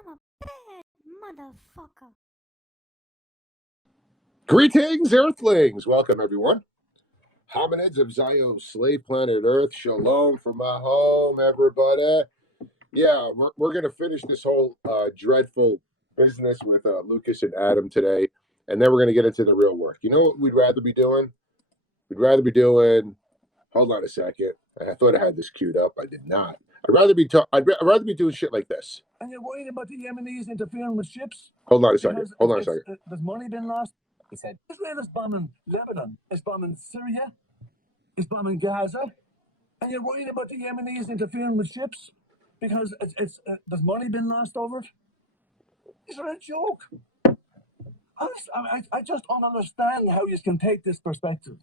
I'm a bad motherfucker. Greetings, Earthlings! Welcome, everyone. Hominids of Zio, slave planet Earth, shalom from my home, everybody. Yeah, we're going to finish this whole dreadful business with Lucas and Adam today, and then we're going to get into the real work. You know what we'd rather be doing? We'd rather be doing... Hold on a second. I thought I had this queued up. I did not. I'd rather be doing shit like this. And you're worried about the Yemenis interfering with ships? Hold on a second. Hold on a second. There's money been lost? He said, Israel is bombing Lebanon, is bombing Syria, is bombing Gaza, and you're worried about the Yemenis interfering with ships because there's money been lost over it? Is it a joke? Honestly, I just don't understand how you can take this perspective.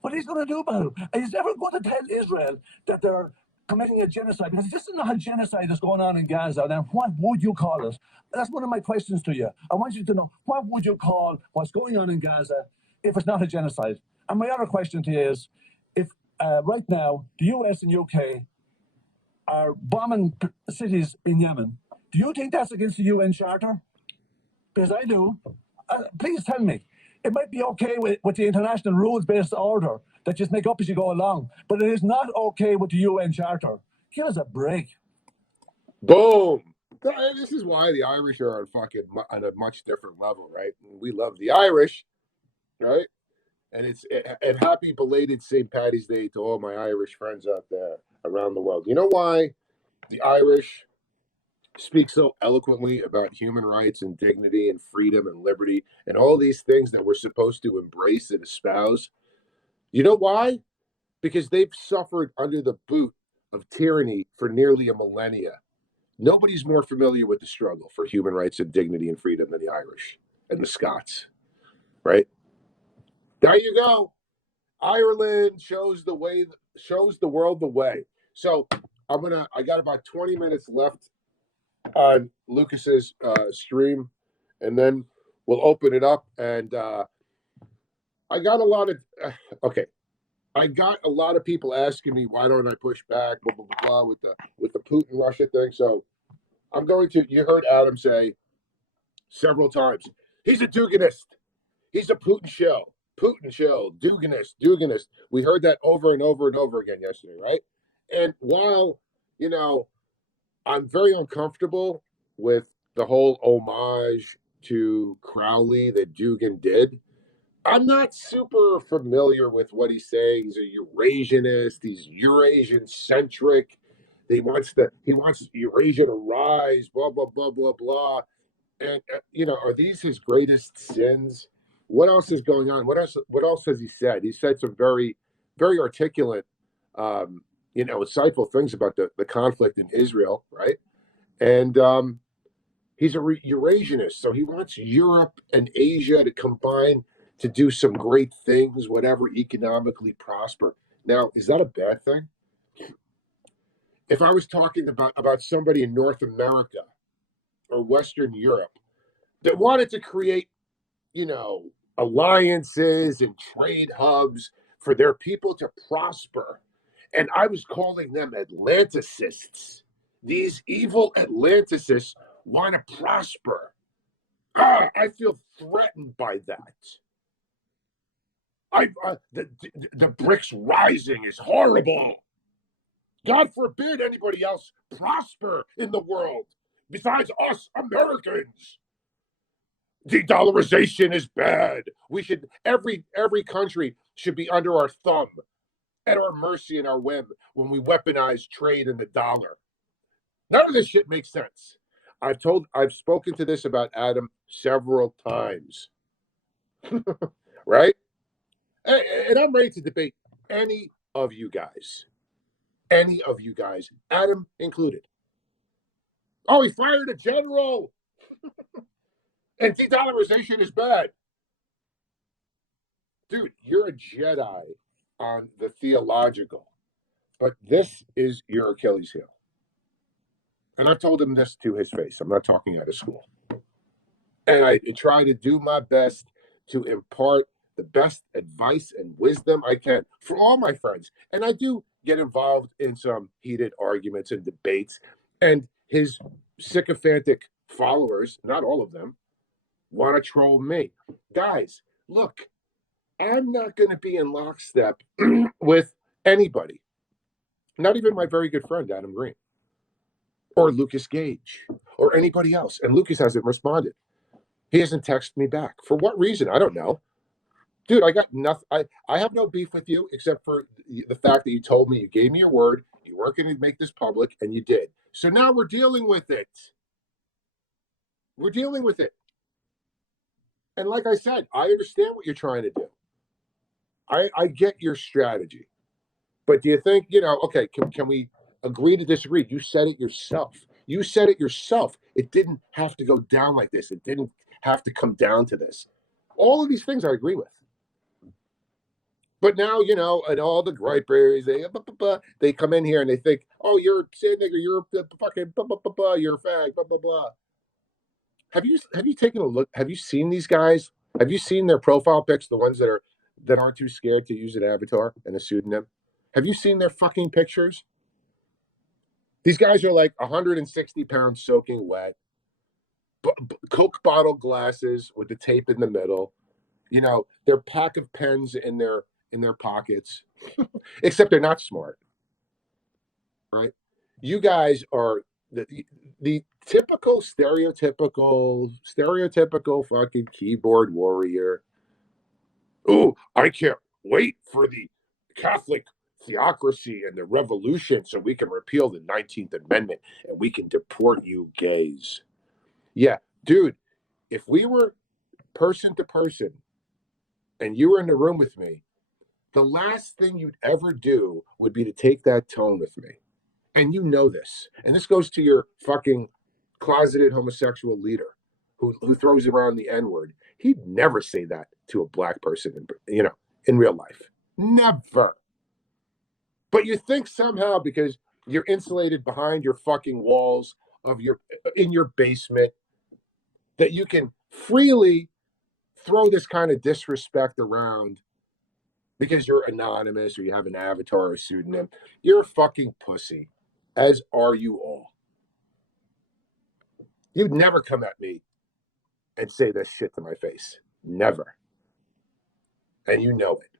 What are you going to do about it? He's never going to tell Israel that they're committing a genocide, because this is not a genocide that's going on in Gaza. Then what would you call it? That's one of my questions to you. I want you to know, what would you call what's going on in Gaza if it's not a genocide? And my other question to you is, if right now the US and UK are bombing cities in Yemen, do you think that's against the UN Charter? Because I do. Please tell me. It might be okay with the international rules-based order that just make up as you go along, but it is not okay with the UN Charter. Give us a break. Boom. This is why the Irish are on a much different level, right? We love the Irish, right? And and happy belated St. Paddy's Day to all my Irish friends out there around the world. You know why the Irish speak so eloquently about human rights and dignity and freedom and liberty and all these things that we're supposed to embrace and espouse? You know why? Because they've suffered under the boot of tyranny for nearly a millennia. Nobody's more familiar with the struggle for human rights and dignity and freedom than the Irish and the Scots, right? There you go. Ireland shows the world the way. So I got about 20 minutes left on Lucas's stream, and then we'll open it up. And I got a lot of people asking me, why don't I push back, blah blah blah, blah with the Putin Russia thing. So I'm going to. You heard Adam say several times, he's a Duginist, he's a Putin shell, Duginist. We heard that over and over and over again yesterday, right? And while I'm very uncomfortable with the whole homage to Crowley that Dugin did, I'm not super familiar with what he's saying. He's a Eurasianist. He's Eurasian-centric. He wants Eurasia to rise, blah, blah, blah, blah, blah. And, are these his greatest sins? What else is going on? What else has he said? He said some very, very articulate, insightful things about the conflict in Israel, right? And he's a Eurasianist, so he wants Europe and Asia to combine to do some great things, whatever, economically prosper. Now, is that a bad thing? If I was talking about somebody in North America or Western Europe that wanted to create, alliances and trade hubs for their people to prosper, and I was calling them Atlanticists, these evil Atlanticists want to prosper. I feel threatened by that. The BRICS rising is horrible. God forbid anybody else prosper in the world besides us Americans. De-dollarization is bad. Every country should be under our thumb, at our mercy and our whim when we weaponize trade in the dollar. None of this shit makes sense. I've spoken to this about Adam several times. Right? And I'm ready to debate any of you guys, Adam included. Oh, he fired a general, and de-dollarization is bad. Dude, you're a Jedi on the theological, but this is your Achilles heel. And I've told him this to his face. I'm not talking out of school. And I try to do my best to impart the best advice and wisdom I can for all my friends. And I do get involved in some heated arguments and debates. And his sycophantic followers, not all of them, want to troll me. Guys, look, I'm not going to be in lockstep with anybody, not even my very good friend, Adam Green, or Lucas Gage, or anybody else. And Lucas hasn't responded. He hasn't texted me back. For what reason? I don't know. Dude, I got nothing. I have no beef with you except for the fact that you told me, you gave me your word, you weren't going to make this public, and you did. So now we're dealing with it. We're dealing with it. And like I said, I understand what you're trying to do. I get your strategy. But do you think, okay, can we agree to disagree? You said it yourself. You said it yourself. It didn't have to go down like this. It didn't have to come down to this. All of these things I agree with. But now, and all the gripers, they come in here and they think, oh, you're a nigger, you're a fucking you're a fag, blah, blah, blah. Have you taken a look? Have you seen these guys? Have you seen their profile pics, the ones that aren't too scared to use an avatar and a pseudonym? Have you seen their fucking pictures? These guys are like 160 pounds soaking wet, Coke bottle glasses with the tape in the middle, their pack of pens in their pockets, except they're not smart, right? You guys are the typical stereotypical fucking keyboard warrior. Oh, I can't wait for the Catholic theocracy and the revolution so we can repeal the 19th Amendment and we can deport you gays. Yeah, dude, if we were person to person and you were in the room with me, the last thing you'd ever do would be to take that tone with me. And you know this. And this goes to your fucking closeted homosexual leader who throws around the N-word. He'd never say that to a black person, in real life. Never. But you think somehow because you're insulated behind your fucking walls in your basement that you can freely throw this kind of disrespect around because you're anonymous or you have an avatar or a pseudonym. You're a fucking pussy, as are you all. You'd never come at me and say this shit to my face. Never. And you know it.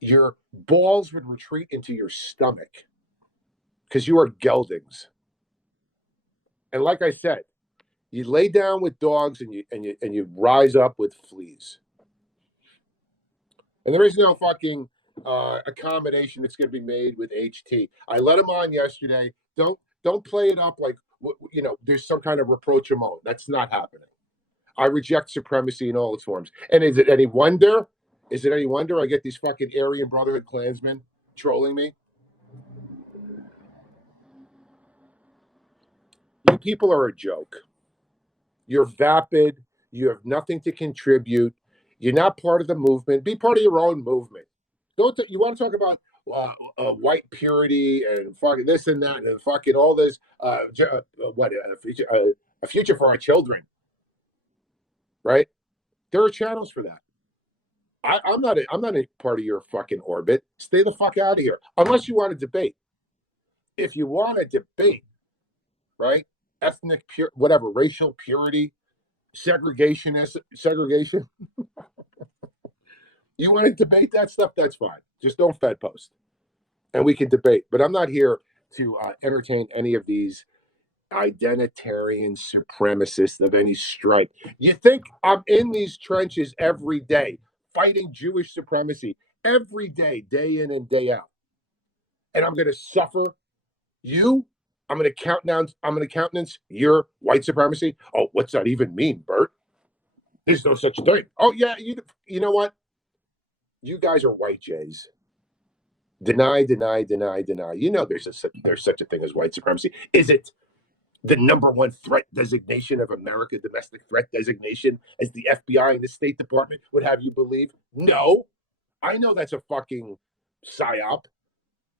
Your balls would retreat into your stomach because you are geldings. And like I said, you lay down with dogs and you rise up with fleas. And there is no fucking accommodation that's going to be made with HT. I let him on yesterday. Don't play it up like there's some kind of reproach mode. That's not happening. I reject supremacy in all its forms. And is it any wonder? I get these fucking Aryan Brotherhood Klansmen trolling me? You people are a joke. You're vapid. You have nothing to contribute. You're not part of the movement. Be part of your own movement. You want to talk about white purity and fucking this and that and fucking all this? A future for our children, right? There are channels for that. I'm not a part of your fucking orbit. Stay the fuck out of here. Unless you want to debate. If you want to debate, right? Ethnic pure, whatever, racial purity, segregation. You want to debate that stuff? That's fine. Just don't Fed post, and we can debate. But I'm not here to entertain any of these identitarian supremacists of any stripe. You think I'm in these trenches every day, fighting Jewish supremacy every day, day in and day out, and I'm going to suffer you? I'm going to countenance your white supremacy? Oh, what's that even mean, Bert? There's no such thing. Oh, yeah, you know what? You guys are white jays. Deny. You know there's such a thing as white supremacy. Is it the number one threat designation of America, domestic threat designation, as the FBI and the State Department would have you believe? No. I know that's a fucking psyop.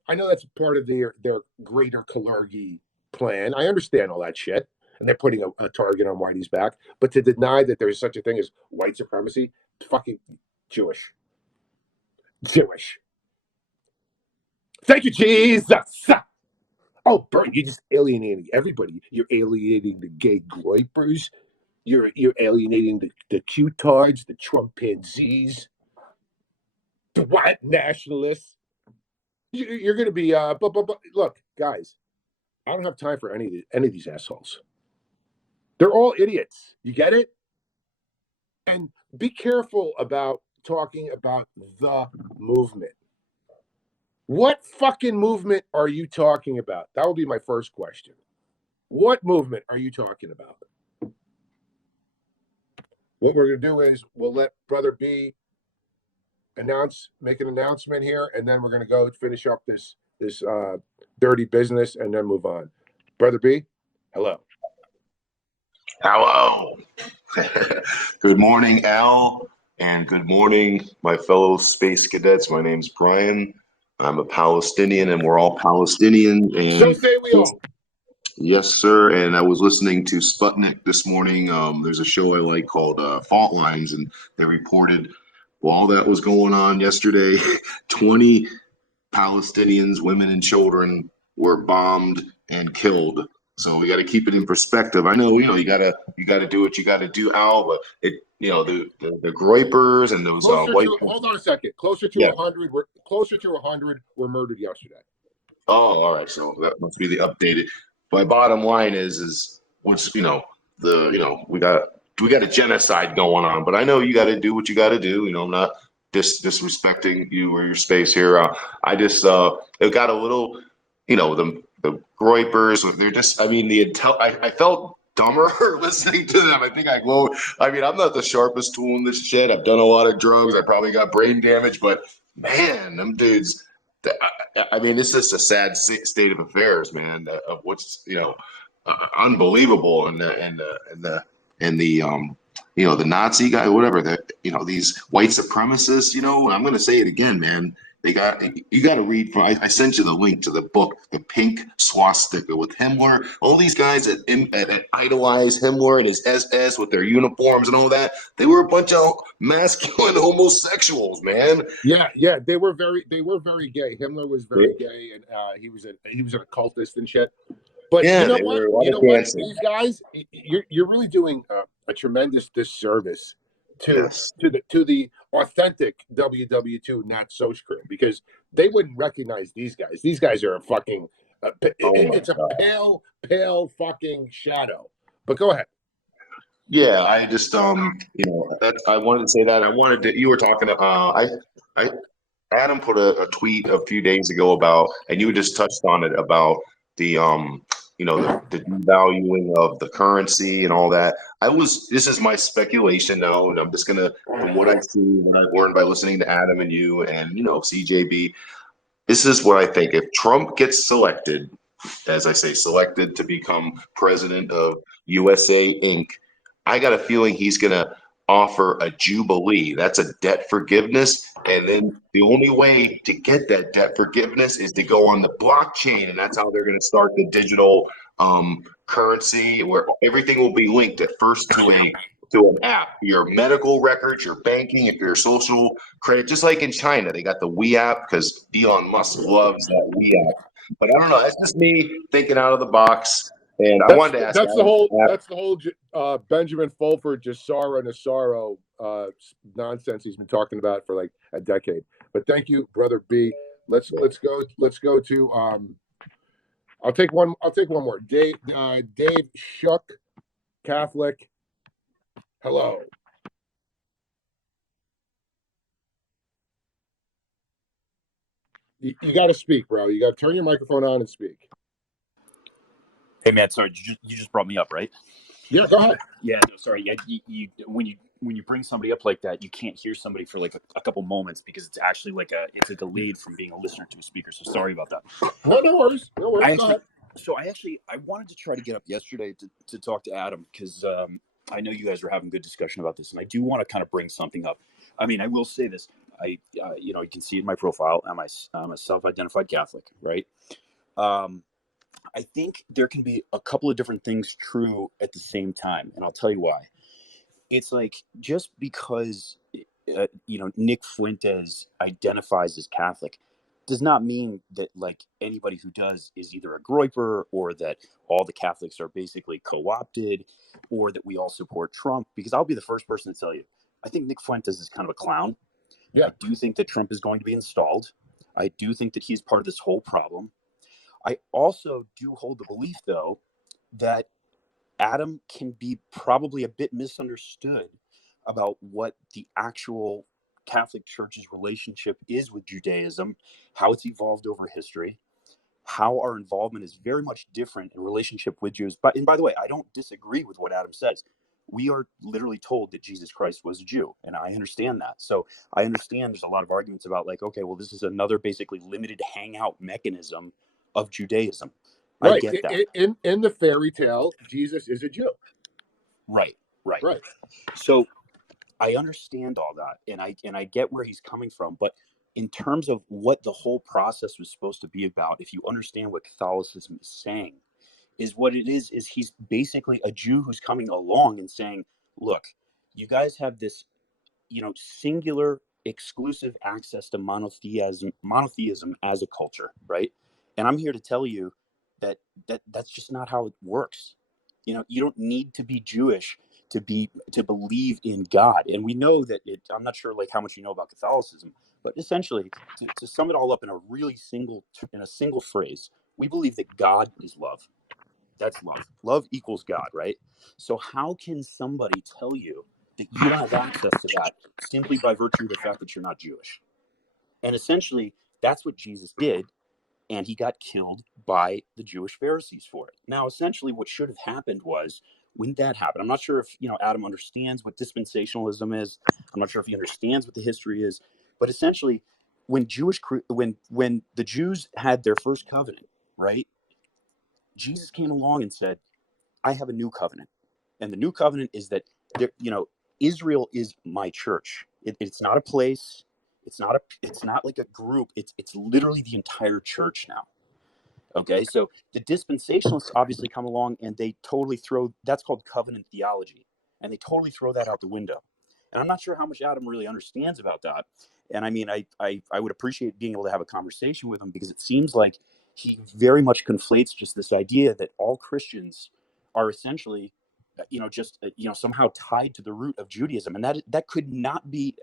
I know that's part of their greater Kalergi plan. I understand all that shit. And they're putting a target on Whitey's back. But to deny that there's such a thing as white supremacy, fucking Jewish. Thank you, Jesus. Oh, Oh, Bert, you're just alienating everybody. You're alienating the gay groypers. You're alienating the Q-tards, the Trumpanzees, the white nationalists. You're going to be but look, guys, I don't have time for any of these assholes. They're all idiots. You get it? And be careful about talking about the movement. What fucking movement are you talking about? That will be my first question. What movement are you talking about? What we're going to do is we'll let Brother B make an announcement here, and then we're going to go finish up this dirty business and then move on. Brother B, hello. Hello. Good morning, Al, and good morning, my fellow space cadets. My name's Brian. I'm a Palestinian, and we're all Palestinian. And So say we all. Yes, sir. And I was listening to Sputnik this morning. There's a show I like called Fault Lines, and they reported while that was going on yesterday, 20 Palestinians, women and children, were bombed and killed. So we got to keep it in perspective. I know, you got to do what you got to do, Al. But the groypers and those white. Hold on a second. Closer to 100. Closer to 100 were murdered yesterday. Oh, all right. So that must be the updated. My bottom line is what's we got a genocide going on. But I know you got to do what you got to do. I'm not disrespecting you or your space here. I just it got a little, the groypers. They're just. I mean, I felt dumber listening to them. I'm not the sharpest tool in this shit. I've done a lot of drugs. I probably got brain damage, but man, them dudes. It's just a sad state of affairs, man. Of what's unbelievable, and the the Nazi guy, whatever, these white supremacists. I'm going to say it again, man. You got to read from. I sent you the link to the book, The Pink Swastika, with Himmler. All these guys that idolize Himmler and his SS with their uniforms and all that. They were a bunch of masculine homosexuals, man. Yeah, they were very gay. Himmler was very gay, and he was an occultist and shit. But yeah, you know what? These guys, you're really doing a tremendous disservice to the authentic WW2 not so crew, because they wouldn't recognize these guys. These guys are a fucking it's a pale fucking shadow. But go ahead. Yeah, I just that I wanted to say that. You were talking Adam put a tweet a few days ago about, and you just touched on it, about the the devaluing of the currency and all that. This is my speculation now, and I'm just gonna, from what I see, what I've learned by listening to Adam and you and CJB, this is what I think. If Trump gets selected, as I say, selected to become president of USA Inc., I got a feeling he's gonna offer a jubilee. That's a debt forgiveness. And then the only way to get that debt forgiveness is to go on the blockchain. And that's how they're going to start the digital currency, where everything will be linked at first to an app, your medical records, your banking, if your social credit, just like in China, they got the We app because Elon Musk loves that We app. But I don't know. That's just me thinking out of the box. And I wanted to ask. That's the whole Benjamin Fulford Jassara Nassaro nonsense he's been talking about for like a decade. But thank you, Brother B. Let's go to I'll take one more. Dave Shook, Catholic. Hello. You got to speak, bro. You got to turn your microphone on and speak. Hey man, sorry, you just brought me up, right? Yeah, go ahead. Yeah, no, sorry. Yeah, you when you bring somebody up like that, you can't hear somebody for like a couple moments, because it's actually like a lead from being a listener to a speaker. So sorry about that. No worries. No worries. Go ahead. So I wanted to try to get up yesterday to talk to Adam, because I know you guys were having good discussion about this, and I do want to kind of bring something up. I mean, I will say this. You can see in my profile, I'm a self-identified Catholic, right? I think there can be a couple of different things true at the same time, and I'll tell you why. It's like, just because Nick Fuentes identifies as Catholic does not mean that like anybody who does is either a groyper or that all the Catholics are basically co-opted or that we all support Trump, because I'll be the first person to tell you, I think Nick Fuentes is kind of a clown. Yeah. I do think that Trump is going to be installed. I do think that he's part of this whole problem. I also do hold the belief, though, that Adam can be probably a bit misunderstood about what the actual Catholic Church's relationship is with Judaism, how it's evolved over history, how our involvement is very much different in relationship with Jews. But, and by the way, I don't disagree with what Adam says. We are literally told that Jesus Christ was a Jew, and I understand that. So I understand there's a lot of arguments about like, okay, well, this is another basically limited hangout mechanism of Judaism. I Right. get that. In the fairy tale, Jesus is a Jew. Right. So I understand all that, and I get where he's coming from, but in terms of what the whole process was supposed to be about, if you understand what Catholicism is saying, is what it is he's basically a Jew who's coming along and saying, look, you guys have this, singular exclusive access to monotheism as a culture, right? And I'm here to tell you that's just not how it works. You don't need to be Jewish to believe in God. And we know that I'm not sure like how much you know about Catholicism, but essentially to sum it all up in a single phrase, we believe that God is love. That's love. Love equals God, right? So how can somebody tell you that you don't have access to that simply by virtue of the fact that you're not Jewish? And essentially, that's what Jesus did, and he got killed by the Jewish Pharisees for it. Now, essentially, what should have happened was, when that happened, I'm not sure if Adam understands what dispensationalism is. I'm not sure if he understands what the history is, but essentially, when the Jews had their first covenant, right? Jesus came along and said, I have a new covenant. And the new covenant is that Israel is my church. It's not a place. It's not like a group. It's literally the entire church now. Okay, so the dispensationalists obviously come along and they totally that's called covenant theology, and they totally throw that out the window. And I'm not sure how much Adam really understands about that. And I mean, I would appreciate being able to have a conversation with him, because it seems like he very much conflates just this idea that all Christians are essentially, somehow tied to the root of Judaism, and that could not be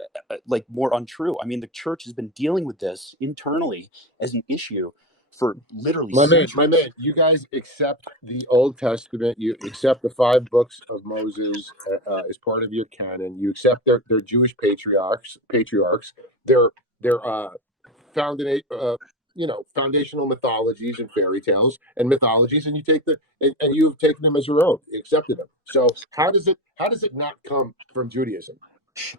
like more untrue. I mean, the church has been dealing with this internally as an issue for literally centuries. My man, you guys accept the Old Testament. You accept the 5 books of Moses as part of your canon. You accept their Jewish patriarchs, their foundational mythologies and fairy tales and mythologies, and you take and you've taken them as your own. You accepted them. So how does it not come from Judaism?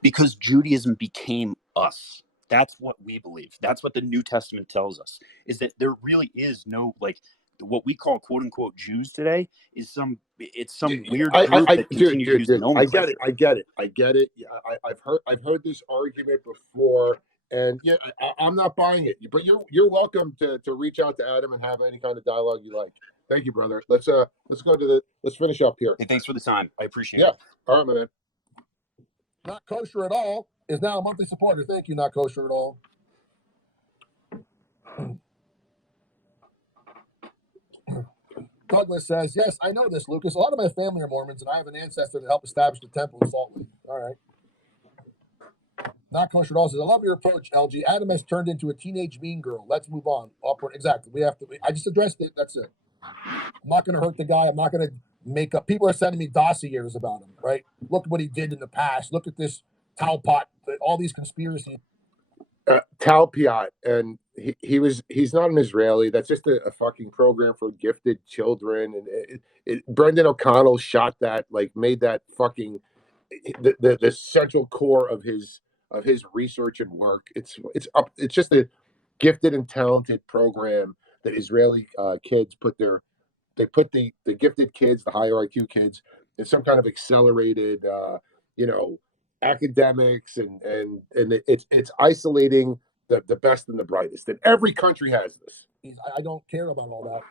Because Judaism became us. That's what we believe. That's what the New Testament tells us, is that there really is no, like, what we call quote unquote Jews today is some weird group that continues to use the nomenclature. I get it. Yeah, I've heard this argument before, and yeah, I'm not buying it. But you're welcome to reach out to Adam and have any kind of dialogue you like. Thank you, brother. Let's finish up here. Hey, thanks for the time. I appreciate it. Yeah. All right, my man. Not Kosher at All is now a monthly supporter. Thank you, Not Kosher at All. Douglas says, yes, I know this, Lucas. A lot of my family are Mormons, and I have an ancestor that helped establish the temple in Salt Lake. All right. Not Kosher at All says, I love your approach, LG. Adam has turned into a teenage mean girl. Let's move on. Exactly. I just addressed it. That's it. I'm not going to hurt the guy. I'm not going to make up. People are sending me dossiers about him, right? Look what he did in the past. Look at this Talpot, all these conspiracies. Talpiot, and he's not an Israeli. That's just a fucking program for gifted children. And Brendan O'Connell shot that, like, made that fucking the central core of his research and work. It's just a gifted and talented program that Israeli kids put the gifted kids, the higher IQ kids, in some kind of accelerated, academics, and it's isolating the best and the brightest. And every country has this. I don't care about all that.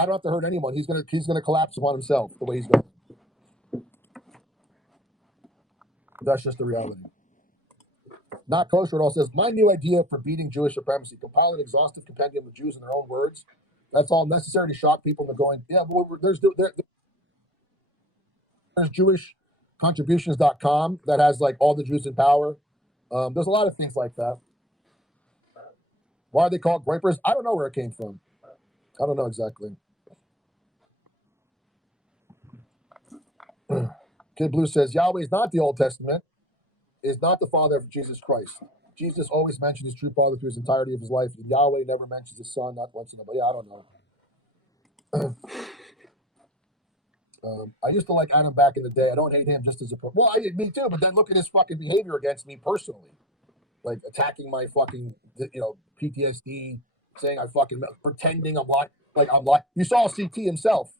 I don't have to hurt anyone. He's gonna collapse upon himself the way he's going. That's just the reality. Not Kosher at all says, my new idea for beating Jewish supremacy, compile an exhaustive compendium of Jews in their own words. That's all necessary to shock people into going, yeah, but there's JewishContributions.com that has like all the Jews in power. There's a lot of things like that. Why are they called gripers? I don't know where it came from. I don't know exactly. Kid Blue says, Yahweh is not the Old Testament, is not the father of Jesus Christ. Jesus always mentioned his true father through his entirety of his life. And Yahweh never mentions his son, not once in a while. Yeah, I don't know. I used to like Adam back in the day. I don't hate him just as a me too. But then look at his fucking behavior against me personally, like attacking my fucking PTSD, saying I fucking pretending I'm like. You saw CT himself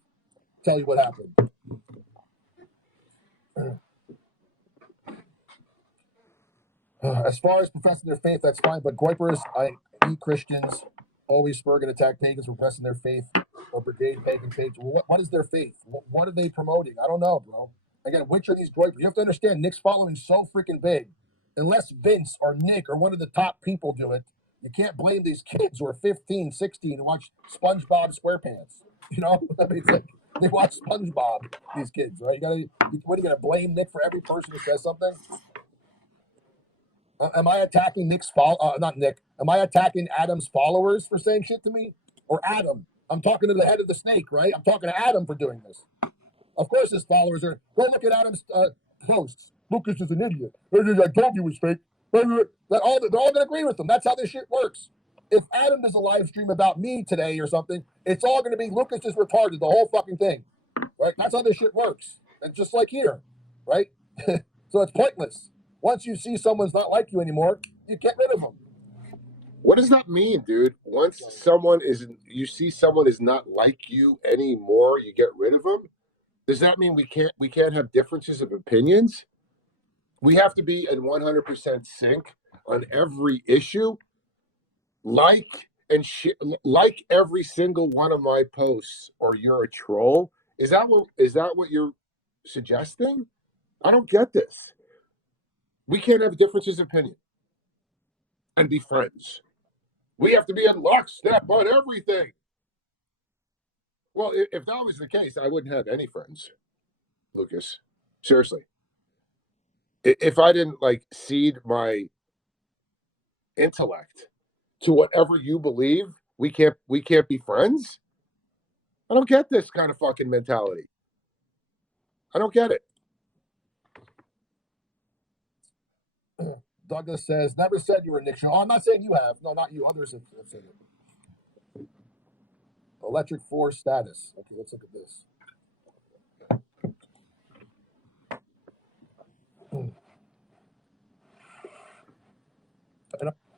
tell you what happened. As far as professing their faith, that's fine. But Groypers, Christians, always spurg and attack pagans for professing their faith or brigade pagan faith. What is their faith? What are they promoting? I don't know, bro. Again, which are these Groypers? You have to understand, Nick's following is so freaking big. Unless Vince or Nick or one of the top people do it, you can't blame these kids who are 15, 16 who watch SpongeBob SquarePants. You know, I mean, it's like they watch SpongeBob. These kids, right? What are you gonna blame Nick for every person who says something? Am I attacking not Nick? Am I attacking Adam's followers for saying shit to me? Or Adam? I'm talking to the head of the snake, right? I'm talking to Adam for doing this. Of course, his followers are. Go look at Adam's posts. Lucas is an idiot. I told you it was fake. They're all going to agree with him. That's how this shit works. If Adam does a live stream about me today or something, it's all going to be Lucas is retarded, the whole fucking thing. Right? That's how this shit works. And just like here, right? So it's pointless. Once you see someone's not like you anymore, you get rid of them. What does that mean, dude? Once you see someone is not like you anymore, you get rid of them? Does that mean we can't have differences of opinions? We have to be in 100% sync on every issue. Like every single one of my posts, or you're a troll. Is that what you're suggesting? I don't get this. We can't have differences of opinion and be friends. We have to be in lockstep on everything. Well, if that was the case, I wouldn't have any friends, Lucas. Seriously. If I didn't cede my intellect to whatever you believe, we can't be friends. I don't get this kind of fucking mentality. I don't get it. Douglas says, never said you were Nick Show. Oh, I'm not saying you have. No, not you. Others have said it. Electric Force status. Okay, let's look at this.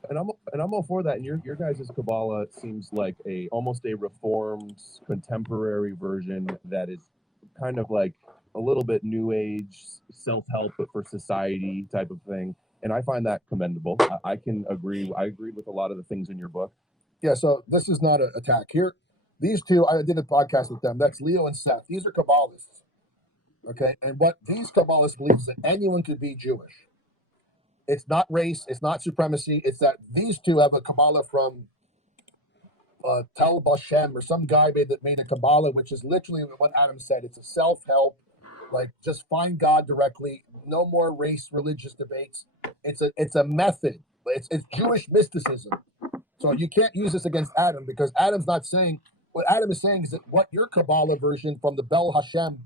And I'm all for that. And your guys' Kabbalah seems like almost a reformed contemporary version that is kind of like a little bit new age self-help but for society type of thing. And I find that commendable. I can agree. I agreed with a lot of the things in your book. Yeah, so this is not an attack here. These two, I did a podcast with them. That's Leo and Seth. These are Kabbalists. Okay, and what these Kabbalists believe is that anyone could be Jewish. It's not race. It's not supremacy. It's that these two have a Kabbalah from Tel Bashem or some guy made a Kabbalah, which is literally what Adam said. It's a self-help, just find God directly. No more race, religious debates. It's a method. It's Jewish mysticism. So you can't use this against Adam because Adam's not saying what Adam is saying is that what your Kabbalah version from the Bel Hashem,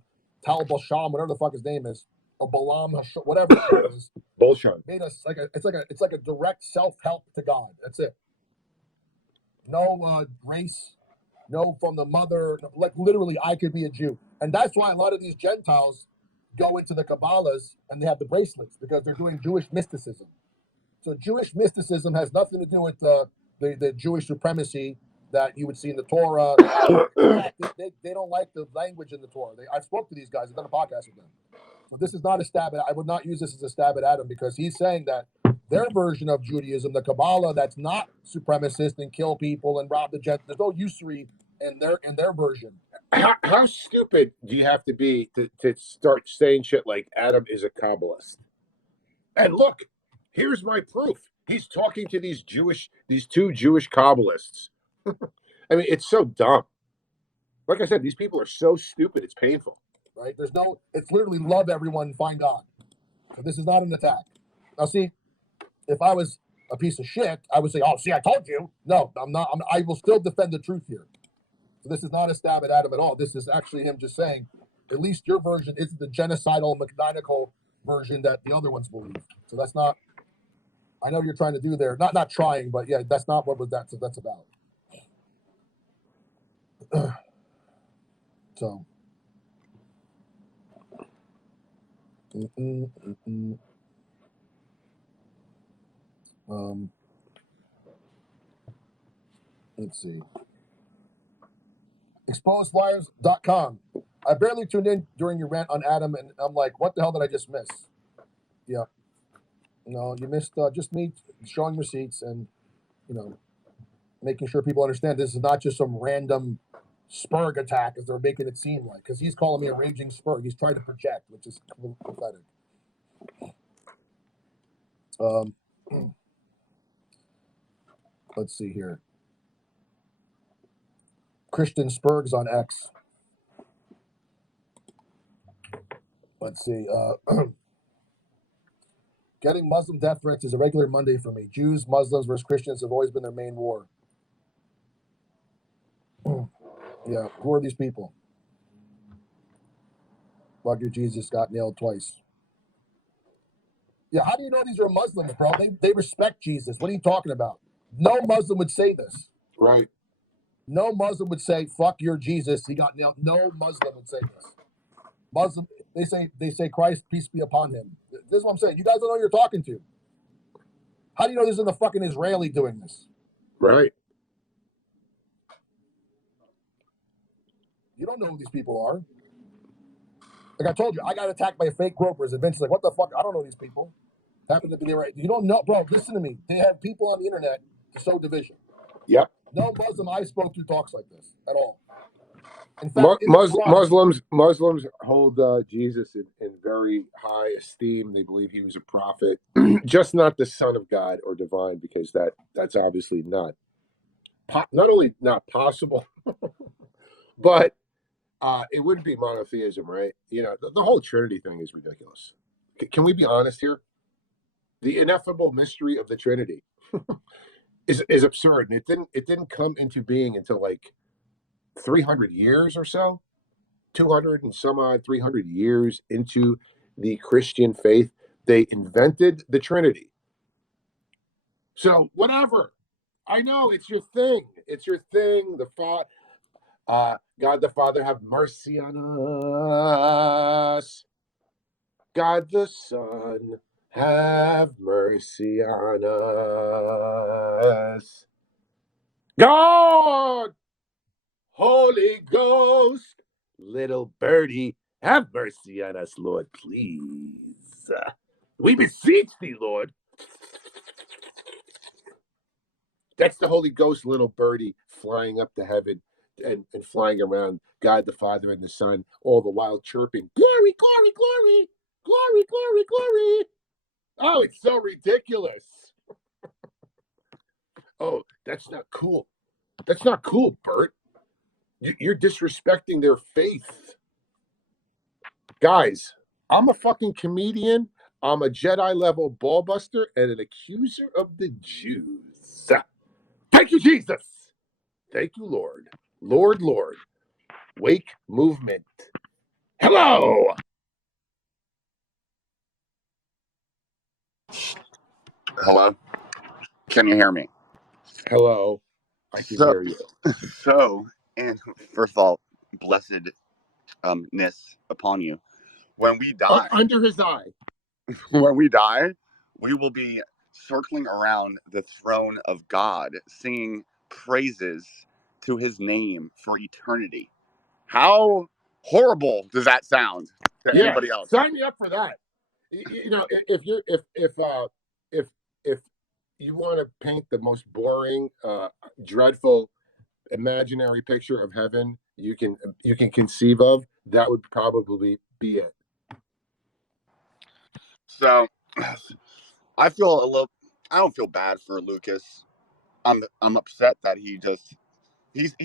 Tal Basham, whatever the fuck his name is, or Balaam Hashem, whatever it is, Bullshit. made us it's like a direct self-help to God. That's it. No race, no from the mother. Literally, I could be a Jew, and that's why a lot of these Gentiles go into the Kabbalias and they have the bracelets because they're doing Jewish mysticism. So Jewish mysticism has nothing to do with the Jewish supremacy that you would see in the Torah. They don't like the language in the Torah. I spoke to these guys. I've done a podcast with them. So this is not a stab at. I would not use this as a stab at Adam because he's saying that their version of Judaism, the Kabbalah, that's not supremacist and kill people and rob the Gentiles. There's no usury in their version. How stupid do you have to be to start saying shit like Adam is a Kabbalist? And look, Here's my proof. He's talking to these two Jewish Kabbalists. I mean, it's so dumb. Like I said, these people are so stupid. It's painful. Right? It's literally love everyone, find God. So this is not an attack. Now, see, if I was a piece of shit, I would say, oh, see, I told you. No, I'm not. I will still defend the truth here. So this is not a stab at Adam at all. This is actually him just saying, at least your version isn't the genocidal, maniacal version that the other ones believe. So that's not, I know what you're trying to do there. Not trying, but yeah, that's not what that's about. So. Let's see. Exposedwires.com. I barely tuned in during your rant on Adam, and I'm like, what the hell did I just miss? Yeah. No, you missed just me showing receipts and, making sure people understand this is not just some random Spurg attack as they're making it seem like. Because he's calling me a raging Spurg. He's trying to project, which is pathetic. Let's see here. Christian Spurgs on X. Let's see. Getting Muslim death threats is a regular Monday for me. Jews, Muslims versus Christians have always been their main war. Yeah, who are these people? Bug your Jesus got nailed twice. Yeah, how do you know these are Muslims, bro? They respect Jesus. What are you talking about? No Muslim would say this. Right. No Muslim would say, fuck your Jesus, he got nailed. No Muslim would say this. Muslim, they say Christ, peace be upon him. This is what I'm saying. You guys don't know who you're talking to. How do you know this isn't the fucking Israeli doing this? Right. You don't know who these people are. Like I told you, I got attacked by fake gropers. And Vince's like, what the fuck? I don't know these people. Happen to be right. You don't know, bro. Listen to me. They have people on the internet to sow division. Yep. No Muslim I spoke to talks like this at all. In fact, Muslims hold Jesus in very high esteem. They believe he was a prophet, just not the son of God or divine, because that's obviously not only not possible, but it wouldn't be monotheism, right? The whole Trinity thing is ridiculous. Can we be honest here? The ineffable mystery of the Trinity is absurd, and it didn't come into being until like 300 years or so, 200 and some odd 300 years into the Christian faith, they invented the Trinity. So whatever, I know it's your thing. It's your thing. God the Father have mercy on us. God the Son have mercy on us. God, Holy Ghost, little birdie, have mercy on us, Lord, please. We beseech thee, Lord. That's the Holy Ghost, little birdie, flying up to heaven and flying around God the Father and the Son, all the while chirping, glory, glory, glory, glory, glory, glory. Oh, it's so ridiculous. Oh, that's not cool. That's not cool, Bert. You're disrespecting their faith. Guys, I'm a fucking comedian. I'm a Jedi-level ballbuster and an accuser of the Jews. Thank you, Jesus. Thank you, Lord. Lord, Lord. Wake movement. Hello. Hello? Can you hear me? Hello. I can hear you. So, and first of all, blessedness upon you. When we die, Under his eye. when we die, we will be circling around the throne of God, singing praises to his name for eternity. How horrible does that sound to anybody else? Sign me up for that. If you want to paint the most boring, dreadful, imaginary picture of heaven you can conceive of, that would probably be it. So, I feel a little. I don't feel bad for Lucas. I'm upset that he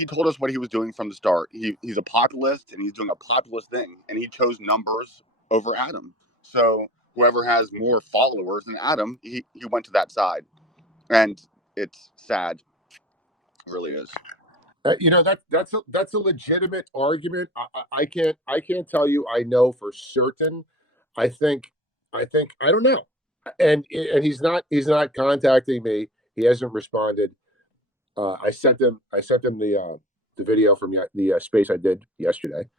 told us what he was doing from the start. He's a populist and he's doing a populist thing, and he chose numbers over Adam. So whoever has more followers than Adam, he went to that side, and it's sad. It really is. You know, that's a legitimate argument. I can't tell you I know for certain. I think I don't know, and he's not contacting me. He hasn't responded. I sent him the video from the space I did yesterday,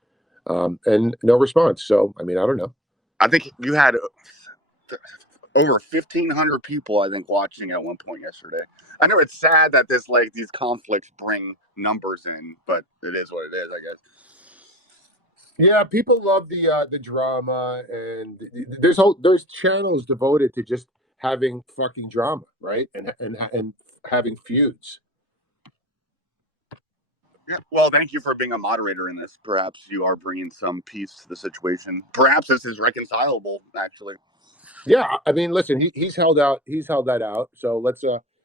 and no response. So I mean, I don't know. I think you had over 1,500 people, I think, watching at one point yesterday. I know it's sad that these conflicts bring numbers in, but it is what it is, I guess. Yeah, people love the drama, and there's channels devoted to just having fucking drama, right? And having feuds. Yeah, well, thank you for being a moderator in this. Perhaps you are bringing some peace to the situation. Perhaps this is reconcilable, actually. Yeah, I mean, listen, he's held that out. So let's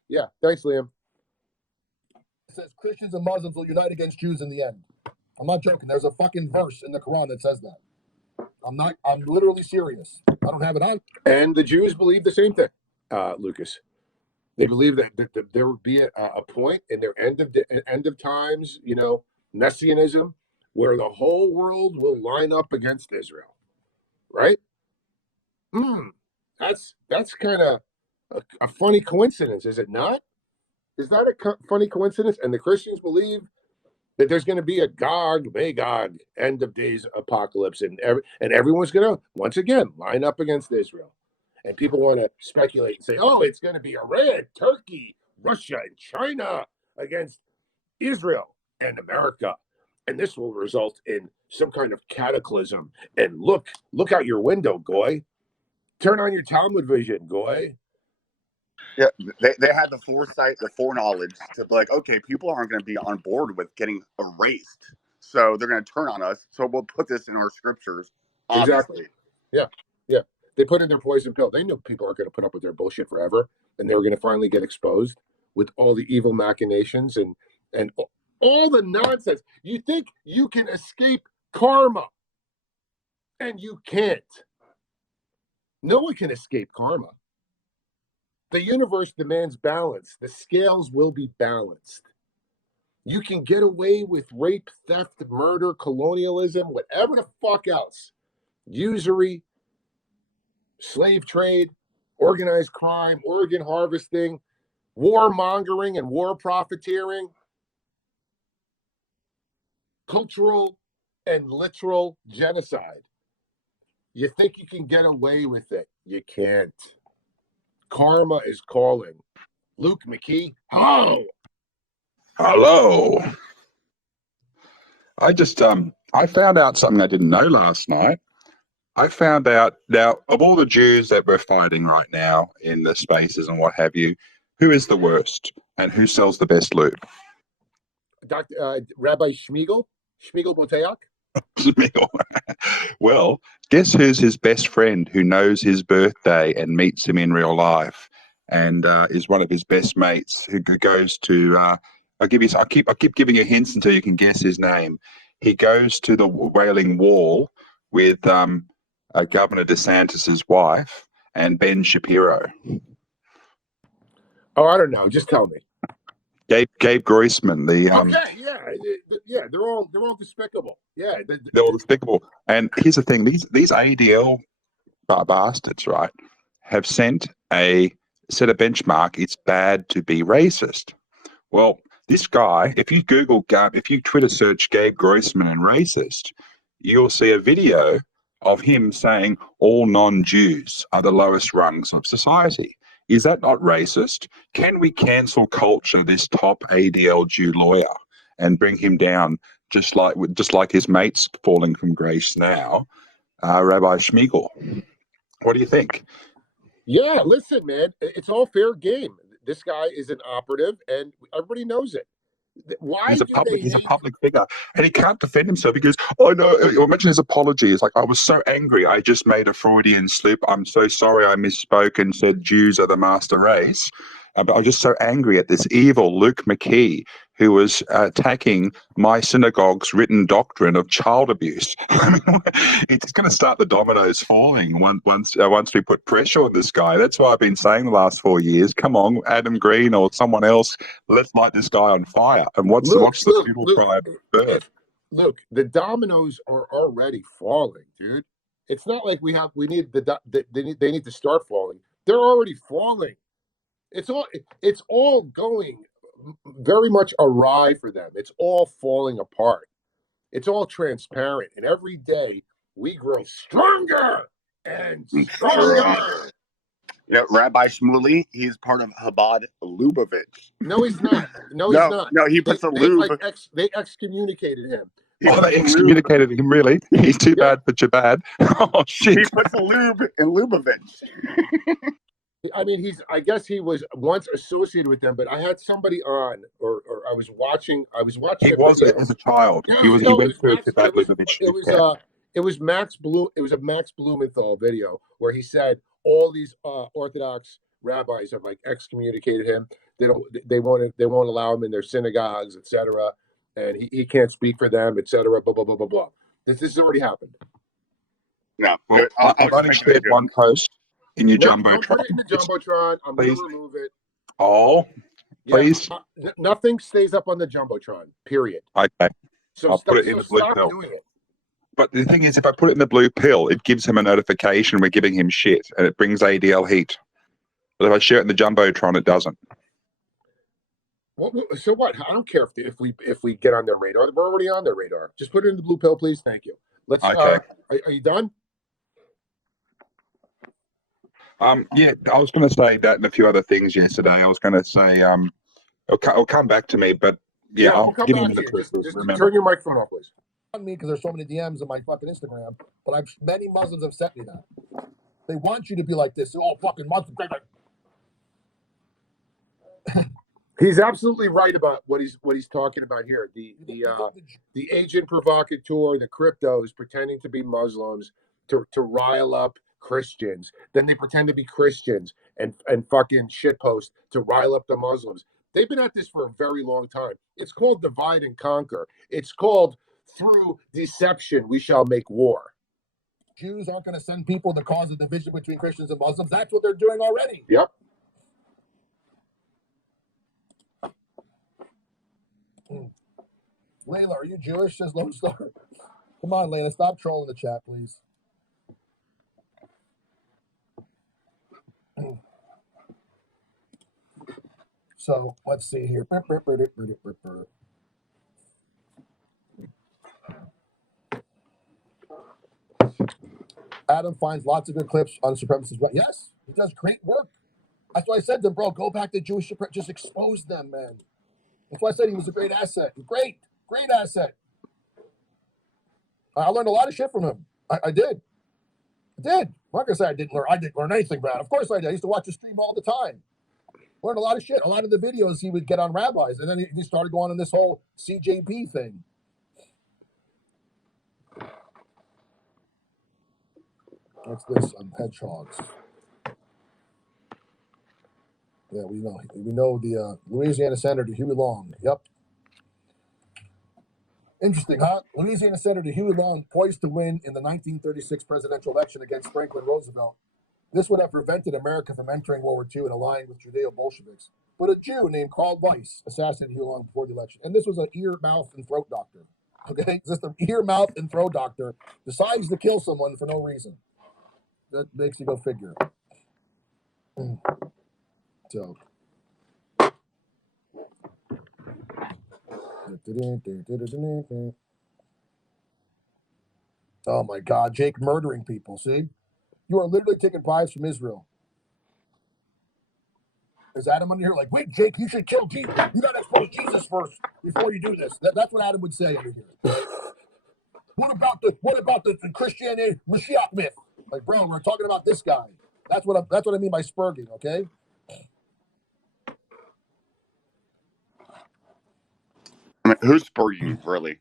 yeah, thanks, Liam. It says Christians and Muslims will unite against Jews in the end. I'm not joking. There's a fucking verse in the Quran that says that. I'm literally serious. I don't have it on. And the Jews believe the same thing, Lucas. They believe that there would be a point in their end of times, you know, messianism, where the whole world will line up against Israel, right? That's kind of a funny coincidence, is it not? Is that a funny coincidence? And the Christians believe that there's going to be a Gog Magog end of days apocalypse, and everyone's going to once again line up against Israel. And people want to speculate and say, "Oh, it's going to be Iran, Turkey, Russia, and China against Israel and America, and this will result in some kind of cataclysm." And look out your window, Goy. Turn on your Talmud vision, Goy. Yeah, they had the foresight, the foreknowledge to be like, okay, people aren't going to be on board with getting erased, so they're going to turn on us. So we'll put this in our scriptures. Obviously. Exactly. Yeah. They put in their poison pill. They knew people aren't going to put up with their bullshit forever, and they were going to finally get exposed with all the evil machinations and all the nonsense. You think you can escape karma, and you can't. No one can escape karma. The universe demands balance. The scales will be balanced. You can get away with rape, theft, murder, colonialism, whatever the fuck else. Usury, slave trade, organized crime, organ harvesting, warmongering and war profiteering, cultural and literal genocide. You think you can get away with it? You can't. Karma is calling. Luke McKee, hello. Hello. I found out something I didn't know last night. I found out now, of all the Jews that we're fighting right now in the spaces and what have you, who is the worst and who sells the best loot? Rabbi Shmiegel Boteach. Well, guess who's his best friend who knows his birthday and meets him in real life and is one of his best mates who goes to I'll keep giving you hints until you can guess his name. He goes to the Wailing Wall with Governor DeSantis's wife and Ben Shapiro. Oh, I don't know. Just tell me. Gabe Groisman. They're all despicable. Yeah, they're all despicable. And here's the thing: these ADL bastards, right, have set a benchmark. It's bad to be racist. Well, this guy, if you Twitter search Gabe Groisman and racist, you'll see a video of him saying all non-Jews are the lowest rungs of society. Is that not racist? Can we cancel culture this top ADL Jew lawyer and bring him down just like his mates falling from grace now, Rabbi Shmiegel? What do you think? Yeah, listen, man, it's all fair game. This guy is an operative, and everybody knows it. Why do they He's a hate? public figure, and he can't defend himself. He goes, "Oh no!" Imagine his apology. It's like, "I was so angry. I just made a Freudian slip. I'm so sorry. I misspoke and said Jews are the master race. But I was just so angry at this evil Luke McKee who was attacking my synagogue's written doctrine of child abuse." I mean, it's going to start the dominoes falling once we put pressure on this guy. That's what I've been saying the last 4 years. Come on, Adam Green or someone else. Let's light this guy on fire. And what's the funeral cry bird? Luke, the dominoes are already falling, dude. It's not like we need they need to start falling. They're already falling. It's all going very much awry for them. It's all falling apart. It's all transparent, and every day we grow stronger and stronger. You know, Rabbi Shmuley, he's part of Chabad Lubavitch. No, he's not. No, he's not. No, he puts a lube. They excommunicated him. Oh, they excommunicated him, really? He's too bad for Chabad. Oh, shit. He puts a lube in Lubavitch. I mean, I guess he was once associated with them, but I had somebody on, or I was watching. He was as a child. Yeah, He went through Chabad Lubavitch. It was Max Blue. It was a Max Blumenthal video where he said all these Orthodox rabbis have like excommunicated him. They won't allow him in their synagogues, etc. And he can't speak for them, etc. Blah blah blah blah blah. This has already happened. No, well, I've only shared one post in your jumbotron. Don't put it in the jumbotron. I'm going to remove it. Oh, please. Nothing stays up on the jumbotron. Period. Okay. So I'll put it in the blue pill. Doing it. But the thing is, if I put it in the blue pill, it gives him a notification we're giving him shit, and it brings ADL heat. But if I share it in the jumbotron, it doesn't. So what? I don't care if we get on their radar. We're already on their radar. Just put it in the blue pill, please. Thank you. Let's. Okay. Are you done? Yeah, I was going to say that and a few other things yesterday. I was going to say it'll come back to me, but yeah, I'll come give you a back minute. Just turn your microphone off, please. On me because there's so many DMs on my fucking Instagram, but many Muslims have sent me that. They want you to be like this. Oh, fucking Muslim. He's absolutely right about what he's talking about here. The agent provocateur, the cryptos pretending to be Muslims to rile up Christians. Then they pretend to be Christians and fucking shitpost to rile up the Muslims. They've been at this for a very long time. It's called divide and conquer. It's called through deception we shall make war. Jews aren't going to send people to cause a division between Christians and Muslims. That's what they're doing already. Yep. Layla, are you Jewish? Says Lone Star. Come on, Layla, stop trolling the chat, please. So let's see here. Adam finds lots of good clips on supremacists. Yes, he does great work. That's why I said to him, bro, go back to Jewish supremacists. Just expose them, man. That's why I said he was a great asset. Great asset. I learned a lot of shit from him. I did. I'm not gonna say I didn't learn anything, Brad. Of course I did. I used to watch his stream all the time. Learned a lot of shit. A lot of the videos he would get on rabbis, and then he started going on this whole CJP thing. What's this on hedgehogs? Yeah, we know the Louisiana Senator Huey Long. Yep. Interesting, huh? Louisiana Senator Huey Long poised to win in the 1936 presidential election against Franklin Roosevelt. This would have prevented America from entering World War II and allying with Judeo-Bolsheviks. But a Jew named Carl Weiss assassinated Huey Long before the election. And this was an ear, mouth, and throat doctor. Okay? Just an ear, mouth, and throat doctor decides to kill someone for no reason. That makes you go figure. So. Oh my God, Jake murdering people, see? You are literally taking bribes from Israel. Is Adam under here like, wait, Jake, you should kill Jesus. You got to expose Jesus first before you do this. That's what Adam would say under here. What about the Christianity Mashiach myth? Like, bro, we're talking about this guy. That's what I mean by spurging, okay? Who's spurring you, really?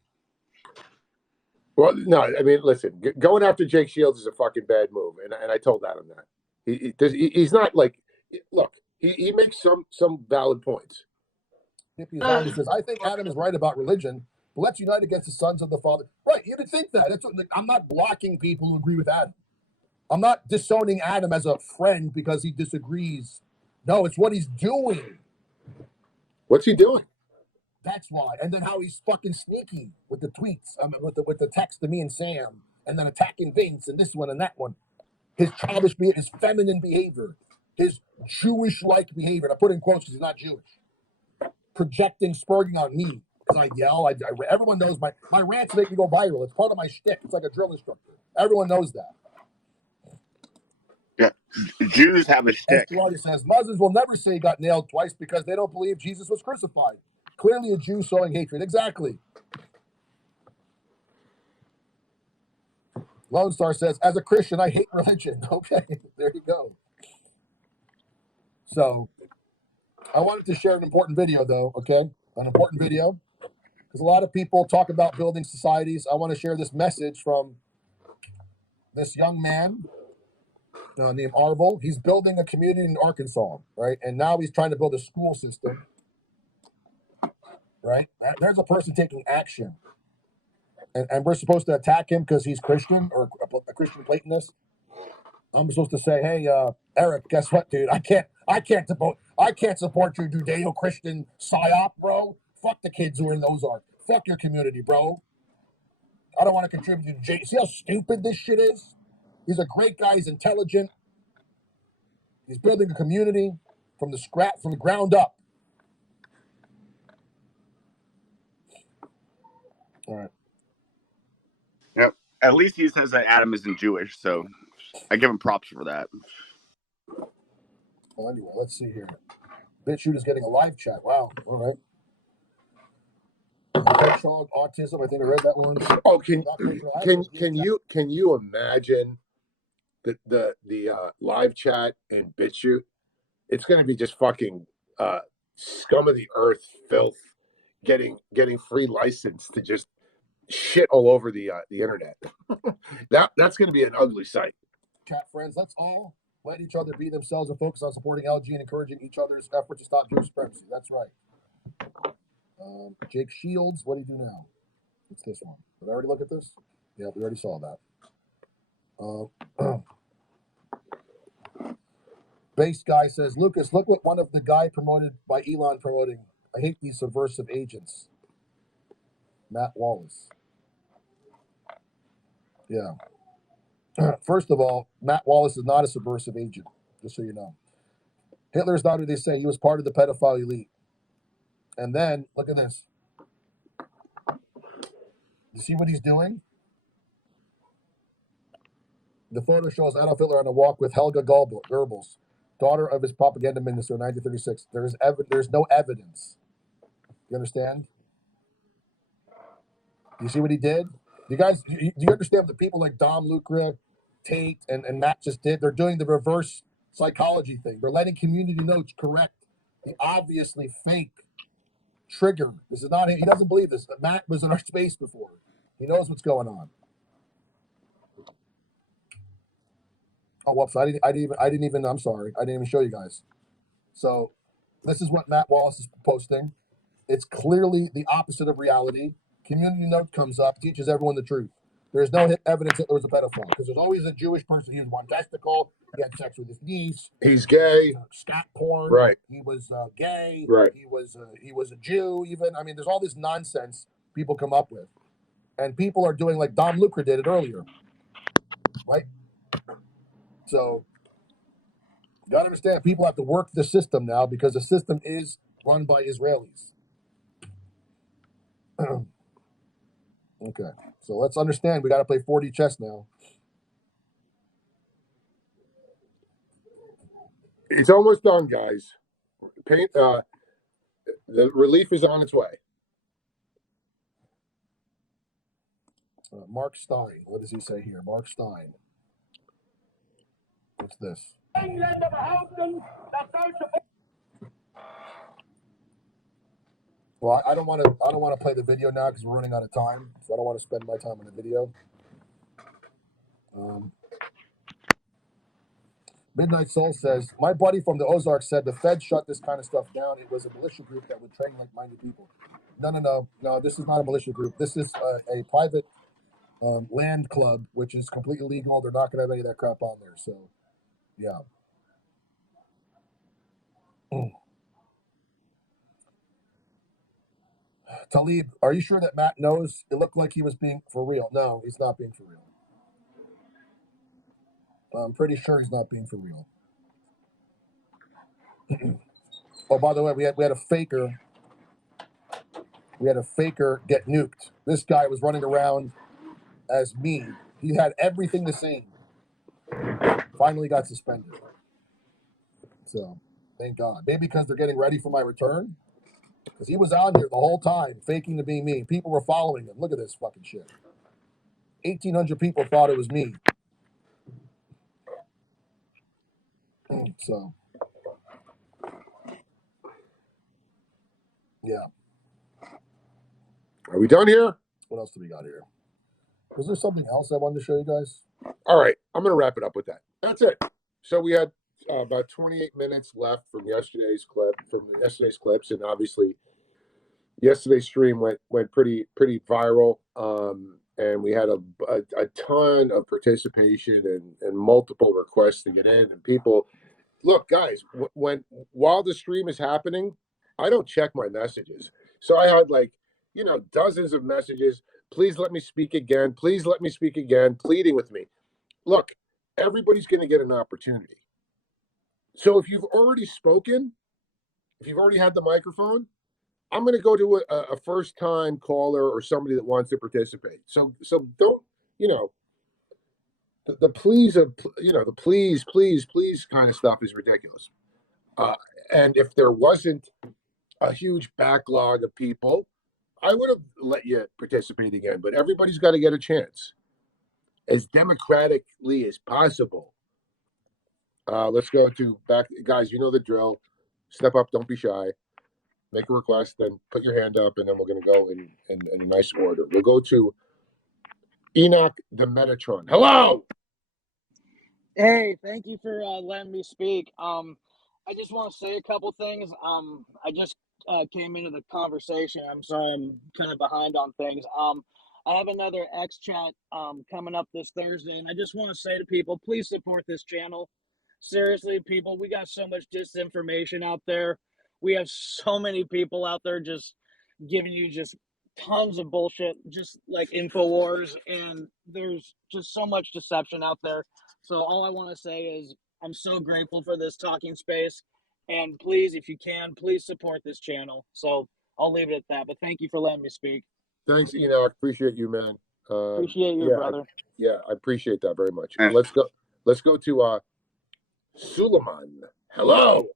Well, no, I mean, listen, going after Jake Shields is a fucking bad move, and I told Adam that. He's not like, look, he makes some valid points. Hippie Zombie says, I think Adam is right about religion, but let's unite against the sons of the Father. Right, you would think that. That's what, I'm not blocking people who agree with Adam. I'm not disowning Adam as a friend because he disagrees. No, it's what he's doing. What's he doing? That's why. And then how he's fucking sneaky with the tweets, with the text to me and Sam, and then attacking Vince and this one and that one. His childish behavior, his feminine behavior, his Jewish-like behavior. And I put in quotes because he's not Jewish. Projecting, spurring on me because I yell. Everyone knows my rants make me go viral. It's part of my shtick. It's like a drill instructor. Everyone knows that. Yeah, Jews have a shtick. Claudia says Muslims will never say he got nailed twice because they don't believe Jesus was crucified. Clearly, a Jew sowing hatred. Exactly. Lone Star says, as a Christian, I hate religion. Okay, there you go. So, I wanted to share an important video, though. Okay, an important video because a lot of people talk about building societies. I want to share this message from this young man named Arvel. He's building a community in Arkansas, right? And now he's trying to build a school system, right? There's a person taking action. And we're supposed to attack him because he's Christian or a Christian Platonist. I'm supposed to say, hey, Eric, guess what, dude? I can't support your Judeo-Christian psyop, bro. Fuck the kids who are in Ozark. Fuck your community, bro. I don't want to contribute to J. See how stupid this shit is? He's a great guy. He's intelligent. He's building a community from the ground up. All right. Yep. At least he says that Adam isn't Jewish, so I give him props for that. Well, anyway, let's see here. BitChute is getting a live chat. Wow. All right. Hedgehog autism. I think I read that one. Oh, can you imagine the live chat and BitChute? It's going to be just fucking scum of the earth filth, getting free license to just shit all over the internet. That's going to be an ugly sight. Chat friends, let's all let each other be themselves and focus on supporting LG and encouraging each other's effort to stop Jewish supremacy. That's right. Jake Shields, what do you do now? What's this one? Did I already look at this? Yeah, we already saw that. Base guy says, Lucas, look what one of the guy promoted by Elon promoting. I hate these subversive agents. Matt Wallace. Yeah. First of all, Matt Wallace is not a subversive agent, just so you know. Hitler's not who they say. He was part of the pedophile elite. And then, look at this. You see what he's doing? The photo shows Adolf Hitler on a walk with Helga Goebbels, daughter of his propaganda minister in 1936. There's no evidence. You understand? You see what he did? You guys, do you understand what the people like Dom Lucre, Tate, and Matt just did? They're doing the reverse psychology thing. They're letting community notes correct the obviously fake trigger. This is not him. He doesn't believe this. Matt was in our space before. He knows what's going on. Oh, whoops! I didn't even. I'm sorry. I didn't even show you guys. So, this is what Matt Wallace is posting. It's clearly the opposite of reality. Community note comes up, teaches everyone the truth. There's no evidence that there was a pedophile because there's always a Jewish person. He was one testicle. He had sex with his niece. He's gay. Scat porn. Right. He was gay. Right. He was a Jew. Even I mean, there's all this nonsense people come up with, and people are doing like Dom Lucre did it earlier, right? So you gotta understand, people have to work the system now because the system is run by Israelis. Okay, so let's understand. We got to play 4D chess now. It's almost done, guys. The relief is on its way. Mark Stein. What does he say here? Mark Stein. What's this? Well, I don't want to play the video now because we're running out of time, so I don't want to spend my time on the video. Midnight Soul says, my buddy from the Ozarks said the Fed shut this kind of stuff down. It was a militia group that would train like-minded people. No, this is not a militia group. This is a private land club, which is completely legal. They're not going to have any of that crap on there. So, yeah. Talib, are you sure that Matt knows? It looked like he was being for real. No, he's not being for real. I'm pretty sure he's not being for real. Oh, by the way, we had a faker. We had a faker get nuked. This guy was running around as me. He had everything the same. Finally got suspended. So, thank God. Maybe because they're getting ready for my return. Because he was on here the whole time, faking to be me. People were following him. Look at this fucking shit. 1,800 people thought it was me. So, yeah. Are we done here? What else do we got here? Was there something else I wanted to show you guys? All right, I'm going to wrap it up with that. That's it. So we had about 28 minutes left from yesterday's clips, and obviously yesterday's stream went pretty viral, and we had a ton of participation and multiple requests to get in. And people, look, guys, while the stream is happening, I don't check my messages. So I had dozens of messages. Please let me speak again. Please let me speak again. Pleading with me. Look, everybody's going to get an opportunity. So if you've already spoken, if you've already had the microphone, I'm going to go to a first-time caller or somebody that wants to participate. So don't, the please of, the please kind of stuff is ridiculous. And if there wasn't a huge backlog of people, I would have let you participate again. But everybody's got to get a chance as democratically as possible. Let's go to back. Guys, you know the drill. Step up. Don't be shy. Make a request, then put your hand up, and then we're going to go in a nice order. We'll go to Enoch the Metatron. Hello! Hey, thank you for letting me speak. I just want to say a couple things. I just came into the conversation. I'm sorry I'm kind of behind on things. I have another X chat coming up this Thursday, and I just want to say to people, please support this channel. Seriously, people, we got so much disinformation out there. We have so many people out there just giving you just tons of bullshit, just like Infowars, and there's just so much deception out there. So all I want to say is I'm so grateful for this talking space, and please, if you can, please support this channel. So I'll leave it at that, but thank you for letting me speak. Thanks, Enoch. Appreciate you, man. Appreciate you, brother. I appreciate that very much. Let's go to Suleiman. Hello.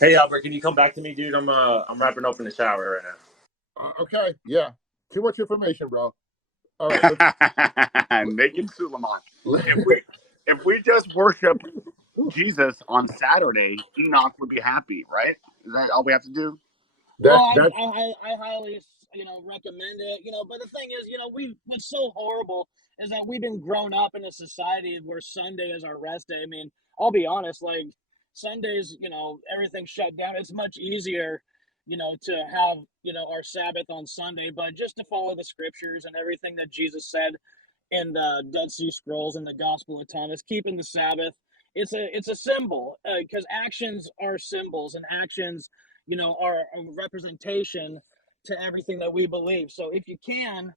Hey Albert, can you come back to me, dude? I'm wrapping up in the shower right now. Okay, yeah. Too much information, bro. All right. Naked Suleiman. If we just worship Jesus on Saturday, Enoch would be happy, right? Is that all we have to do? I highly, recommend it. But the thing is, what's so horrible is that we've been grown up in a society where Sunday is our rest day. I mean, I'll be honest, like Sundays, everything's shut down. It's much easier, to have, our Sabbath on Sunday, but just to follow the scriptures and everything that Jesus said in the Dead Sea Scrolls and the Gospel of Thomas, keeping the Sabbath, it's a symbol, because actions are symbols, and actions, are a representation to everything that we believe. So if you can,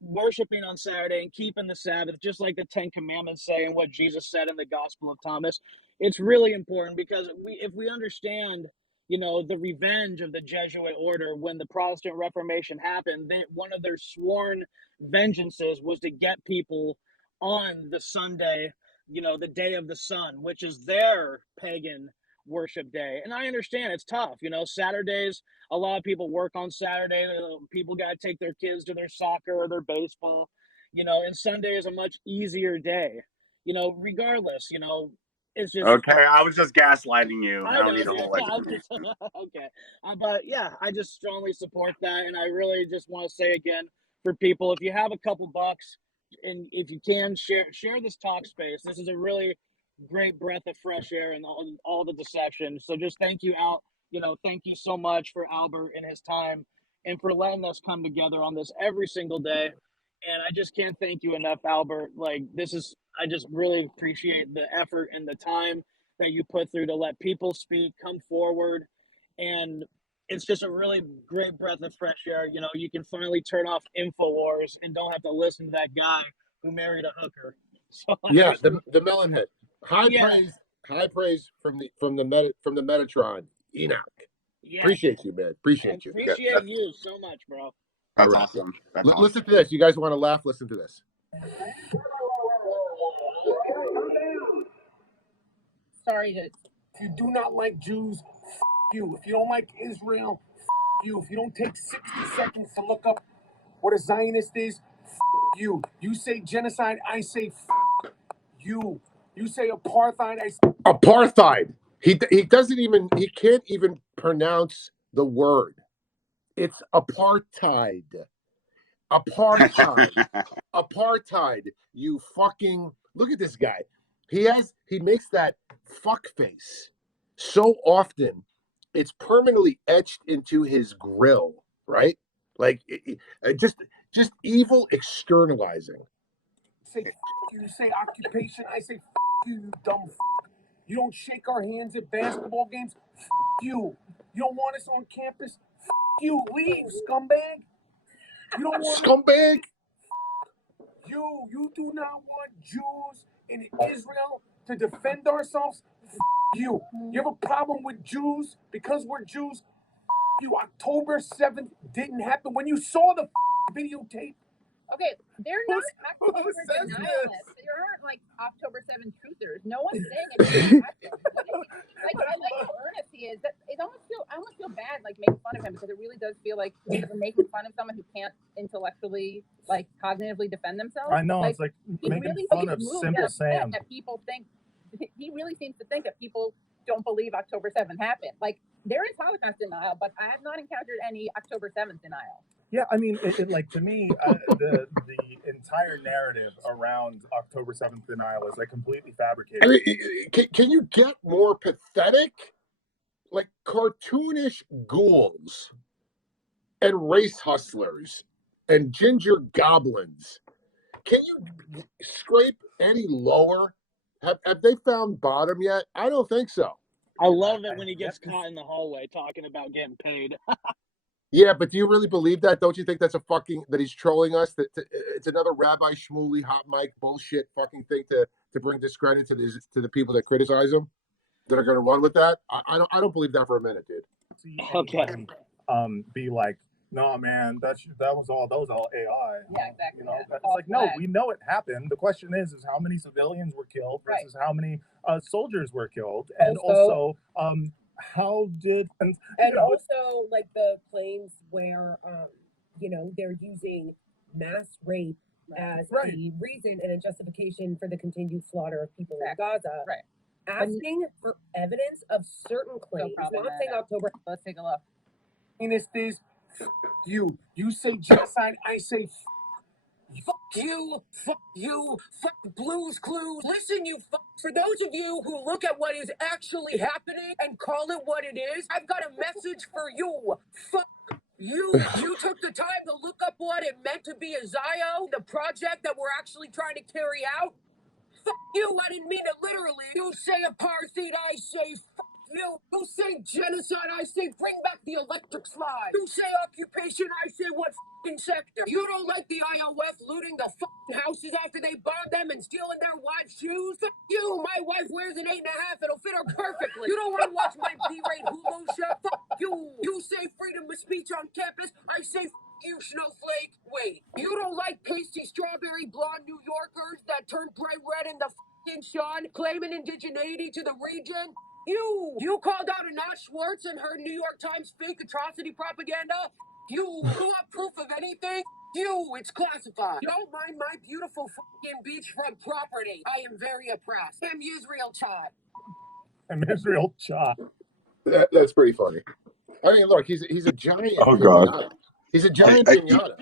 worshiping on Saturday and keeping the Sabbath, just like the 10 Commandments say and what Jesus said in the Gospel of Thomas, it's really important, because if we understand, the revenge of the Jesuit order when the Protestant Reformation happened, one of their sworn vengeances was to get people on the Sunday, the day of the sun, which is their pagan worship day. And I understand it's tough. Saturdays, a lot of people work on Saturday. People got to take their kids to their soccer or their baseball, and Sunday is a much easier day. Regardless, it's just Okay, I was just gaslighting you. I I don't know, need a dude. whole I'm explanation. just okay, but yeah, I just strongly support that, and I really just want to say again for people, if you have a couple bucks, and if you can share this talk space, this is a really great breath of fresh air and all the deception. So just thank you, thank you so much for Albert and his time, and for letting us come together on this every single day. And I just can't thank you enough, Albert. Like I just really appreciate the effort and the time that you put through to let people speak, come forward, and it's just a really great breath of fresh air. You can finally turn off Infowars and don't have to listen to that guy who married a hooker. So Yeah, the melon head. High yeah, praise from the Metatron, Enoch. yes, Appreciate you, man. Appreciate you. appreciate you so much, bro. All That's right. awesome. That's awesome. Listen to this. You guys want to laugh? Listen to this. Sorry to. If you do not like Jews, you. If you don't like Israel, you. If you don't take 60 seconds to look up what a Zionist is, you. You say genocide, I say you. You say apartheid, I say Apartheid. He can't even pronounce the word. It's apartheid. Apartheid. Apartheid. You fucking look at this guy. He makes that fuck face so often. It's permanently etched into his grill, right? Like just evil externalizing. say you. Say occupation, I say you, you dumb. You don't shake our hands at basketball games, you. You don't want us on campus, you. Leave, scumbag. You don't want Scumbag. You do not want Jews in Israel to defend ourselves. You. You have a problem with Jews because we're Jews. You. October 7th didn't happen. When you saw the videotape. Okay, they're not Who October says this? denialists. There aren't like October 7 truthers. No one's saying it didn't happen. Like I like how earnest he is. That I almost feel bad like making fun of him because it really does feel like we're making fun of someone who can't intellectually, like cognitively defend themselves. I know, it's like he making really fun seems of moved Simple and upset Sam. that people think he really seems to think that people don't believe October 7th happened. Like there is Holocaust denial, but I have not encountered any October 7th denial. Yeah, I mean, like to me, the entire narrative around October 7th denial is like completely fabricated. I mean, can you get more pathetic? Like cartoonish ghouls and race hustlers and ginger goblins. Can you scrape any lower? Have they found bottom yet? I don't think so. I love it when he gets caught in the hallway talking about getting paid. Yeah, but do you really believe that? Don't you think that's that he's trolling us? That it's another Rabbi Shmuley hot mic bullshit fucking thing to bring discredit to the people that criticize him, that are going to run with that? I don't believe that for a minute, dude. Okay. Be like, no, man, that was all AI. Yeah, exactly. You know, it's like, no, we know it happened. The question is how many civilians were killed versus how many soldiers were killed, and also how did and also like the claims where they're using mass rape as the reason and a justification for the continued slaughter of people in Gaza. Right. Asking for evidence of certain claims. Not saying October. Let's take a look. This is you. You say genocide, I say fuck you, fuck Blue's Clues. Listen, you fuck. For those of you who look at what is actually happening and call it what it is, I've got a message for you. Fuck you. You took the time to look up what it meant to be a Zio, the project that we're actually trying to carry out. Fuck you, I didn't mean it literally. You say apartheid, I say fuck you. You say genocide, I say bring back the electric slide. You say occupation, I say what fucking sector. You don't like the IOF looting the fucking houses after they bombed them and stealing their wives' shoes? Fuck you, my wife wears an 8.5, it'll fit her perfectly. You don't want to watch my B-rate Hulu show? Fuck you. You say freedom of speech on campus, I say you snowflake. Wait, you don't like pasty strawberry blonde New Yorkers that turn bright red in the fucking sun, claiming indigeneity to the region? You called out Anat Schwartz and her New York Times fake atrocity propaganda? You want proof of anything? It's classified. Don't mind my beautiful fucking beachfront property. I am very oppressed. I'm Israel Todd. and Israel cha. That's pretty funny. I mean, look, he's a giant Oh God! pinata. He's a giant I, pinata.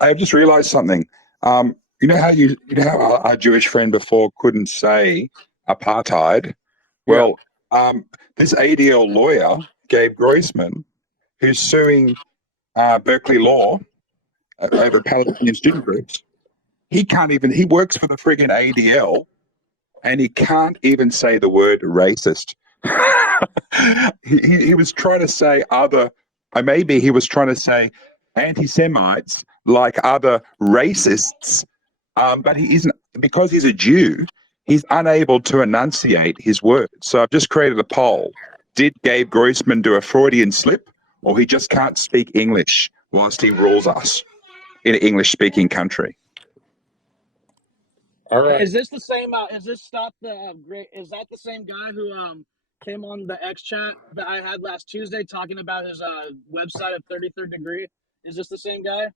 I've just realised something. You know how our Jewish friend before couldn't say apartheid. Yeah. Well, this ADL lawyer, Gabe Groisman, who's suing Berkeley Law over Palestinian student groups, he works for the friggin' ADL, and he can't even say the word racist. he was trying to say maybe he was trying to say anti-Semites like other racists, but he isn't, because he's a Jew, he's unable to enunciate his words. So I've just created a poll. Did Gabe Groisman do a Freudian slip, or he just can't speak English whilst he rules us in an English-speaking country? All right. Is this the same? Is this stuff the great? Is that the same guy who came on the X chat that I had last Tuesday talking about his website of 33rd Degree? Is this the same guy?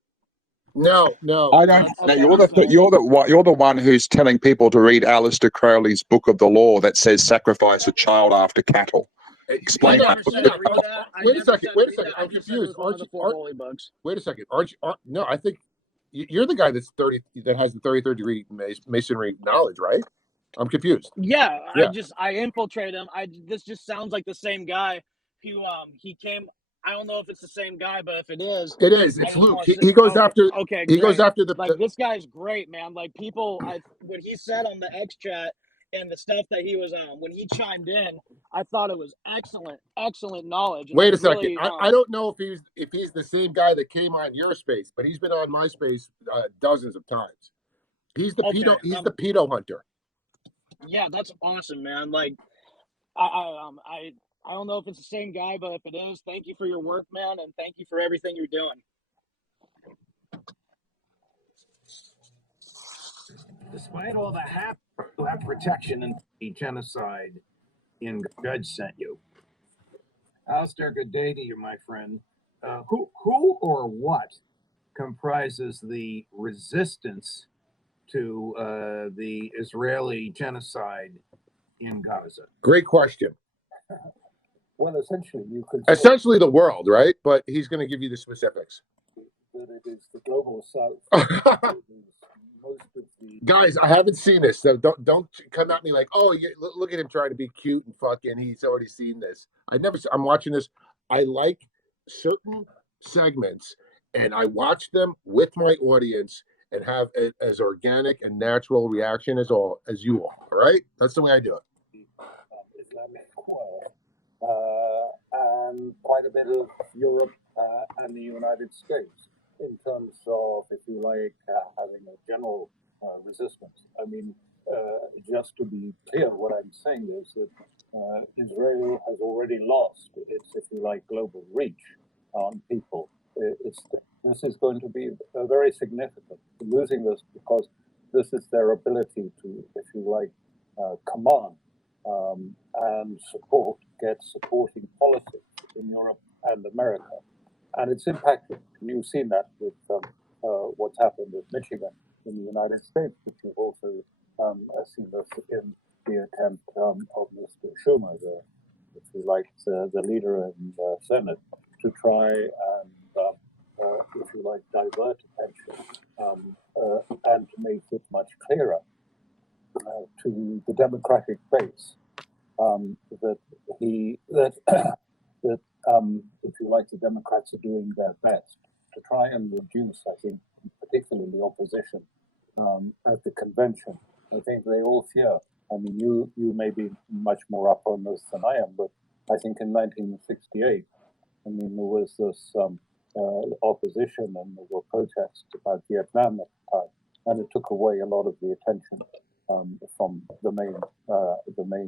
No. I don't. Okay, You're the one who's telling people to read Aleister Crowley's Book of the Law that says sacrifice a child after cattle. Explain I never that. said read that. Wait a second. I'm confused. Aren't you? Holy books. Wait a second. No, I think you're the guy that has the 33rd degree masonry knowledge, right? I'm confused. Yeah, Yeah. I infiltrated him. This just sounds like the same guy who he came. I don't know if it's the same guy, but if it is, It is. I It's just Luke. wanna He goes after. Okay, He goes great. after the. Like this guy's great, man. Like people, what he said on the X chat and the stuff that he was when he chimed in, I thought it was excellent knowledge. And Wait I a second. really, I don't know if he's the same guy that came on your space, but he's been on my space dozens of times. He's the pedo. He's the pedo hunter. Yeah, that's awesome, man. Like, I don't know if it's the same guy, but if it is, thank you for your work, man, and thank you for everything you're doing. Despite all the you have protection and the genocide in Judge sent you. Alistair, good day to you, my friend. Who or what comprises the resistance to the Israeli genocide in Gaza? Great question. Well, essentially, you could Essentially the world, right? But he's going to give you the specifics. that it is the global south. Most of the Guys, I haven't seen this, so don't come at me like, oh, look at him trying to be cute and fucking. He's already seen this. I'm watching this. I like certain segments, and I watch them with my audience and have as organic and natural reaction as you all. All right, that's the way I do it. Islamic world, and quite a bit of Europe and the United States in terms of, if you like, having a general resistance. I mean, just to be clear, what I'm saying is that Israel has already lost its, if you like, global reach on people. This is going to be very significant. Losing this because this is their ability to, if you like, command and get supporting policies in Europe and America. And it's impacted. You've seen that with what's happened with Michigan in the United States, but you've also seen this in the attempt of Mr. Schumer, if you like, the leader in the Senate, to try and, if you like, divert attention and to make it much clearer to the Democratic base that if you like, the Democrats are doing their best to try and reduce, I think, particularly the opposition at the convention. I think they all fear. I mean, you may be much more up on this than I am, but I think in 1968, I mean, there was this opposition and there were protests about Vietnam at the time, and it took away a lot of the attention from the main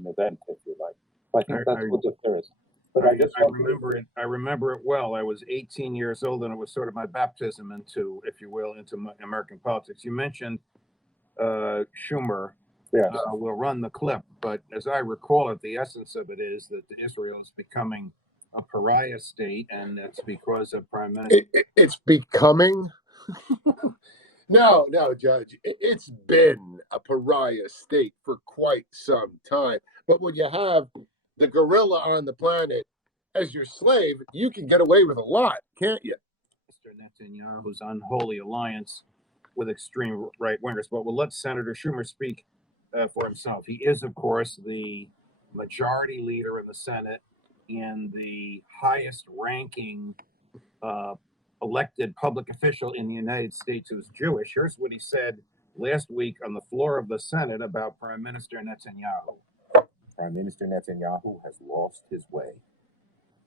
event, if you like. I think that's what the fear is. But I remember it well. I was 18 years old, and it was sort of my baptism into, if you will, into American politics. You mentioned Schumer. Yes. Will run the clip, but as I recall it, the essence of it is that Israel is becoming a pariah state, and it's because of Prime Minister. It's becoming. No, Judge. It's been a pariah state for quite some time. But when you have the gorilla on the planet as your slave, you can get away with a lot, can't you? Mr. Netanyahu's unholy alliance with extreme right wingers. But we'll let Senator Schumer speak for himself. He is, of course, the majority leader in the Senate and the highest ranking elected public official in the United States who's Jewish. Here's what he said last week on the floor of the Senate about Prime Minister Netanyahu. Prime Minister Netanyahu has lost his way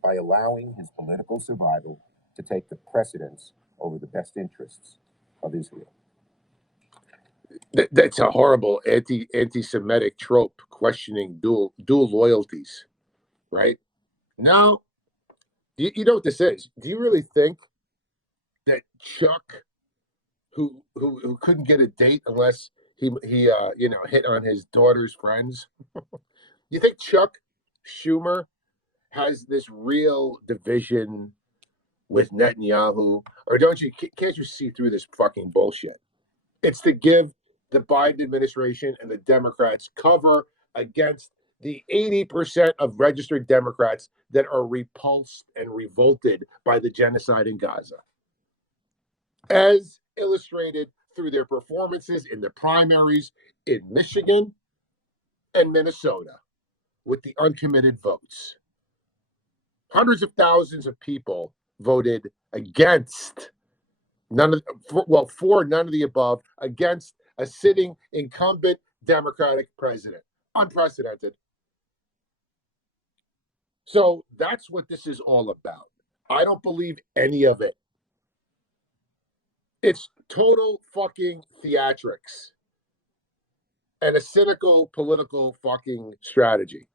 by allowing his political survival to take the precedence over the best interests of Israel. That's a horrible anti-Semitic trope, questioning dual loyalties, right? Now, you know what this is? Do you really think that Chuck, who couldn't get a date unless he hit on his daughter's friends, you think Chuck Schumer has this real division with Netanyahu, or can't you see through this fucking bullshit? It's to give the Biden administration and the Democrats cover against the 80% of registered Democrats that are repulsed and revolted by the genocide in Gaza, as illustrated through their performances in the primaries in Michigan and Minnesota with the uncommitted votes. Hundreds of thousands of people voted against for none of the above, against a sitting incumbent Democratic president. Unprecedented. So that's what this is all about. I don't believe any of it. It's total fucking theatrics and a cynical political fucking strategy.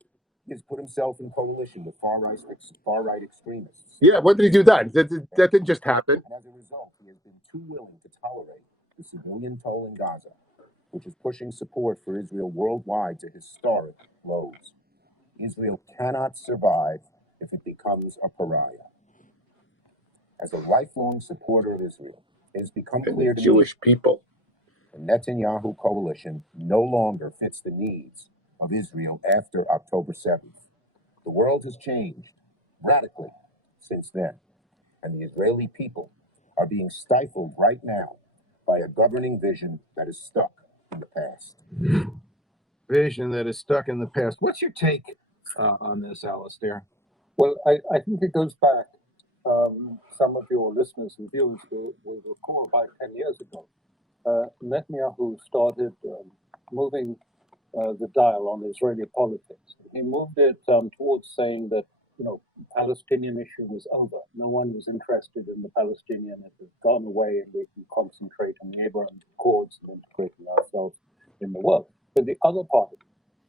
He's put himself in coalition with far-right extremists. Yeah, when did he do that? That didn't just happen. And as a result, he has been too willing to tolerate the civilian toll in Gaza, which is pushing support for Israel worldwide to historic lows. Israel cannot survive if it becomes a pariah. As a lifelong supporter of Israel, it has become clear to Jewish people. The Netanyahu coalition no longer fits the needs of Israel after October 7th. The world has changed radically since then, and the Israeli people are being stifled right now by a governing vision that is stuck in the past. Vision that is stuck in the past. What's your take on this, Alistair? Well, I think it goes back. Some of your listeners and viewers will recall about 10 years ago, Netanyahu started moving the dial on Israeli politics. He moved it towards saying that, Palestinian issue was over. No one was interested in the Palestinian. It had gone away, and we can concentrate on the Abraham Accords and integrating ourselves in the world. But the other part of it,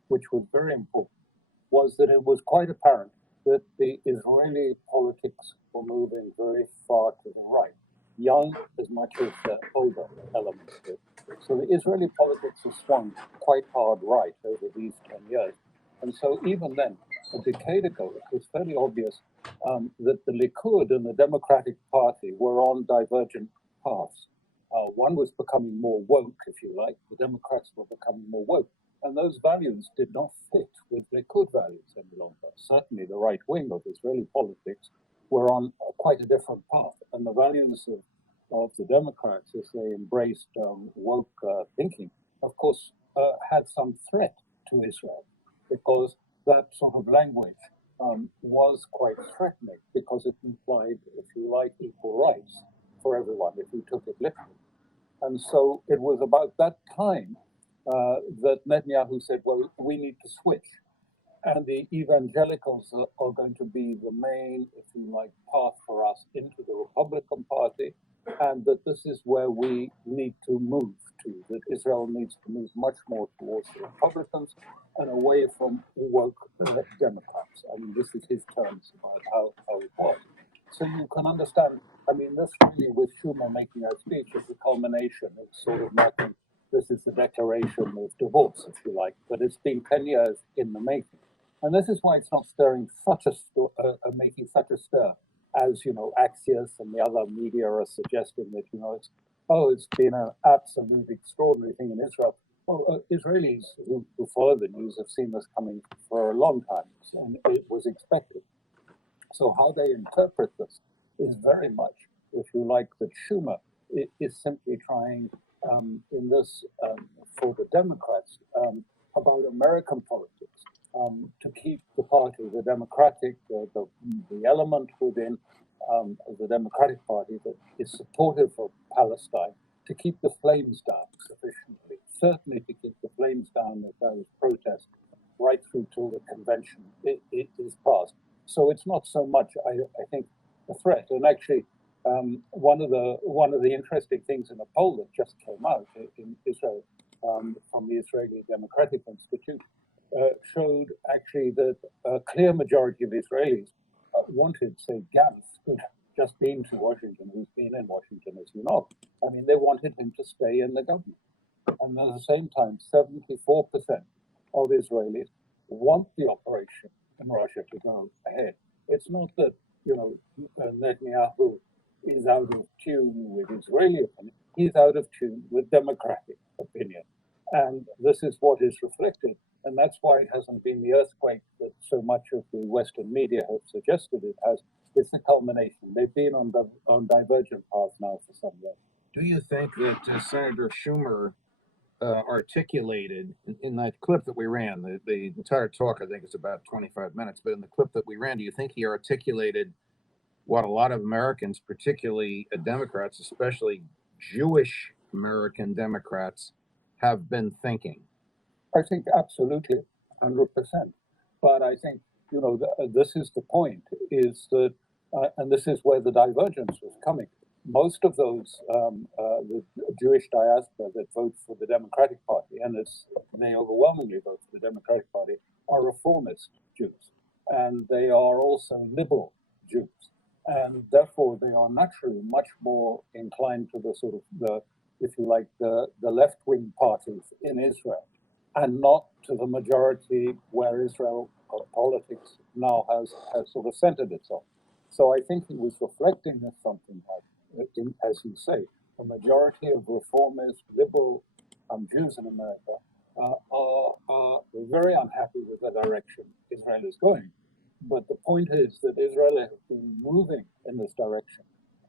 which was very important, was that it was quite apparent that the Israeli politics were moving very far to the right, young as much as the older elements of it. So the Israeli politics has swung quite hard right over these 10 years. And so even then, a decade ago, it was fairly obvious that the Likud and the Democratic Party were on divergent paths. One was becoming more woke, if you like. The Democrats were becoming more woke. And those values did not fit with Likud values any longer. Certainly the right wing of Israeli politics were on quite a different path. And the values of the Democrats, as they embraced woke thinking, of course, had some threat to Israel, because that sort of language was quite threatening, because it implied, if you like, equal rights for everyone, if you took it literally. And so it was about that time that Netanyahu said, well, we need to switch. And the evangelicals are going to be the main, if you like, path for us into the Republican Party, and that this is where we need to move to, that Israel needs to move much more towards the Republicans and away from woke Democrats. I mean, this is his terms about how it was. So you can understand, I mean, this really, with Schumer making that speech, is the culmination. It's sort of making, this is the declaration of divorce, if you like, but it's been 10 years in the making. And this is why it's not stirring such making such a stir as, Axios and the other media are suggesting that, it's been an absolute extraordinary thing in Israel. Well, Israelis who follow the news have seen this coming for a long time, and it was expected. So how they interpret this is very much, if you like, that Schumer is simply trying in this for the Democrats about American politics to keep the party, the Democratic, the element within the Democratic Party that is supportive of Palestine, to keep the flames down sufficiently, certainly to keep the flames down of those protests right through till the convention it is passed. So it's not so much, I think, a threat. And actually, one of the interesting things in a poll that just came out in Israel from the Israeli Democratic Institute showed actually that a clear majority of Israelis wanted, say, Gantz, who'd just been to Washington, who's been in Washington, as you know. I mean, they wanted him to stay in the government. And at the same time, 74% of Israelis want the operation in Russia to go ahead. It's not that, Netanyahu is out of tune with Israeli opinion. He's out of tune with democratic opinion. And this is what is reflected. And that's why it hasn't been the earthquake that so much of the Western media have suggested it has. It's the culmination. They've been on divergent paths now for some years. Do you think that Senator Schumer articulated in that clip that we ran, the entire talk, I think it's about 25 minutes, but in the clip that we ran, do you think he articulated what a lot of Americans, particularly Democrats, especially Jewish American Democrats, have been thinking? I think absolutely, 100%. But I think, this is the point, is that, and this is where the divergence was coming. Most of those, the Jewish diaspora that vote for the Democratic Party, and they overwhelmingly vote for the Democratic Party, are reformist Jews. And they are also liberal Jews. And therefore, they are naturally much more inclined to the sort of, if you like, the left-wing parties in Israel, and not to the majority where Israel politics now has sort of centered itself. So I think he was reflecting as something like, as you say, the majority of reformist, liberal Jews in America are very unhappy with the direction Israel is going. But the point is that Israel has been moving in this direction.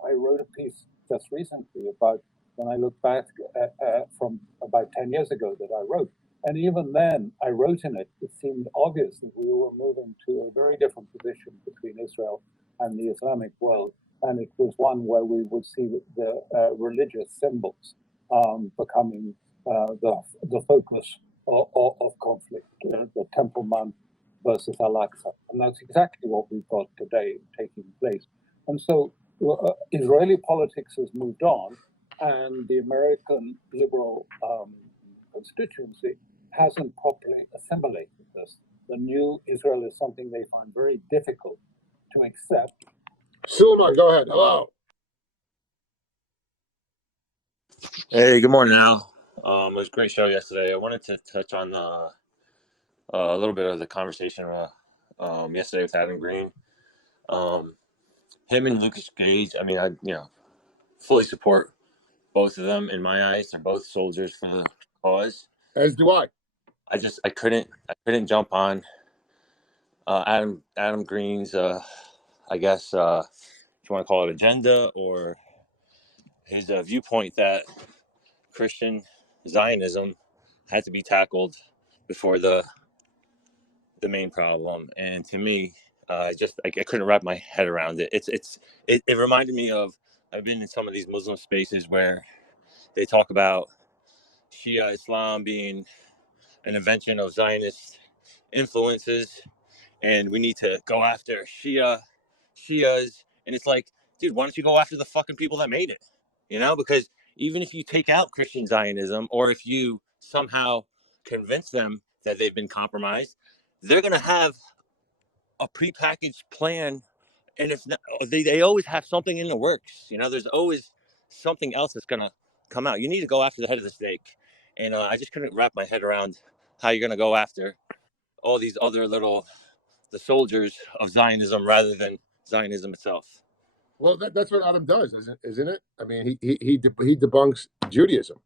I wrote a piece just recently about, when I look back from about 10 years ago that I wrote, and even then I wrote in it, it seemed obvious that we were moving to a very different position between Israel and the Islamic world. And it was one where we would see the religious symbols becoming the focus of conflict, the Temple Mount versus Al-Aqsa. And that's exactly what we've got today taking place. And so Israeli politics has moved on, and the American liberal constituency hasn't properly assimilated this. The new Israel is something they find very difficult to accept. Suleiman, go ahead. Hello. Hey, good morning, Al. It was a great show yesterday. I wanted to touch on a little bit of the conversation yesterday with Adam Green. Him and Lucas Gage. I mean, I fully support both of them. In my eyes, they're both soldiers for the cause. As do I. I couldn't jump on Adam Green's I guess if you want to call it agenda, or his viewpoint that Christian Zionism had to be tackled before the main problem. And to me, I couldn't wrap my head around it. It reminded me of, I've been in some of these Muslim spaces where they talk about Shia Islam being an invention of Zionist influences, and we need to go after Shias. And it's like, dude, why don't you go after the fucking people that made it? Because even if you take out Christian Zionism, or if you somehow convince them that they've been compromised, they're going to have a prepackaged plan. And if not, they always have something in the works. There's always something else that's going to come out. You need to go after the head of the snake. And I just couldn't wrap my head around how you're going to go after all these other the soldiers of Zionism rather than Zionism itself. Well, that's what Adam does, isn't it? I mean, he debunks Judaism,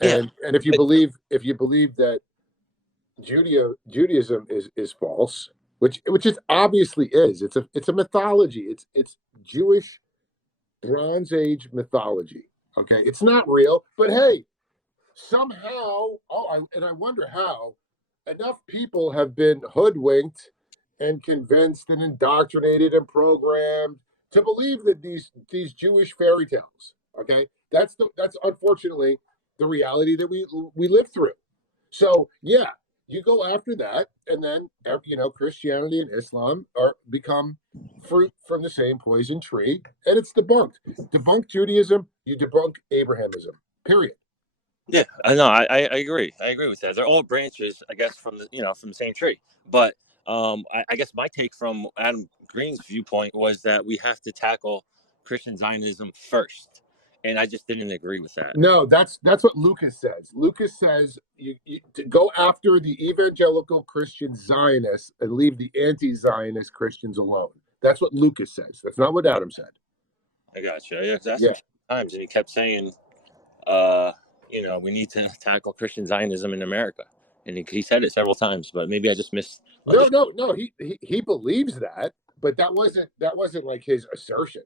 And if you believe that Judaism is false, which it obviously is. It's a mythology. It's Jewish Bronze Age mythology. Okay, it's not real, but hey, somehow, I wonder how enough people have been hoodwinked and convinced and indoctrinated and programmed to believe that these Jewish fairy tales. Okay, that's unfortunately the reality that we live through. So yeah, you go after that, and then Christianity and Islam become fruit from the same poison tree, and it's debunked. Debunk Judaism, you debunk Abrahamism. Period. Yeah, I know. I agree. I agree with that. They're all branches, I guess, from the from the same tree. But I guess my take from Adam Green's viewpoint was that we have to tackle Christian Zionism first, and I just didn't agree with that. No, that's what Lucas says. Lucas says you to go after the evangelical Christian Zionists and leave the anti-Zionist Christians alone. That's what Lucas says. That's not what Adam said. I got you. Yeah, because I asked Yeah. him a few times, and he kept saying, we need to tackle Christian Zionism in America, and he said it several times. But maybe I just missed. No. He believes that, but that wasn't like his assertion.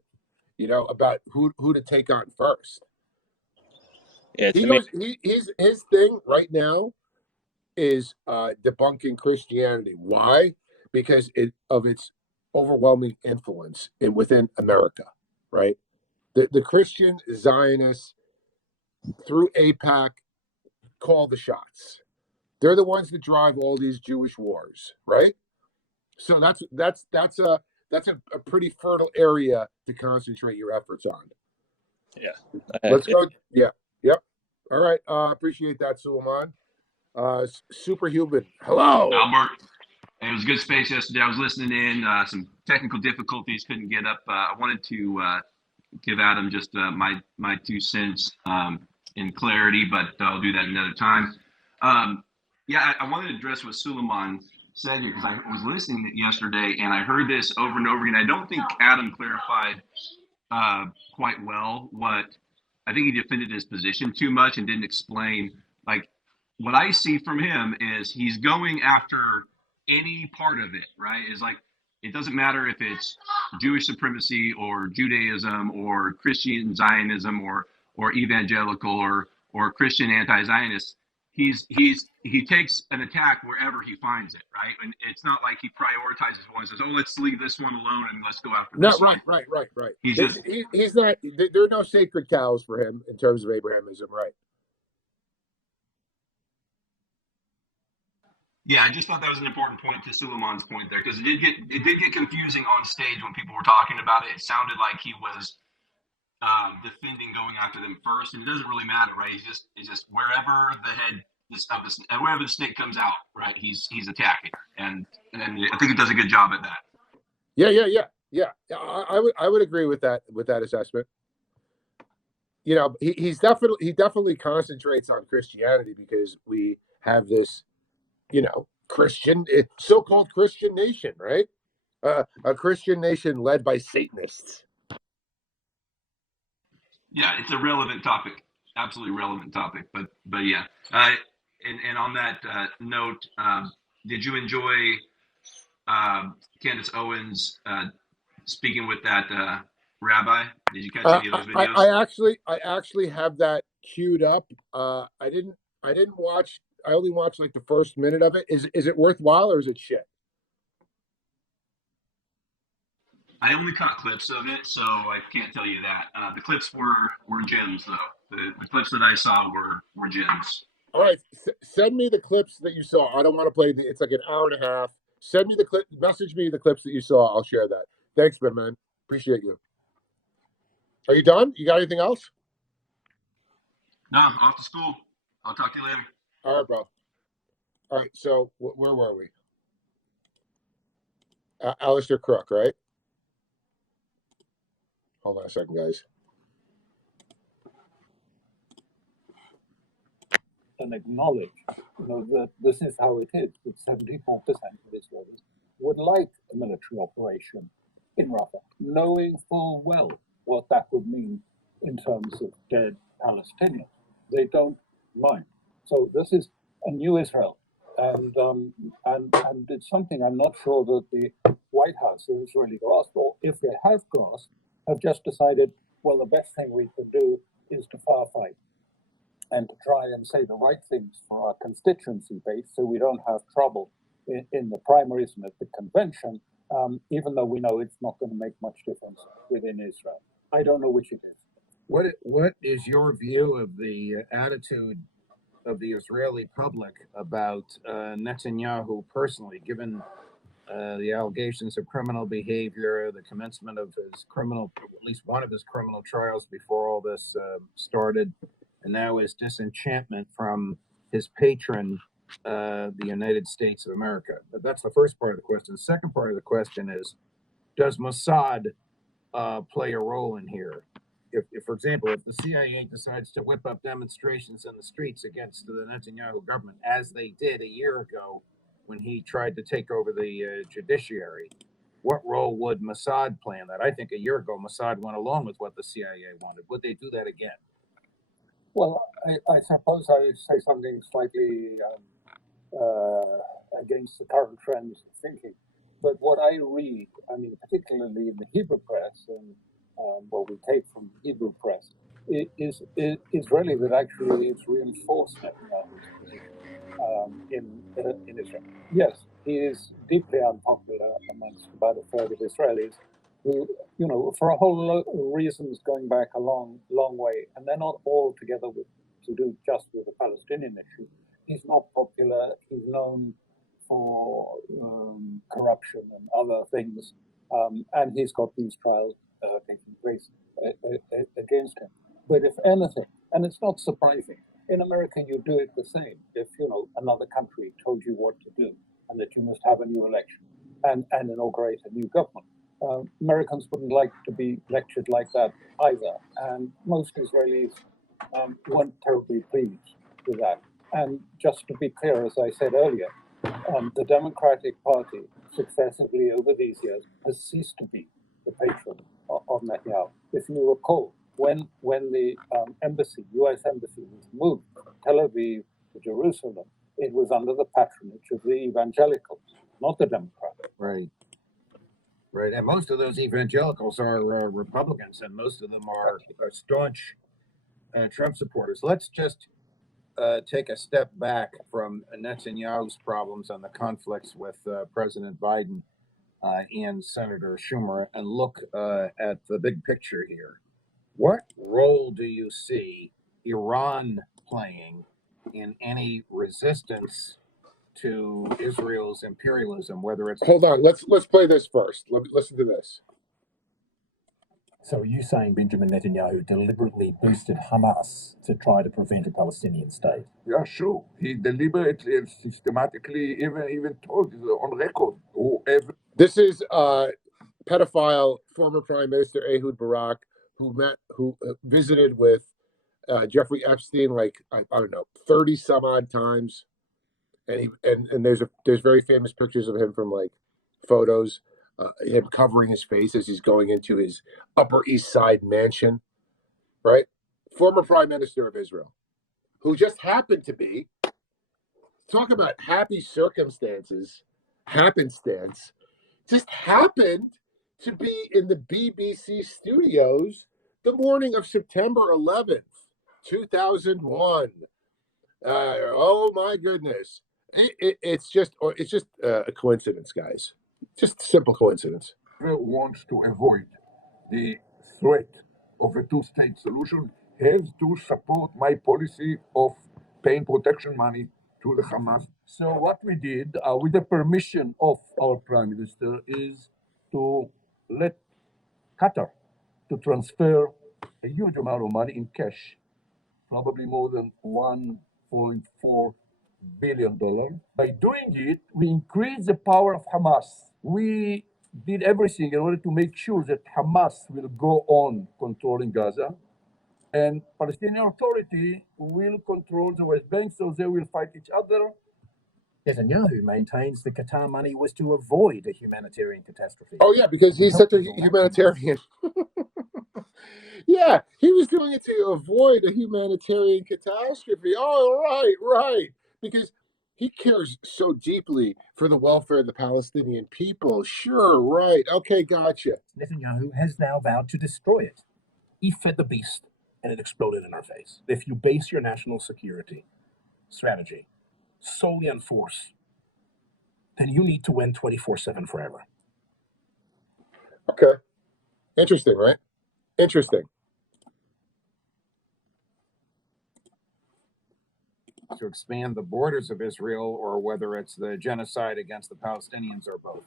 About who to take on first. Yeah, his thing right now is debunking Christianity. Why? Because of its overwhelming influence within America, right? The Christian Zionists through AIPAC call the shots. They're the ones that drive all these Jewish wars, right? So that's a pretty fertile area to concentrate your efforts on. Yeah. Let's go. Yeah. Yep. All right. Appreciate that, Suleiman. Superhuman. Hello. Albert. It was a good space yesterday. I was listening in. Some technical difficulties, couldn't get up. I wanted to give Adam just my 2 cents in clarity, but I'll do that another time. I wanted to address what Suleiman said here because I was listening yesterday and I heard this over and over again. I don't think Adam clarified quite well what I think he defended his position too much and didn't explain. Like what I see from him is he's going after any part of it, right? Is like it doesn't matter if it's Jewish supremacy or Judaism or Christian Zionism or evangelical or Christian anti-Zionist. He takes an attack wherever he finds it, right? And it's not like he prioritizes one and says, "Oh, let's leave this one alone and let's go after this one." Right. He's not. There are no sacred cows for him in terms of Abrahamism, right? Yeah, I just thought that was an important point to Suleiman's point there because it did get confusing on stage when people were talking about it. It sounded like he was defending going after them first, and it doesn't really matter, right? It's just wherever the head wherever the snake comes out, right? He's attacking, and I think he does a good job at that. Yeah. I would agree with that assessment. He definitely concentrates on Christianity because we have this, Christian, so-called Christian nation, right? A Christian nation led by Satanists. Yeah, it's a relevant topic, absolutely relevant topic. But yeah, and on that note, did you enjoy Candace Owens speaking with that rabbi? Did you catch any of those videos? I actually have that queued up. I didn't watch. I only watched like the first minute of it. Is it worthwhile or is it shit? I only caught clips of it, so I can't tell you that. The clips were gems, though. The clips that I saw were gems. All right, send me the clips that you saw. I don't want to play it's like an hour and a half. Send me the clip. Message me the clips that you saw. I'll share that. Thanks, man. Appreciate you. Are you done? You got anything else? No, I'm off to school. I'll talk to you later. All right, bro. All right, so where were we? Alistair Crook, right? Hold on a second, guys. And acknowledge, that this is how it is. That 74% of Israelis would like a military operation in Rafah, knowing full well what that would mean in terms of dead Palestinians. They don't mind. So this is a new Israel, and it's something I'm not sure that the White House has really grasped, or if they have grasped, have just decided, well, the best thing we can do is to firefight and to try and say the right things for our constituency base so we don't have trouble in the primaries and at the convention, even though we know it's not going to make much difference within Israel. I don't know which it is. What is your view of the attitude of the Israeli public about Netanyahu personally, given the allegations of criminal behavior, the commencement of his at least one of his criminal trials before all this started, and now his disenchantment from his patron, the United States of America? But that's the first part of the question. The second part of the question is, does Mossad play a role in here? If, for example, if the CIA decides to whip up demonstrations in the streets against the Netanyahu government, as they did a year ago when he tried to take over the judiciary, what role would Mossad play in that? I think a year ago, Mossad went along with what the CIA wanted. Would they do that again? Well, I suppose I would say something slightly against the current trends of thinking. But what I read, I mean, particularly in the Hebrew press, and what we take from the Hebrew press, is really that actually it's reinforced Netanyahu's position in Israel. Yes, he is deeply unpopular amongst about a third of Israelis, who, you know, for a whole lot of reasons going back a long way, and they're not all together to do just with the Palestinian issue. He's not popular. He's known for corruption and other things, and he's got these trials taking place against him. But if anything, and it's not surprising, in America you do it the same. If, you know, another country told you what to do and that you must have a new election and inaugurate a new government, Americans wouldn't like to be lectured like that either. And most Israelis weren't terribly pleased with that. And just to be clear, as I said earlier, the Democratic Party successively over these years has ceased to be the patron of Netanyahu. If you recall, when the embassy, U.S. embassy, was moved from Tel Aviv to Jerusalem, it was under the patronage of the evangelicals, not the Democrats. Right. Right. And most of those evangelicals are Republicans, and most of them are staunch Trump supporters. Let's just take a step back from Netanyahu's problems and the conflicts with President Biden and Senator Schumer and look at the big picture here. What role do you see Iran playing in any resistance to Israel's imperialism, whether it's... Hold on, let's play this first. Listen to this. So are you saying Benjamin Netanyahu deliberately boosted Hamas to try to prevent a Palestinian state? Yeah, sure. He deliberately and systematically even told on record. This is pedophile former Prime Minister Ehud Barak, who visited with Jeffrey Epstein like I don't know 30 some odd times, and there's very famous pictures of him from like photos, him covering his face as he's going into his Upper East Side mansion, right? Former Prime Minister of Israel, who just happened to be, talk about happy circumstances, happenstance, just happened to be in the BBC studios the morning of September 11th, 2001. Oh my goodness. It's just a coincidence, guys. Just a simple coincidence. Whoever wants to avoid the threat of a two-state solution has to support my policy of paying protection money to the Hamas. So what we did, with the permission of our Prime Minister, is to let Qatar to transfer a huge amount of money in cash, probably more than $1.4 billion. By doing it, we increase the power of Hamas. We did everything in order to make sure that Hamas will go on controlling Gaza, and Palestinian Authority will control the West Bank, so they will fight each other. Netanyahu maintains the Qatar money was to avoid a humanitarian catastrophe. Oh yeah, because he's such a humanitarian. Yeah, he was doing it to avoid a humanitarian catastrophe. Oh, right. Because he cares so deeply for the welfare of the Palestinian people. Sure, right. Okay, gotcha. Netanyahu has now vowed to destroy it. He fed the beast, and it exploded in our face. If you base your national security strategy solely on force, then you need to win 24/7 forever. Okay. Interesting, right? Interesting. To expand the borders of Israel, or whether it's the genocide against the Palestinians, or both?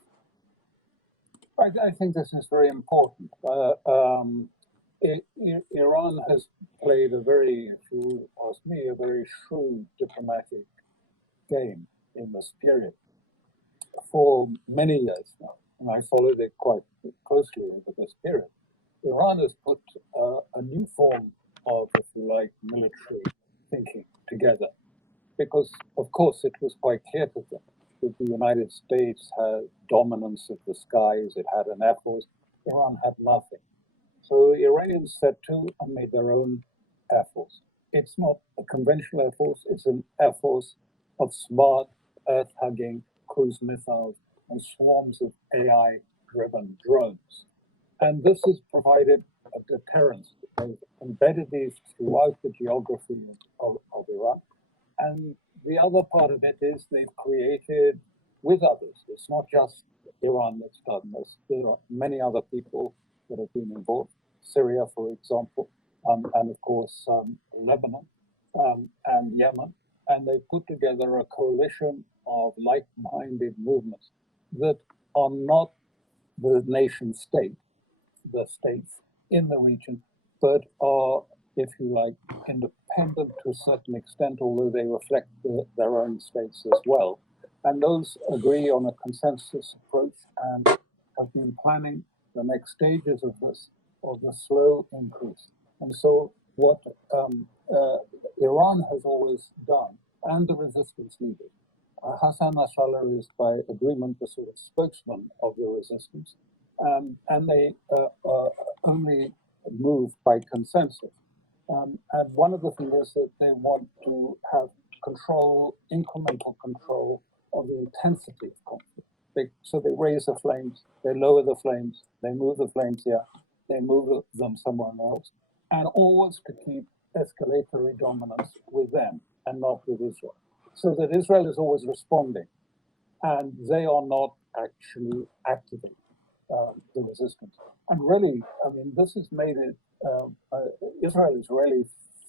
I think this is very important. Iran has played a very, if you ask me, a very shrewd diplomatic game in this period for many years now, and I followed it quite closely over this period. Iran has put a new form of, if you like, military thinking together, because, of course, it was quite clear to them that the United States had dominance of the skies, it had an Air Force, Iran had nothing. So the Iranians set to and made their own Air Force. It's not a conventional Air Force, it's an Air Force of smart, earth-hugging cruise missiles and swarms of AI-driven drones. And this has provided a deterrence. They've embedded these throughout the geography of Iran. And the other part of it is they've created with others. It's not just Iran that's done this. There are many other people that have been involved. Syria, for example, and of course Lebanon and Yemen. And they've put together a coalition of like-minded movements that are not the nation state, the states in the region, but are, if you like, independent to a certain extent, although they reflect their own states as well. And those agree on a consensus approach and have been planning the next stages of this, of the slow increase. And so what Iran has always done, and the resistance leaders, Hassan Nasrallah is by agreement the sort of spokesman of the resistance, and they only move by consensus. And one of the things is that they want to have control, incremental control of the intensity of conflict. So they raise the flames, they lower the flames, they move the flames here, they move them somewhere else, and always to keep escalatory dominance with them and not with Israel. So that Israel is always responding, and they are not actually activating the resistance. And really, I mean, this has made it, Israel is really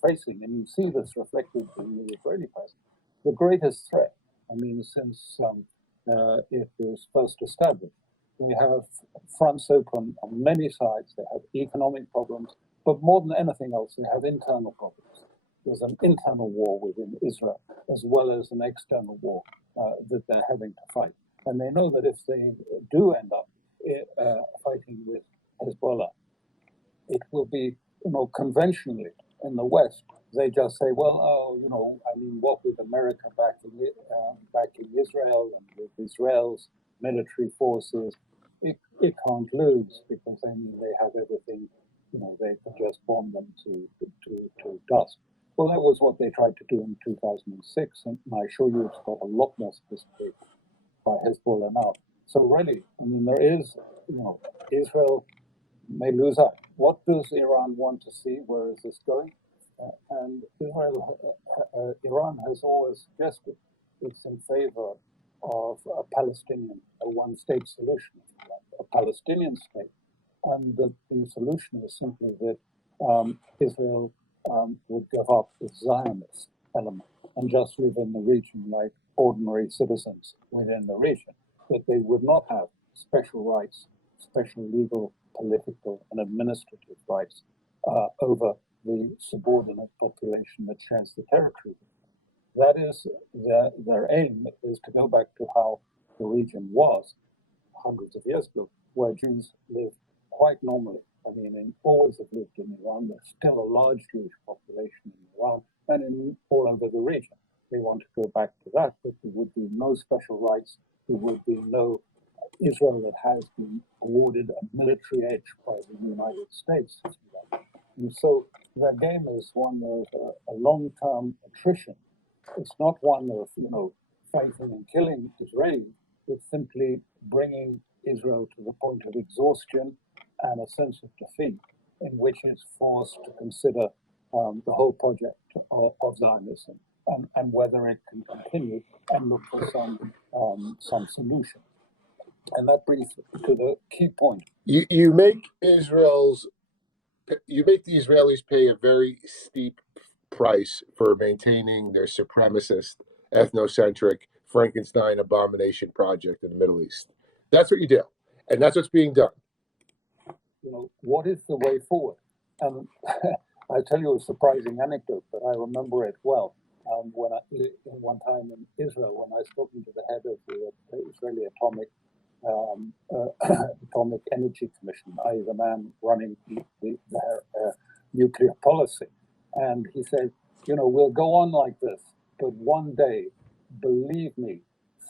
facing, and you see this reflected in the Israeli press, the greatest threat. I mean, since it was first established. They have fronts open on many sides. They have economic problems, but more than anything else, they have internal problems. There's an internal war within Israel, as well as an external war that they're having to fight. And they know that if they do end up fighting with Hezbollah, it will be, conventionally in the West, they just say, well, I mean, what with America backing Israel and with Israel's military forces, it can't lose because they have everything, they can just bomb them to dust. Well, that was what they tried to do in 2006, and I assure you it's got a lot more sophisticated by Hezbollah now. So really, I mean, there is, Israel may lose out. What does Iran want to see? Where is this going? And Iran has always suggested it's in favor of a Palestinian, a one-state solution, a Palestinian state. And the solution is simply that Israel would give up the Zionist element and just live in the region like ordinary citizens within the region. That they would not have special rights, special legal, political, and administrative rights over the subordinate population that shares the territory. That is their aim, is to go back to how the region was hundreds of years ago, where Jews lived quite normally. I mean, always have lived in Iran. There's still a large Jewish population in Iran and all over the region. They want to go back to that, but there would be no special rights. There would be no Israel that has been awarded a military edge by the United States. And so their game is one of a long-term attrition. It's not one of, fighting and killing Israelis. It's simply bringing Israel to the point of exhaustion and a sense of defeat, in which it's forced to consider the whole project of Zionism and whether it can continue and look for some solution. And that brings to the key point. You make the Israelis pay a very steep price for maintaining their supremacist, ethnocentric, Frankenstein abomination project in the Middle East. That's what you do, and that's what's being done. What is the way forward? I'll tell you a surprising anecdote, but I remember it well. One time in Israel, when I was talking to the head of the Israeli Atomic Energy Commission, i.e. the man running their nuclear policy, and he said, we'll go on like this, but one day, believe me,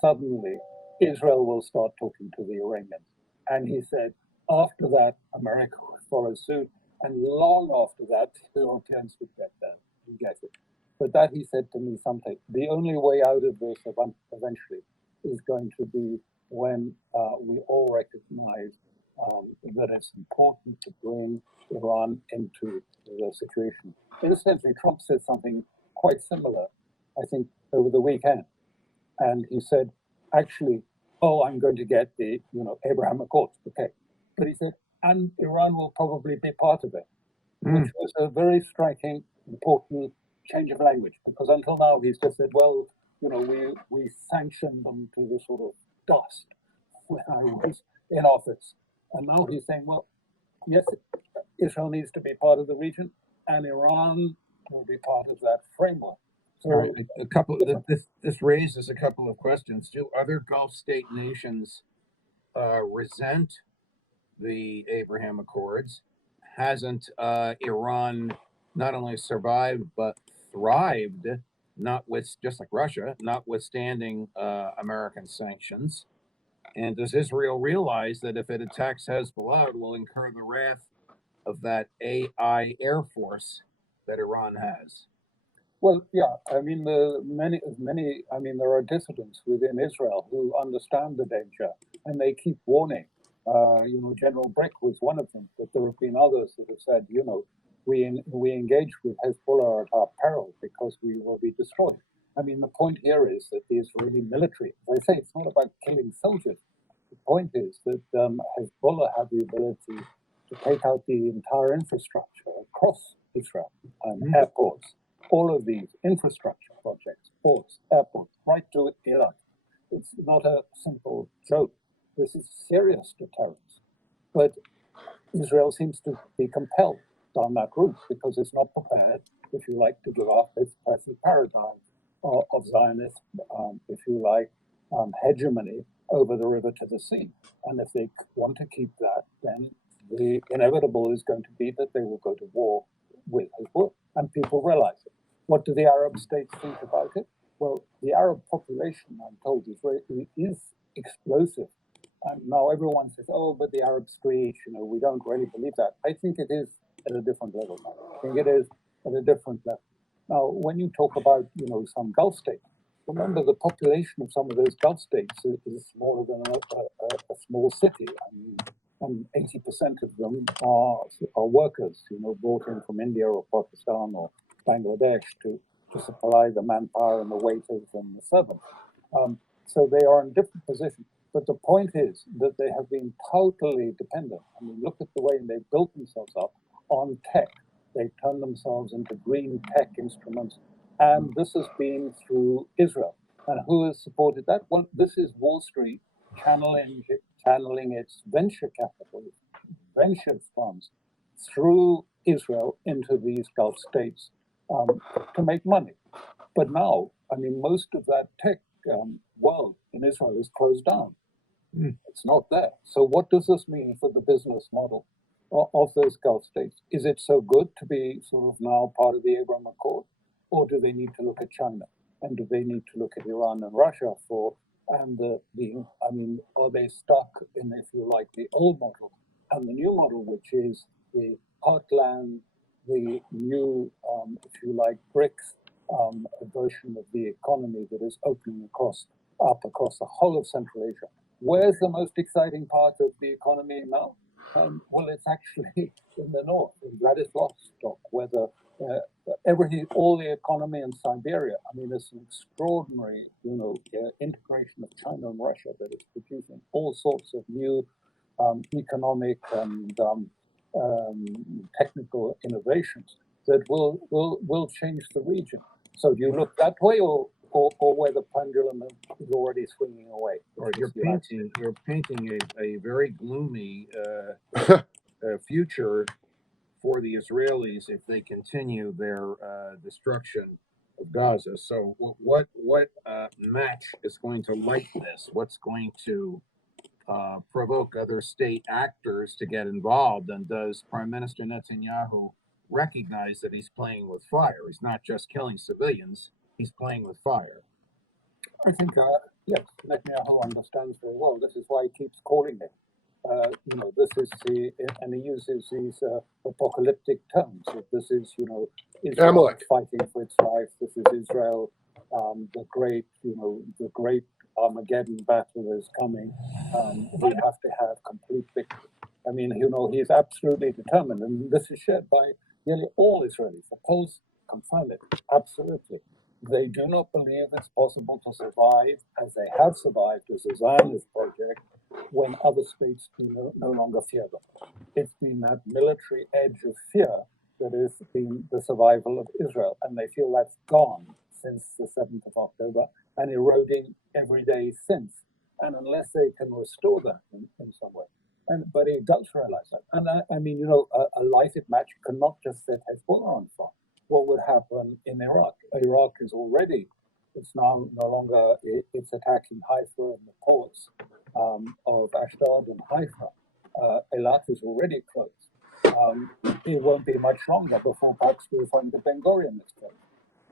suddenly Israel will start talking to the Iranians. And he said, after that, America would follow suit, and long after that, the Europeans would get there and get it. But that, he said to me someday, the only way out of this eventually is going to be when we all recognize that it's important to bring Iran into the situation. Incidentally, Trump said something quite similar, I think, over the weekend. And he said, actually, I'm going to get the, Abraham Accords, okay. But he said, and Iran will probably be part of it, which was a very striking, important change of language. Because until now, he's just said, well, we sanctioned them to the sort of dust when I was in office. And now he's saying, well, yes, Israel needs to be part of the region, and Iran will be part of that framework. So right. This raises a couple of questions. Do other Gulf state nations resent the Abraham Accords? Hasn't Iran not only survived but thrived, just like Russia, notwithstanding American sanctions? And does Israel realize that if it attacks Hezbollah, it will incur the wrath of that AI Air Force that Iran has? Well, yeah, I mean, there are dissidents within Israel who understand the danger, and they keep warning. General Brick was one of them, but there have been others that have said, we engage with Hezbollah at our peril because we will be destroyed. I mean, the point here is that the Israeli military, as I say, it's not about killing soldiers. The point is that Hezbollah have the ability to take out the entire infrastructure across Israel, airports, all of these infrastructure projects, ports, airports, right to Iraq. It's not a simple joke. This is serious deterrence. But Israel seems to be compelled down that route because it's not prepared, if you like, to give up its present paradigm of Zionist, if you like, hegemony over the river to the sea. And if they want to keep that, then the inevitable is going to be that they will go to war with Hezbollah, and people realize it. What do the Arab states think about it? Well, the Arab population, I'm told, is explosive. And now everyone says, but the Arab street, we don't really believe that. I think it is at a different level now. I think it is at a different level. Now, when you talk about, some Gulf states, remember the population of some of those Gulf states is smaller than a small city. I mean, and 80% of them are workers, brought in from India or Pakistan or Bangladesh to supply the manpower and the waiters and the servants. So they are in different positions. But the point is that they have been totally dependent. I mean, look at the way they've built themselves up on tech. They've turned themselves into green tech instruments. And this has been through Israel. And who has supported that? Well, this is Wall Street channeling its venture capital, venture funds through Israel into these Gulf states to make money. But now, I mean, most of that tech world in Israel is closed down. It's not there. So what does this mean for the business model of those Gulf states? Is it so good to be sort of now part of the Abraham Accord? Or do they need to look at China? And do they need to look at Iran and Russia are they stuck in, if you like, the old model and the new model, which is the heartland the new, if you like, BRICS version of the economy that is opening across the whole of Central Asia. Where's the most exciting part of the economy now? Well, it's actually in the north, in Vladivostok, where all the economy in Siberia. I mean, there's an extraordinary, integration of China and Russia that is producing all sorts of new economic and technical innovations that will change the region. So do you look that way, or where the pendulum is already swinging away? Or you're painting a very gloomy future for the Israelis if they continue their destruction of Gaza. So what match is going to light this? What's going to provoke other state actors to get involved? And does Prime Minister Netanyahu recognize that he's playing with fire? He's not just killing civilians, he's playing with fire. I think, yes, Netanyahu understands very well. This is why he keeps calling it. This is and he uses these apocalyptic terms. This is, Israel fighting for its life. This is Israel, the great Armageddon battle is coming. We have to have complete victory. I mean, he's absolutely determined, and this is shared by nearly all Israelis. The Poles confirm it, absolutely. They do not believe it's possible to survive, as they have survived as a Zionist project, when other states do no longer fear them. It's been that military edge of fear that has been the survival of Israel, and they feel that's gone since the 7th of October and eroding every day since. And unless they can restore that in some way. But he does realize that. And a lighted match cannot just set Hezbollah on fire. What would happen in Iraq? Iraq is already, it's now no longer, it's attacking Haifa and the ports of Ashdod and Haifa. Eilat is already closed. It won't be much longer before perhaps we'll find the Ben Gurion is closed.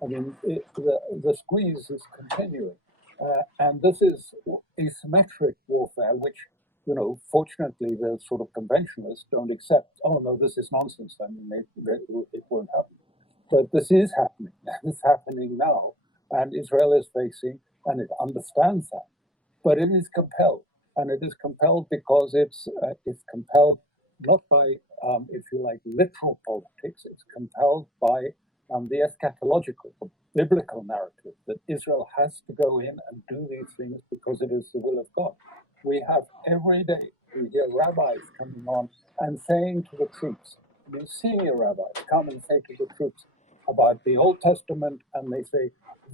I mean, the squeeze is continuing. And this is asymmetric warfare, which, fortunately, the sort of conventionalists don't accept. Oh, no, this is nonsense. I mean, it won't happen. But this is happening. It's happening now. And Israel is facing, and it understands that. But it is compelled. And it is compelled because it's compelled not by, if you like, literal politics. It's compelled by the eschatological, the biblical narrative that Israel has to go in and do these things because it is the will of God. We have every day, we hear rabbis coming on and saying to the troops, these senior rabbis come and say to the troops about the Old Testament, and they say,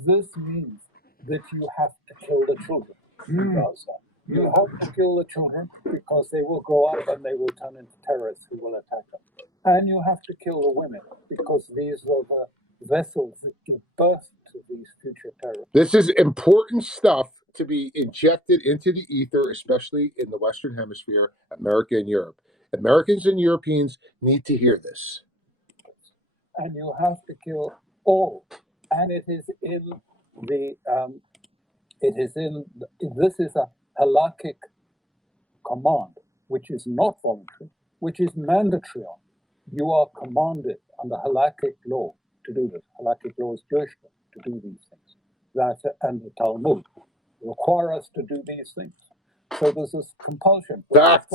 this means that you have to kill the children in Gaza. You have to kill the children because they will grow up and they will turn into terrorists who will attack them. And you have to kill the women because these are the vessels that give birth to these future terrorists. This is important stuff to be injected into the ether, especially in the Western Hemisphere, America and Europe. Americans and Europeans need to hear this. And you have to kill all. And it is in the, this is a halakhic command, which is not voluntary, which is mandatory on. You are commanded under halakhic law to do this. Halakhic law is Jewish law to do these things. That and the Talmud require us to do these things. So there's this compulsion. Fact.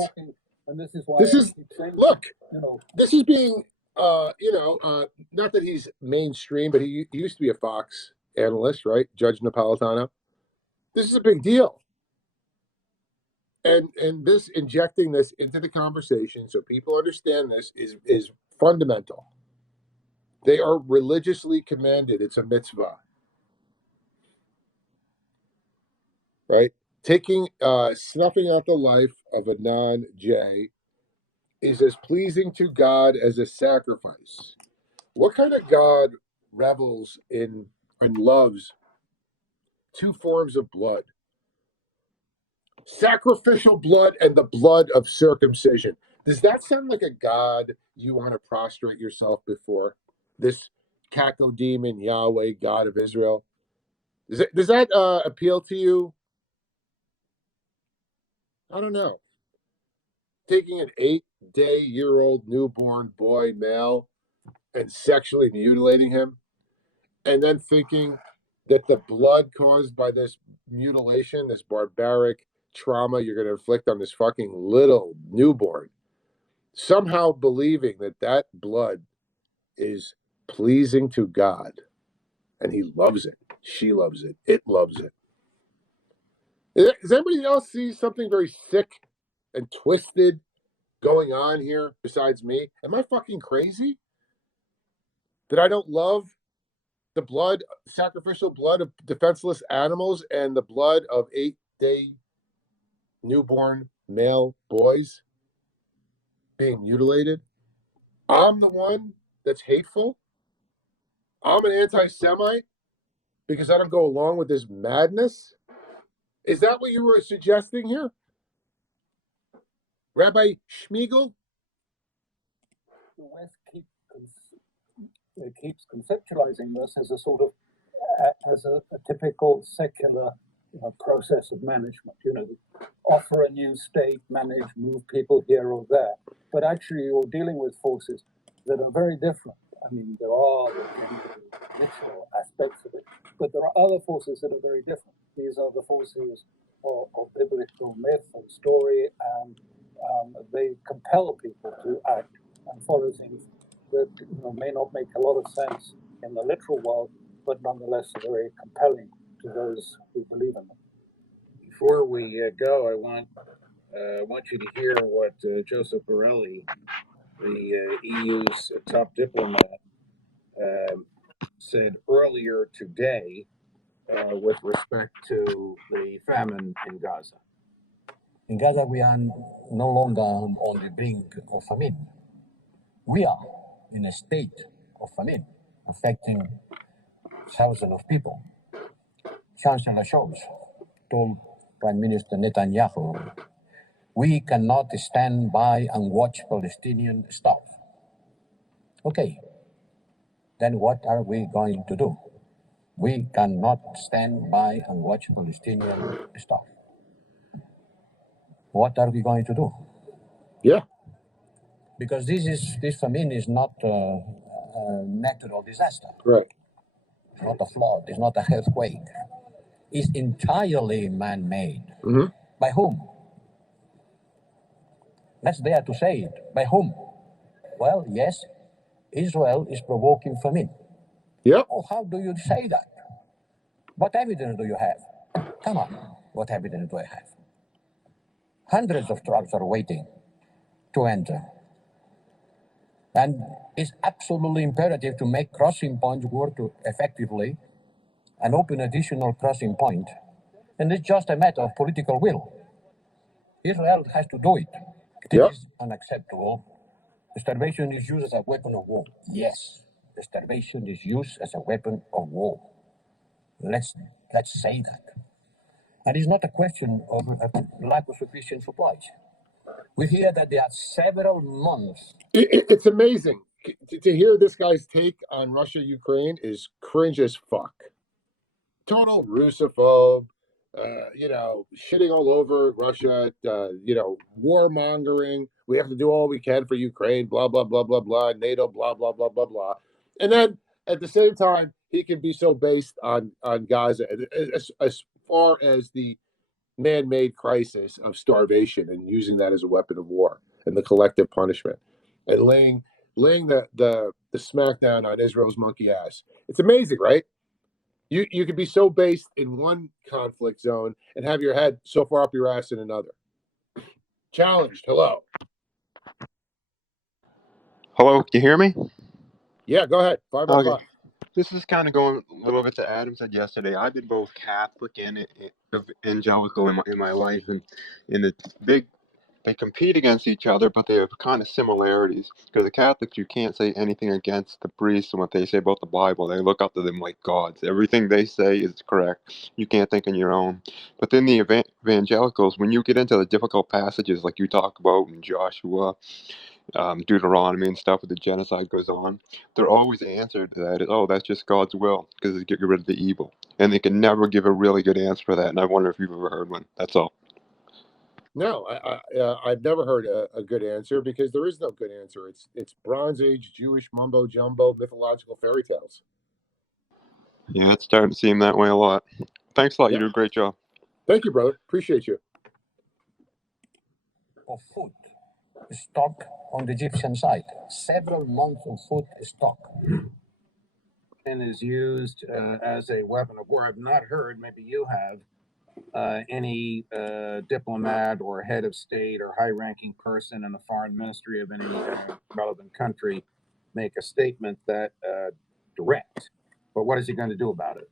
And this is why this is saying, look. This is being not that he's mainstream, but he used to be a Fox analyst, right? Judge Napolitano. This is a big deal. And this injecting this into the conversation so people understand this is fundamental. They are religiously commanded. It's a mitzvah. Right? Snuffing out the life of a non-J is as pleasing to God as a sacrifice. What kind of God revels in and loves two forms of blood? Sacrificial blood and the blood of circumcision. Does that sound like a God you want to prostrate yourself before? This cacodemon Yahweh, God of Israel? Does that appeal to you? I don't know. Taking an 8-day-old newborn boy, male, and sexually mutilating him, and then thinking that the blood caused by this mutilation, this barbaric trauma you're going to inflict on this fucking little newborn, somehow believing that that blood is pleasing to God, and he loves it, she loves it, it loves it. Does anybody else see something very sick and twisted going on here besides me? Am I fucking crazy that I don't love the blood, sacrificial blood of defenseless animals and the blood of 8-day newborn male boys being mutilated? I'm the one that's hateful. I'm an anti-Semite because I don't go along with this madness. Is that what you were suggesting here, Rabbi Schmiegel? The West keeps conceptualizing this as a sort of as a typical secular process of management. Offer a new state, manage, move people here or there. But actually, you're dealing with forces that are very different. I mean, there are the literal aspects of it, but there are other forces that are very different. These are the forces of biblical myth and story, and they compel people to act and follow things that may not make a lot of sense in the literal world, but nonetheless are very compelling to those who believe in them. Before we go, I want you to hear what Joseph Borrelli, the EU's top diplomat, said earlier today with respect to the famine in Gaza. In Gaza, we are no longer on the brink of famine. We are in a state of famine, affecting thousands of people. Chancellor Scholz told Prime Minister Netanyahu, we cannot stand by and watch Palestinians starve. Okay, then what are we going to do? We cannot stand by and watch Palestinians starve. What are we going to do? Yeah. Because this famine is not a natural disaster. Right. It's not a flood. It's not a earthquake. It's entirely man-made. Mm-hmm. By whom? Let's dare to say it. By whom? Well, yes, Israel is provoking famine. Yeah. Oh, how do you say that? What evidence do you have? Come on, what evidence do I have? Hundreds of trucks are waiting to enter. And it's absolutely imperative to make crossing points work effectively and open additional crossing point. And it's just a matter of political will. Israel has to do it. It is unacceptable. The starvation is used as a weapon of war. Yes, the starvation is used as a weapon of war. Let's say that. And it's not a question of a lack of sufficient supplies. We hear that there are several months. It's amazing. To hear this guy's take on Russia, Ukraine is cringe as fuck. Total Russophobe, shitting all over Russia, warmongering. We have to do all we can for Ukraine, blah, blah, blah, blah, blah, NATO, blah, blah, blah, blah, blah. And then at the same time, he can be so based on Gaza as far as the man-made crisis of starvation and using that as a weapon of war and the collective punishment and laying the smackdown on Israel's monkey ass. It's amazing, right? You could be so based in one conflict zone and have your head so far up your ass in another. Challenged. Hello. Hello, can you hear me? Yeah, go ahead. 5 by 5. This is kind of going a little bit to Adam said yesterday. I've been both Catholic and evangelical in my life, and they compete against each other, but they have kind of similarities. Because the Catholics, you can't say anything against the priests and what they say about the Bible. They look up to them like gods. Everything they say is correct. You can't think on your own. But then the evangelicals, when you get into the difficult passages like you talk about in Joshua, Deuteronomy and stuff, with the genocide goes on, they're always answered to that. Oh, that's just God's will, because they get rid of the evil. And they can never give a really good answer for that. And I wonder if you've ever heard one. That's all. No, I've never heard a good answer because there is no good answer. It's Bronze Age Jewish mumbo jumbo mythological fairy tales. Yeah, it's starting to seem that way a lot. Thanks a lot. You Yeah. do a great job. Thank you, brother. Appreciate you. Of food stock on the Egyptian side. Several months of food stock. And is used as a weapon of war. I've not heard, maybe you have, any diplomat or head of state or high-ranking person in the foreign ministry of any relevant country make a statement that direct. But what is he going to do about it?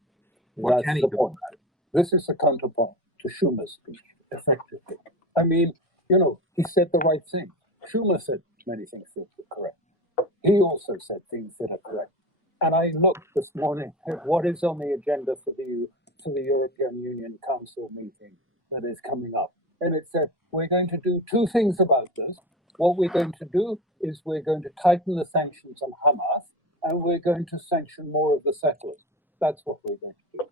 What That's can he the do point. about it? This is a counterpoint to Schumer's speech, effectively. I mean, you know, he said the right thing. Schumer said many things that were correct. He also said things that are correct. And I looked this morning at what is on the agenda for the European Union Council meeting that is coming up. And it said, we're going to do two things about this. What we're going to do is we're going to tighten the sanctions on Hamas, and we're going to sanction more of the settlers. That's what we're going to do.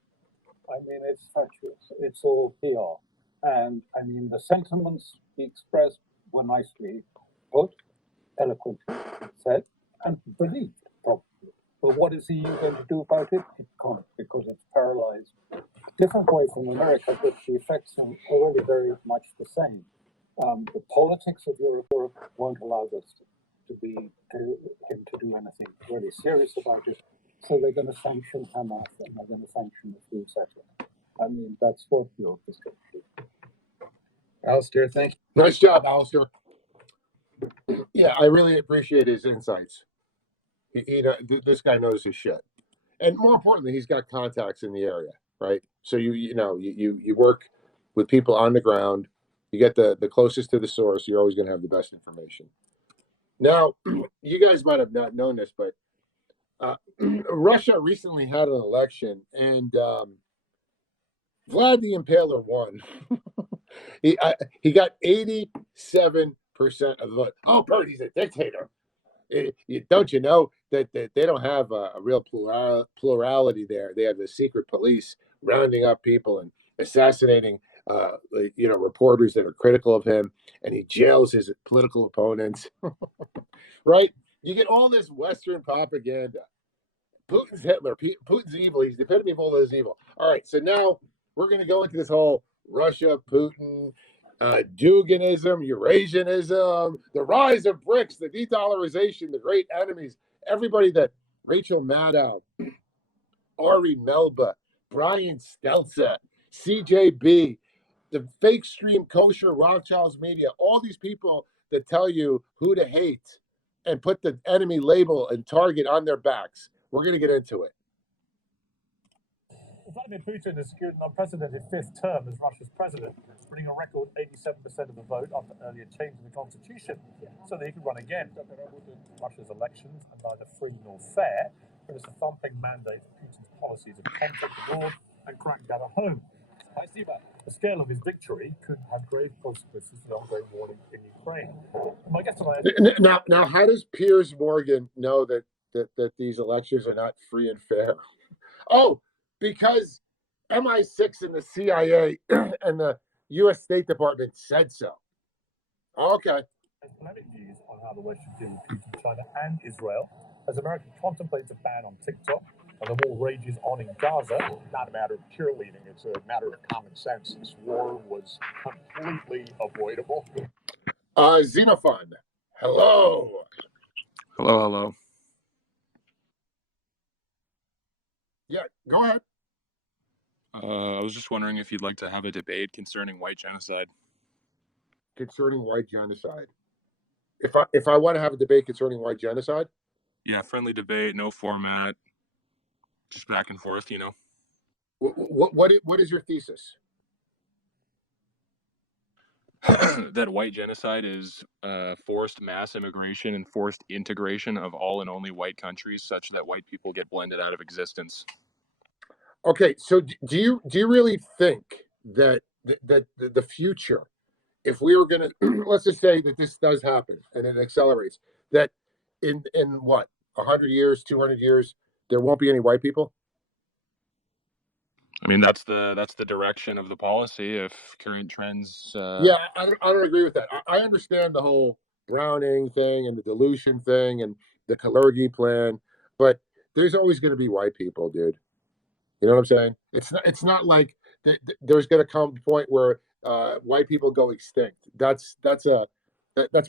I mean, it's fatuous. It's all PR. And I mean, the sentiments he expressed were nicely put, eloquently said, and believed, probably. But what is the EU going to do about it? It can't, because it's paralyzed. Different way from America, but the effects are already very much the same. The politics of Europe won't allow us him to do anything really serious about it. So they're going to sanction Hamas and they're going to sanction the food sector. I mean, that's what Europe is going to do. Alistair, thank you. Nice job, Alistair. Yeah, I really appreciate his insights. This guy knows his shit, and more importantly, he's got contacts in the area, right? So you work with people on the ground. You get the closest to the source. You're always going to have the best information. Now, you guys might have not known this, but Russia recently had an election, and Vlad the Impaler won. He got 87% of the vote. Oh, Bert, he's a dictator. Don't you know that they don't have a real plurality there? They have the secret police rounding up people and assassinating, reporters that are critical of him, and he jails his political opponents. Right? You get all this Western propaganda. Putin's Hitler. Putin's evil. He's the epitome of all that is evil. All right, so now we're going to go into this whole Russia, Putin, Duginism, Eurasianism, the rise of BRICS, the de-dollarization, the great enemies, everybody that Rachel Maddow, Ari Melba, Brian Stelza, CJB, the fake stream kosher Rothschilds media, all these people that tell you who to hate and put the enemy label and target on their backs. We're going to get into it. Vladimir Putin has secured an unprecedented fifth term as Russia's president, winning a record 87% of the vote after earlier change in the constitution, so that he could run again. Russia's elections are neither free nor fair, but it's a thumping mandate for Putin's policies of conflict abroad and crackdown at home. The scale of his victory could have grave consequences for the ongoing war in Ukraine. My guest tonight. Now, how does Piers Morgan know that these elections are not free and fair? Oh, because MI6 and the CIA and the U.S. State Department said so. Okay. Polemic views on how the West should deal with Putin, China, and Israel, as America contemplates a ban on TikTok, and the war rages on in Gaza. Not a matter of cheerleading; it's a matter of common sense. This war was completely avoidable. Xenophon, hello. Hello. Yeah, go ahead. I was just wondering if you'd like to have a debate concerning white genocide. Concerning white genocide. If I want to have a debate concerning white genocide? Yeah, friendly debate, no format, just back and forth, you know. What is your thesis? That white genocide is forced mass immigration and forced integration of all and only white countries, such that white people get blended out of existence. Okay, so do you really think that the future, if we were going to, let's just say that this does happen and it accelerates, that in what, 100 years, 200 years, there won't be any white people? I mean, that's the direction of the policy. If current trends, Yeah, I don't agree with that. I understand the whole Browning thing and the dilution thing and the Kalergi plan, but there's always going to be white people, dude. You know what I'm saying? It's not like there's going to come a point where white people go extinct. That's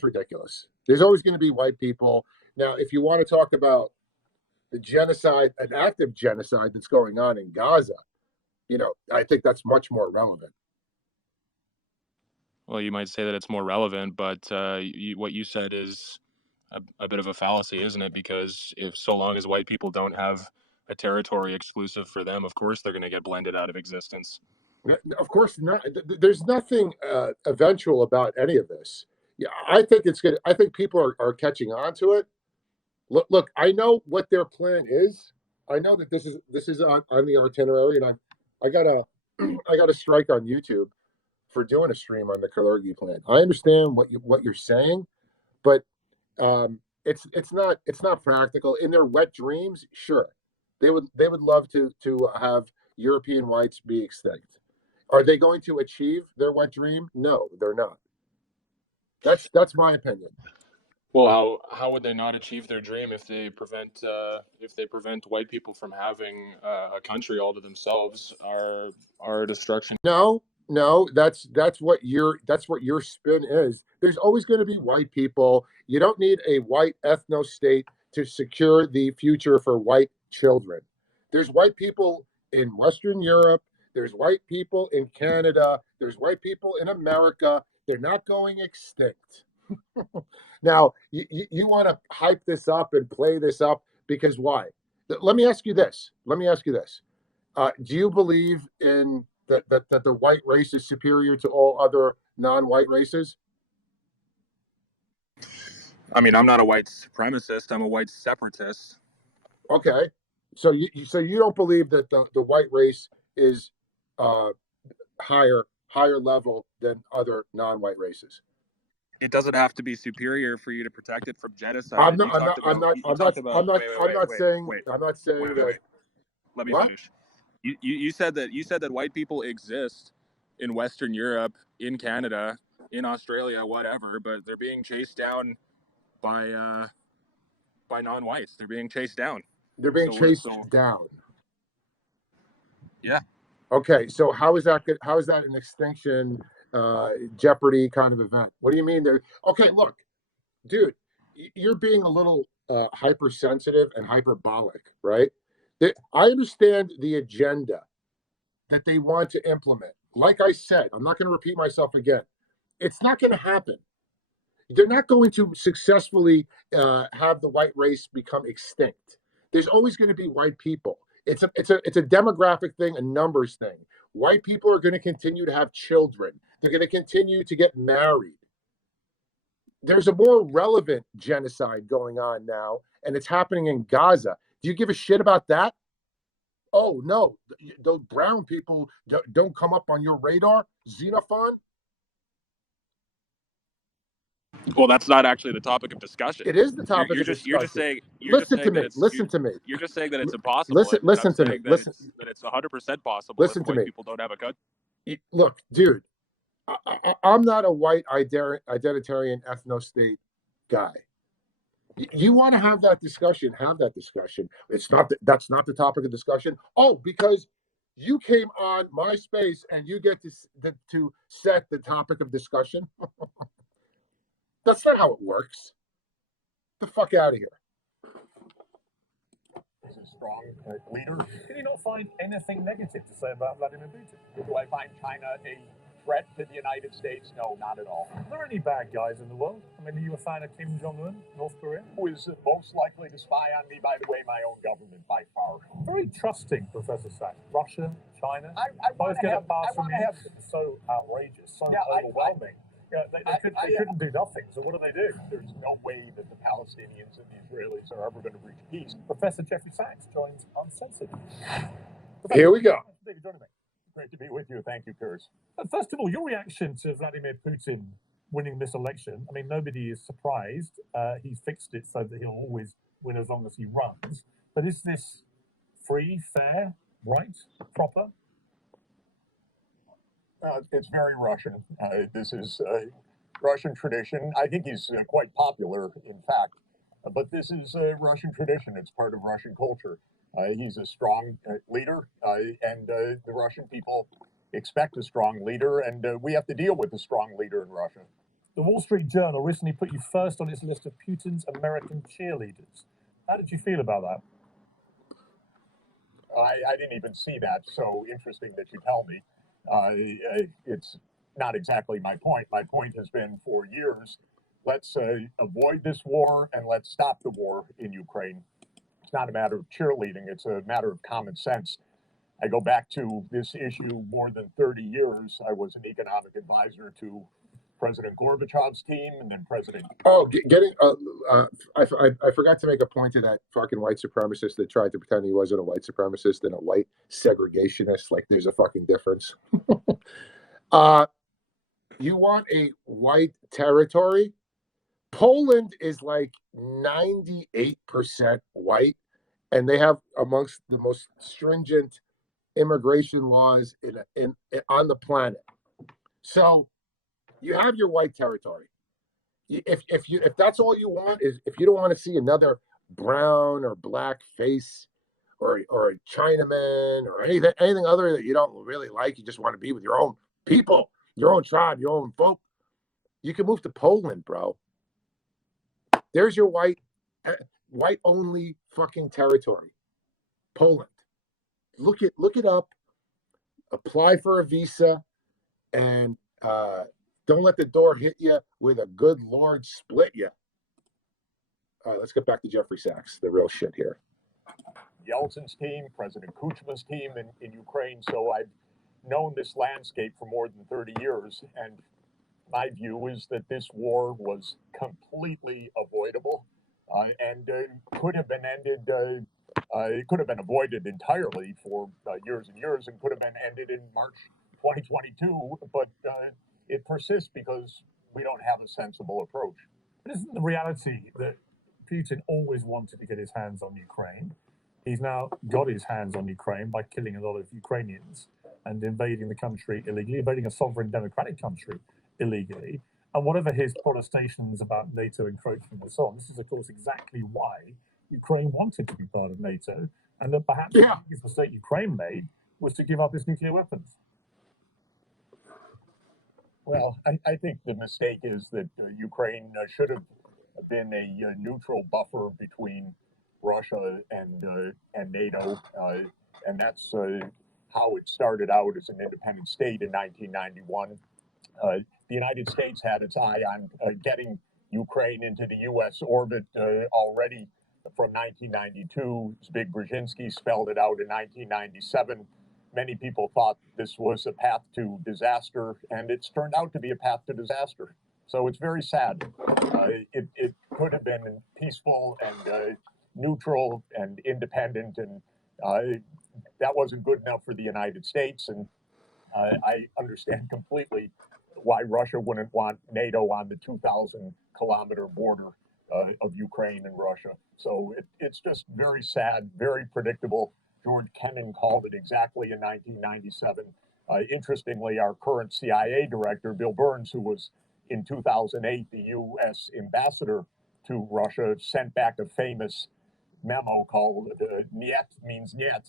ridiculous. There's always going to be white people. Now, if you want to talk about the genocide, an active genocide that's going on in Gaza, you know, I think that's much more relevant. well, you might say that it's more relevant, but what you said is a bit of a fallacy, isn't it? Because if so long as white people don't have a territory exclusive for them, of course they're going to get blended out of existence. Of course not. There's nothing eventual about any of this. Yeah, I think it's good. I think people are catching on to it. Look, I know what their plan is. I know that this is on the itinerary, and I got a strike on YouTube for doing a stream on the Kalergi plan. I understand what you're saying, but it's not practical. In their wet dreams, sure, they would love to have European whites be extinct. Are they going to achieve their wet dream? No, they're not. That's my opinion. Well, how would they not achieve their dream if they prevent white people from having a country all to themselves? Our destruction. No, that's what your spin is. There's always going to be white people. You don't need a white ethno state to secure the future for white children. There's white people in Western Europe. There's white people in Canada. There's white people in America. They're not going extinct. Now, you want to hype this up and play this up because why? Let me ask you this. Do you believe in that the white race is superior to all other non-white races? I mean, I'm not a white supremacist. I'm a white separatist. Okay, so you don't believe that the white race is higher level than other non-white races? It doesn't have to be superior for you to protect it from genocide. I'm not saying that. Let me What? finish. You said that white people exist in Western Europe, in Canada, in Australia, whatever, but they're being chased down by non-whites. They're being chased down. They're being chased down. Yeah. Okay, so how is that good? How is that an extinction jeopardy kind of event? What do you mean there? Okay, look, dude, you're being a little hypersensitive and hyperbolic, right? I understand the agenda that they want to implement. Like I said, I'm not going to repeat myself again. It's not going to happen. They're not going to successfully have the white race become extinct. There's always going to be white people. It's a demographic thing, a numbers thing. White people are going to continue to have children. They're going to continue to get married. There's a more relevant genocide going on now, and it's happening in Gaza. Do you give a shit about that? Oh, no, those brown people don't come up on your radar, Xenophon? Well, that's not actually the topic of discussion. It is the topic of discussion. You're just saying. Listen to me. You're just saying that it's impossible. Listen to me. That it's 100% possible. Listen if to white me. People don't have a country. Look, dude, I'm not a white identitarian ethno-state guy. You want to have that discussion? Have that discussion. That's not the topic of discussion. Oh, because you came on my space and you get to set the topic of discussion. That's not how it works. Get the fuck out of here. He's a strong leader. Can you not find anything negative to say about Vladimir Putin? Do I find China a threat to the United States? No, not at all. Are there any bad guys in the world? I mean, are you a fan of Kim Jong-un, North Korea? Who is most likely to spy on me, by the way, my own government, by far. Very trusting, Professor Sachs. Russia, China, I both get a pass from you. have So outrageous, so overwhelming. They couldn't do nothing, so what do? There's no way that the Palestinians and the Israelis are ever going to reach peace. Professor Jeffrey Sachs joins Uncensored. Here we go. Thank you for joining me. Great to be with you. Thank you, Kurz. First of all, your reaction to Vladimir Putin winning this election. I mean, nobody is surprised. He's fixed it so that he'll always win as long as he runs. But is this free, fair, right, proper? It's very Russian. This is Russian tradition. I think he's quite popular, in fact. But this is Russian tradition. It's part of Russian culture. He's a strong leader, and the Russian people expect a strong leader, and we have to deal with a strong leader in Russia. The Wall Street Journal recently put you first on its list of Putin's American cheerleaders. How did you feel about that? I didn't even see that, so interesting that you tell me. It's not exactly my point. My point has been for years, let's avoid this war and let's stop the war in Ukraine. It's not a matter of cheerleading, it's a matter of common sense. I go back to this issue more than 30 years. I was an economic advisor to President Gorbachev's team and then President... Oh, I forgot to make a point to that fucking white supremacist that tried to pretend he wasn't a white supremacist and a white segregationist. Like there's a fucking difference. You want a white territory? Poland is like 98% white, and they have amongst the most stringent immigration laws on the planet. So you have your white territory. If that's all you want, is if you don't want to see another brown or black face or a Chinaman or anything other that you don't really like, you just want to be with your own people, your own tribe, your own folk, you can move to Poland, bro. There's your white only fucking territory. Poland. Look it up. Apply for a visa, and don't let the door hit you with a good Lord split you. Let's get back to Jeffrey Sachs, the real shit here. Yeltsin's team, President Kuchma's team in Ukraine. So I've known this landscape for more than 30 years, and my view is that this war was completely avoidable and could have been ended. It could have been avoided entirely for years and years, and could have been ended in March 2022. But it persists because we don't have a sensible approach. But isn't the reality that Putin always wanted to get his hands on Ukraine? He's now got his hands on Ukraine by killing a lot of Ukrainians and invading the country illegally, invading a sovereign democratic country illegally. And whatever his protestations about NATO encroachment and so on, this is, of course, exactly why Ukraine wanted to be part of NATO, and that perhaps the biggest mistake Ukraine made was to give up its nuclear weapons. Well, I think the mistake is that Ukraine should have been a neutral buffer between Russia and NATO, and that's how it started out as an independent state in 1991. The United States had its eye on getting Ukraine into the U.S. orbit already from 1992. Zbig Brzezinski spelled it out in 1997. Many people thought this was a path to disaster, and it's turned out to be a path to disaster. So it's very sad. It could have been peaceful and neutral and independent, and that wasn't good enough for the United States. And I understand completely why Russia wouldn't want NATO on the 2,000-kilometer border of Ukraine and Russia. So it's just very sad, very predictable. George Kennan called it exactly in 1997. Interestingly, our current CIA director, Bill Burns, who was in 2008 the U.S. ambassador to Russia, sent back a famous memo called "Niet means Niet."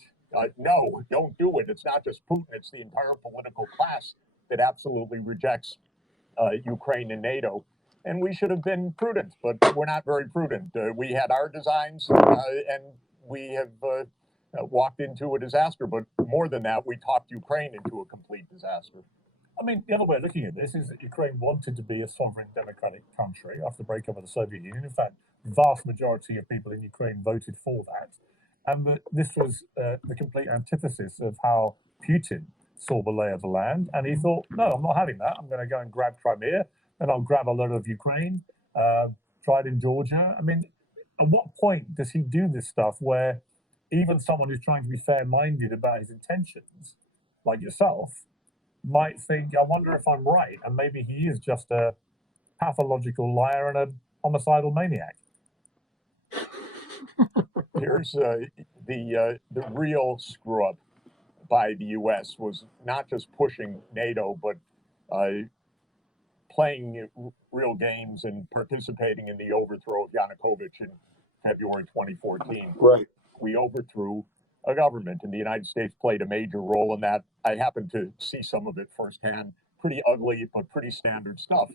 No, don't do it. It's not just Putin, it's the entire political class that absolutely rejects Ukraine and NATO. And we should have been prudent, but we're not very prudent. We had our designs, and we have walked into a disaster. But more than that, we talked Ukraine into a complete disaster. I mean, the other way of looking at this is that Ukraine wanted to be a sovereign democratic country after the breakup of the Soviet Union. In fact, the vast majority of people in Ukraine voted for that. And that this was the complete antithesis of how Putin saw the lay of the land. And he thought, no, I'm not having that. I'm going to go and grab Crimea, and I'll grab a lot of Ukraine, tried in Georgia. I mean, at what point does he do this stuff where even someone who's trying to be fair-minded about his intentions, like yourself, might think, I wonder if I'm right, and maybe he is just a pathological liar and a homicidal maniac? Here's the real screw-up by the U.S. was not just pushing NATO, but playing real games and participating in the overthrow of Yanukovych in February 2014. Right. We overthrew a government, and the United States played a major role in that. I happened to see some of it firsthand. Pretty ugly, but pretty standard stuff.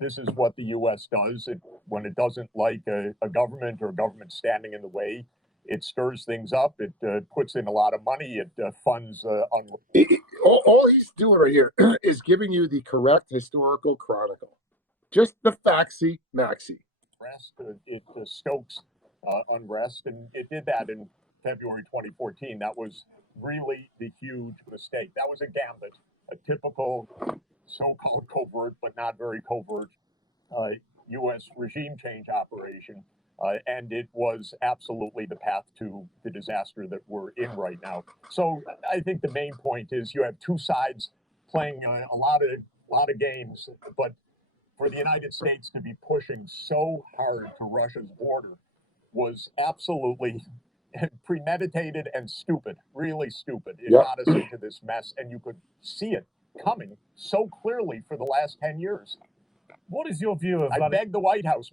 This is what the U.S. does. When it doesn't like a government or a government standing in the way, it stirs things up. It puts in a lot of money. It funds. All he's doing right here is giving you the correct historical chronicle. Just the faxi maxi. It stokes unrest, and it did that in February 2014. That was really the huge mistake. That was a gambit, a typical so-called covert, but not very covert, U.S. regime change operation. And it was absolutely the path to the disaster that we're in right now. So I think the main point is you have two sides playing a lot of games, but for the United States to be pushing so hard to Russia's border was absolutely premeditated and stupid, really stupid. It got us into this mess, and you could see it coming so clearly for the last 10 years. What is your view of? I begged the White House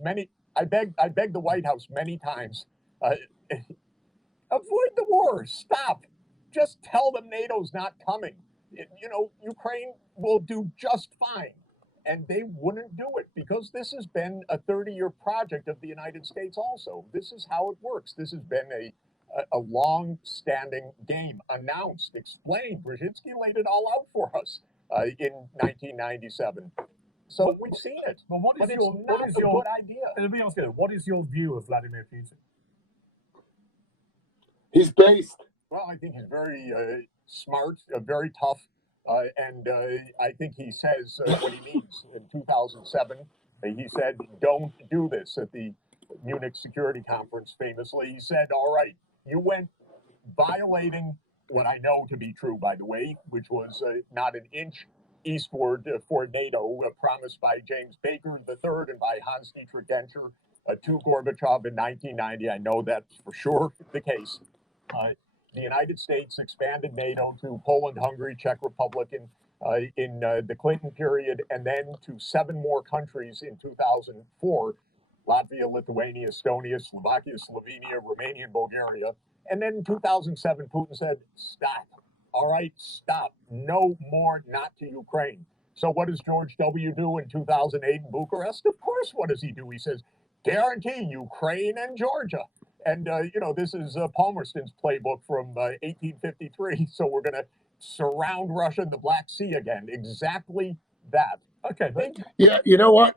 I begged the White House many times. Avoid the war. Stop. Just tell them NATO's not coming. Ukraine will do just fine. And they wouldn't do it because this has been a 30-year project of the United States also. This is how it works. This has been a long-standing game, announced, explained. Brzezinski laid it all out for us in 1997. So we've seen it. Well, what is your good idea? Let me ask you, what is your view of Vladimir Putin? He's based. Well, I think he's very smart, very tough, and I think he says what he means. In 2007, he said, "Don't do this." At the Munich Security Conference, famously, he said, "All right, you went violating what I know to be true, by the way, which was not an inch eastward for NATO, promised by James Baker III and by Hans-Dietrich Genscher to Gorbachev in 1990. I know that's for sure the case. The United States expanded NATO to Poland, Hungary, Czech Republic in the Clinton period, and then to 7 more countries in 2004, Latvia, Lithuania, Estonia, Slovakia, Slovenia, Romania, and Bulgaria. And then in 2007, Putin said, stop. All right, stop. No more, not to Ukraine. So what does George W. do in 2008 in Bucharest? Of course, what does he do? He says, guarantee Ukraine and Georgia. And, this is Palmerston's playbook from 1853. So we're going to surround Russia and the Black Sea again. Exactly that. Okay. Yeah, you know what?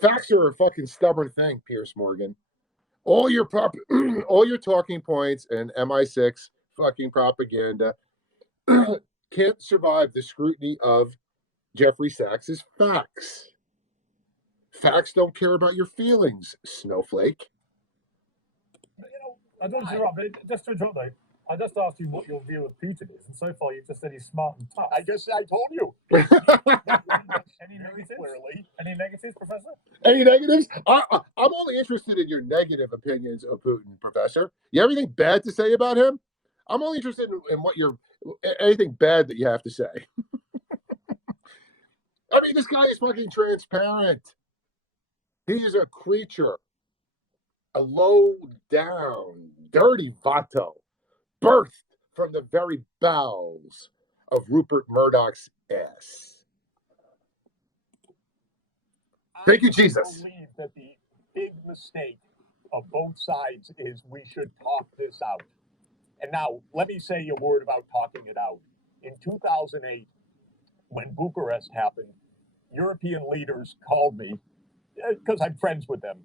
Facts are a fucking stubborn thing, Pierce Morgan. All your talking points and MI6 fucking propaganda can't survive the scrutiny of Jeffrey Sachs's facts. Facts don't care about your feelings, snowflake. I don't interrupt, but just to interrupt though, I just asked you what your view of Putin is, and so far you've just said he's smart and tough. I guess I told you. Any negatives? Clearly. Any negatives, Professor? Any negatives? I'm only interested in your negative opinions of Putin, Professor. You have anything bad to say about him? I'm only interested in what anything bad that you have to say. I mean, this guy is fucking transparent. He is a creature. A low-down, dirty vato, birthed from the very bowels of Rupert Murdoch's ass. Thank you, Jesus. I believe that the big mistake of both sides is we should talk this out. And now, let me say a word about talking it out. In 2008, when Bucharest happened, European leaders called me, because I'm friends with them.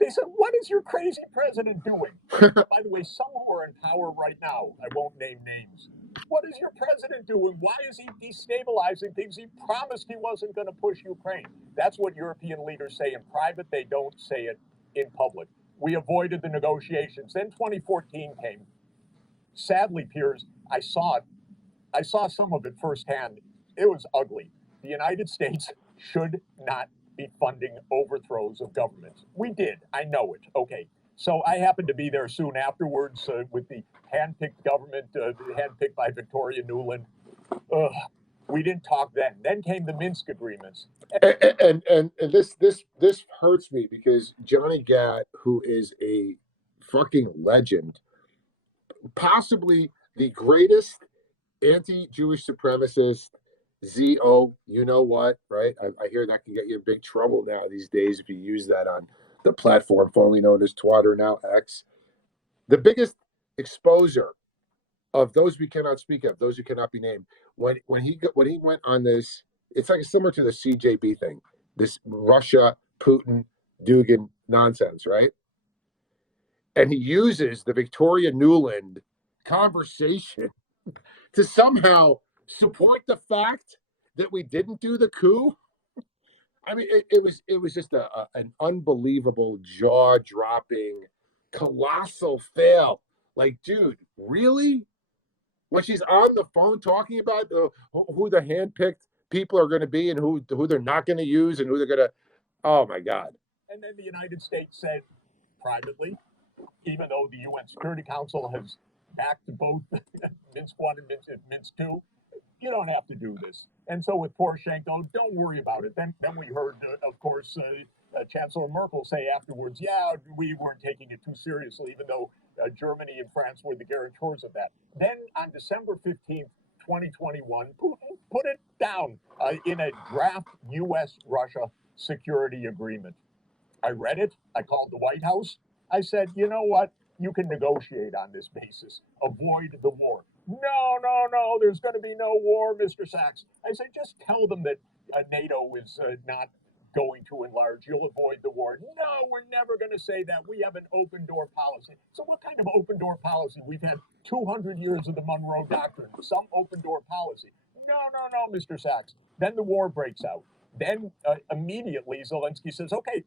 They said, what is your crazy president doing? By the way, some who are in power right now, I won't name names. What is your president doing? Why is he destabilizing things? He promised he wasn't going to push Ukraine. That's what European leaders say in private. They don't say it in public. We avoided the negotiations. Then 2014 came. Sadly, Piers, I saw it. I saw some of it firsthand. It was ugly. The United States should not be funding overthrows of governments. We did. I know it. Okay. So I happened to be there soon afterwards with the hand-picked government, hand-picked by Victoria Nuland. We didn't talk then. Then came the Minsk agreements. And this hurts me because Johnny Gatt, who is a fucking legend, possibly the greatest anti-Jewish supremacist, ZO, you know what, right? I hear that can get you in big trouble now these days if you use that on the platform formerly known as Twitter, now X. The biggest exposure of those we cannot speak of, those who cannot be named, when he went on this, it's like similar to the CJB thing, this Russia, Putin, Dugin nonsense, right? And he uses the Victoria Nuland conversation to somehow support the fact that we didn't do the coup. I mean, it was just an unbelievable, jaw-dropping, colossal fail. Like, dude, really? When she's on the phone talking about who the hand-picked people are going to be and who they're not going to use and who they're going to, oh my God. And then the United States said privately, even though the UN Security Council has backed both Minsk 1 and Minsk 2, you don't have to do this. And so with Poroshenko, don't worry about it. Then we heard, of course, Chancellor Merkel say afterwards, yeah, we weren't taking it too seriously, even though Germany and France were the guarantors of that. Then on December 15th, 2021, Putin put it down in a draft U.S.-Russia security agreement. I read it. I called the White House. I said, you know what? You can negotiate on this basis. Avoid the war. No, there's going to be no war, Mr. Sachs. I said, just tell them that NATO is not going to enlarge. You'll avoid the war. No, we're never going to say that. We have an open door policy. So what kind of open door policy? We've had 200 years of the Monroe Doctrine, some open door policy. No, Mr. Sachs. Then the war breaks out. Then immediately Zelensky says, okay,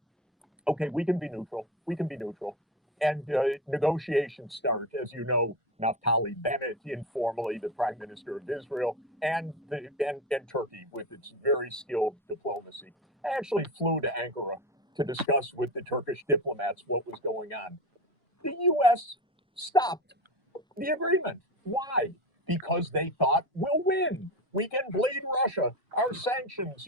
we can be neutral. We can be neutral. And negotiations start, as you know, Naftali Bennett, informally the Prime Minister of Israel, and Turkey with its very skilled diplomacy. I actually flew to Ankara to discuss with the Turkish diplomats what was going on. The U.S. stopped the agreement. Why? Because they thought we'll win. We can bleed Russia. Our sanctions,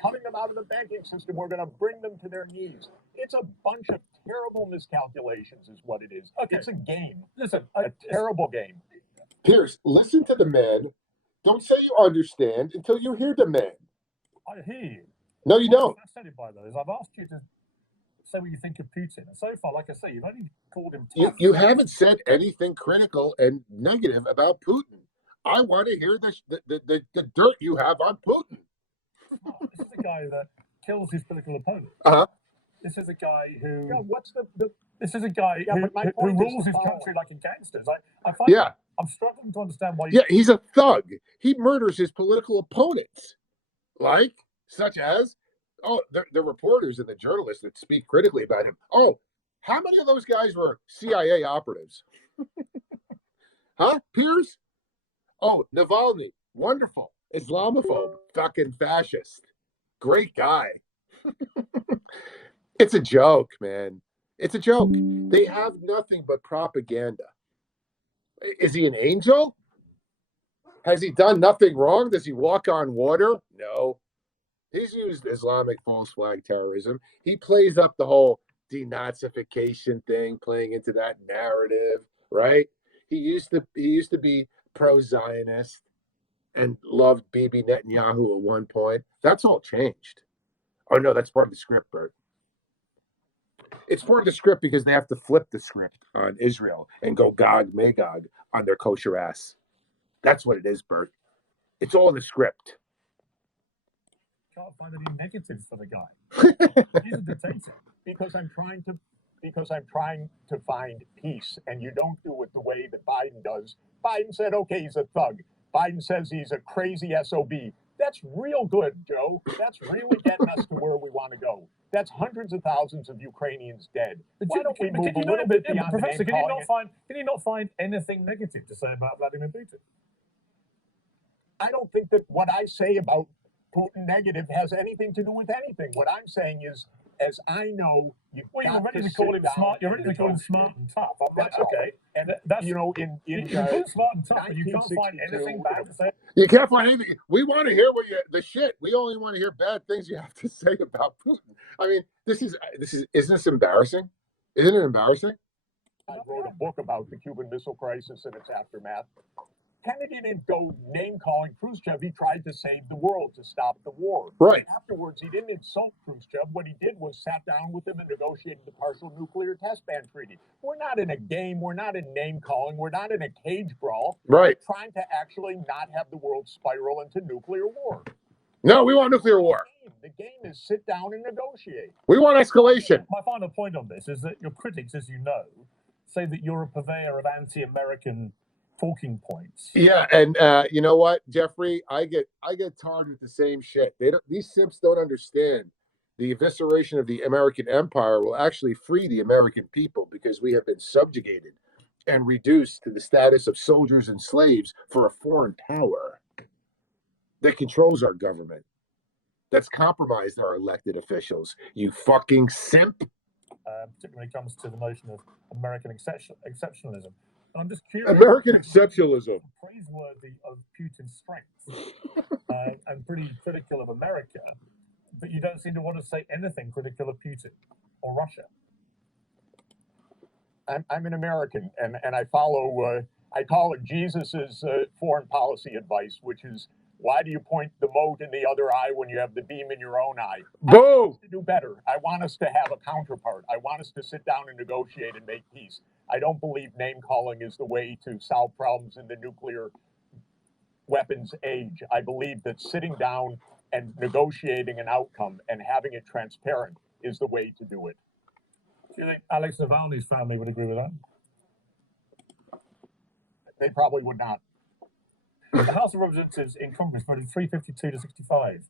cutting them out of the banking system, we're going to bring them to their knees. It's a bunch of terrible miscalculations is what it is. Okay. It's a game. Listen, a terrible game. Pierce, listen to the man. Don't say you understand until you hear the man. I hear you. No, you don't. What I'm fascinated by, though, is I've asked you to say what you think of Putin. And so far, like I say, you've only called him tough. You haven't said anything critical and negative about Putin. I want to hear the dirt you have on Putin. Oh, this is a guy that kills his political opponent. Uh-huh. This is a guy who... Yeah, what's the This is a guy who rules his country like a gangster. I find I'm struggling to understand why... Yeah, he's a thug. He murders his political opponents. Like, such as... Oh, the reporters and the journalists that speak critically about him. Oh, how many of those guys were CIA operatives? Huh? Piers? Oh, Navalny. Wonderful. Islamophobe. Fucking fascist. Great guy. It's a joke, man. It's a joke. They have nothing but propaganda. Is he an angel? Has he done nothing wrong? Does he walk on water? No. He's used Islamic false flag terrorism. He plays up the whole denazification thing, playing into that narrative, right? He used to be pro-Zionist and loved Bibi Netanyahu at one point. That's all changed. Oh no, that's part of the script, Bert. It's part of the script because they have to flip the script on Israel and go Gog Magog on their kosher ass. That's what it is, Bert. It's all in the script. Can't find any negatives for the guy. He's a dictator. Because I'm trying to find peace, and you don't do it the way that Biden does. Biden said, okay, he's a thug. Biden says he's a crazy SOB. That's real good, Joe. That's really getting us to where we want to go. That's hundreds of thousands of Ukrainians dead. Why don't we move a little bit beyond Professor, can you not find anything negative to say about Vladimir Putin? I don't think that what I say about Putin negative has anything to do with anything. What I'm saying is as I know, you've Well, you're got ready to to call sit him down smart. You're and ready to call him smart and tough. I'm like, That's all. okay, and that's You know, you can call him smart and tough, but you can't find 1962, anything bad to say. You can't find anything. We want to hear the shit. We only want to hear bad things you have to say about Putin. I mean, isn't this embarrassing? Isn't it embarrassing? I wrote a book about the Cuban Missile Crisis and its aftermath. Kennedy didn't go name-calling Khrushchev. He tried to save the world, to stop the war. Right. Afterwards, he didn't insult Khrushchev. What he did was sat down with him and negotiated the partial nuclear test ban treaty. We're not in a game. We're not in name-calling. We're not in a cage brawl. Right. We're trying to actually not have the world spiral into nuclear war. No, we want nuclear war. The game is sit down and negotiate. We want escalation. My final point on this is that your critics, as you know, say that you're a purveyor of anti-American talking points. Yeah, and you know what, Jeffrey? I get tarred with the same shit. These simps don't understand. The evisceration of the American empire will actually free the American people because we have been subjugated and reduced to the status of soldiers and slaves for a foreign power that controls our government, that's compromised our elected officials. You fucking simp. Particularly when it comes to the notion of American exceptionalism. I'm just curious. American exceptionalism. Praiseworthy of Putin's strengths and pretty critical of America, but you don't seem to want to say anything critical of Putin or Russia. I'm an American, and I follow. I call it Jesus's foreign policy advice, which is, why do you point the mote in the other eye when you have the beam in your own eye? Boom! I want us to do better. I want us to have a counterpart. I want us to sit down and negotiate and make peace. I don't believe name-calling is the way to solve problems in the nuclear weapons age. I believe that sitting down and negotiating an outcome and having it transparent is the way to do it. Do you think Alex Navalny's family would agree with that? They probably would not. The House of Representatives in Congress voted 352 to 65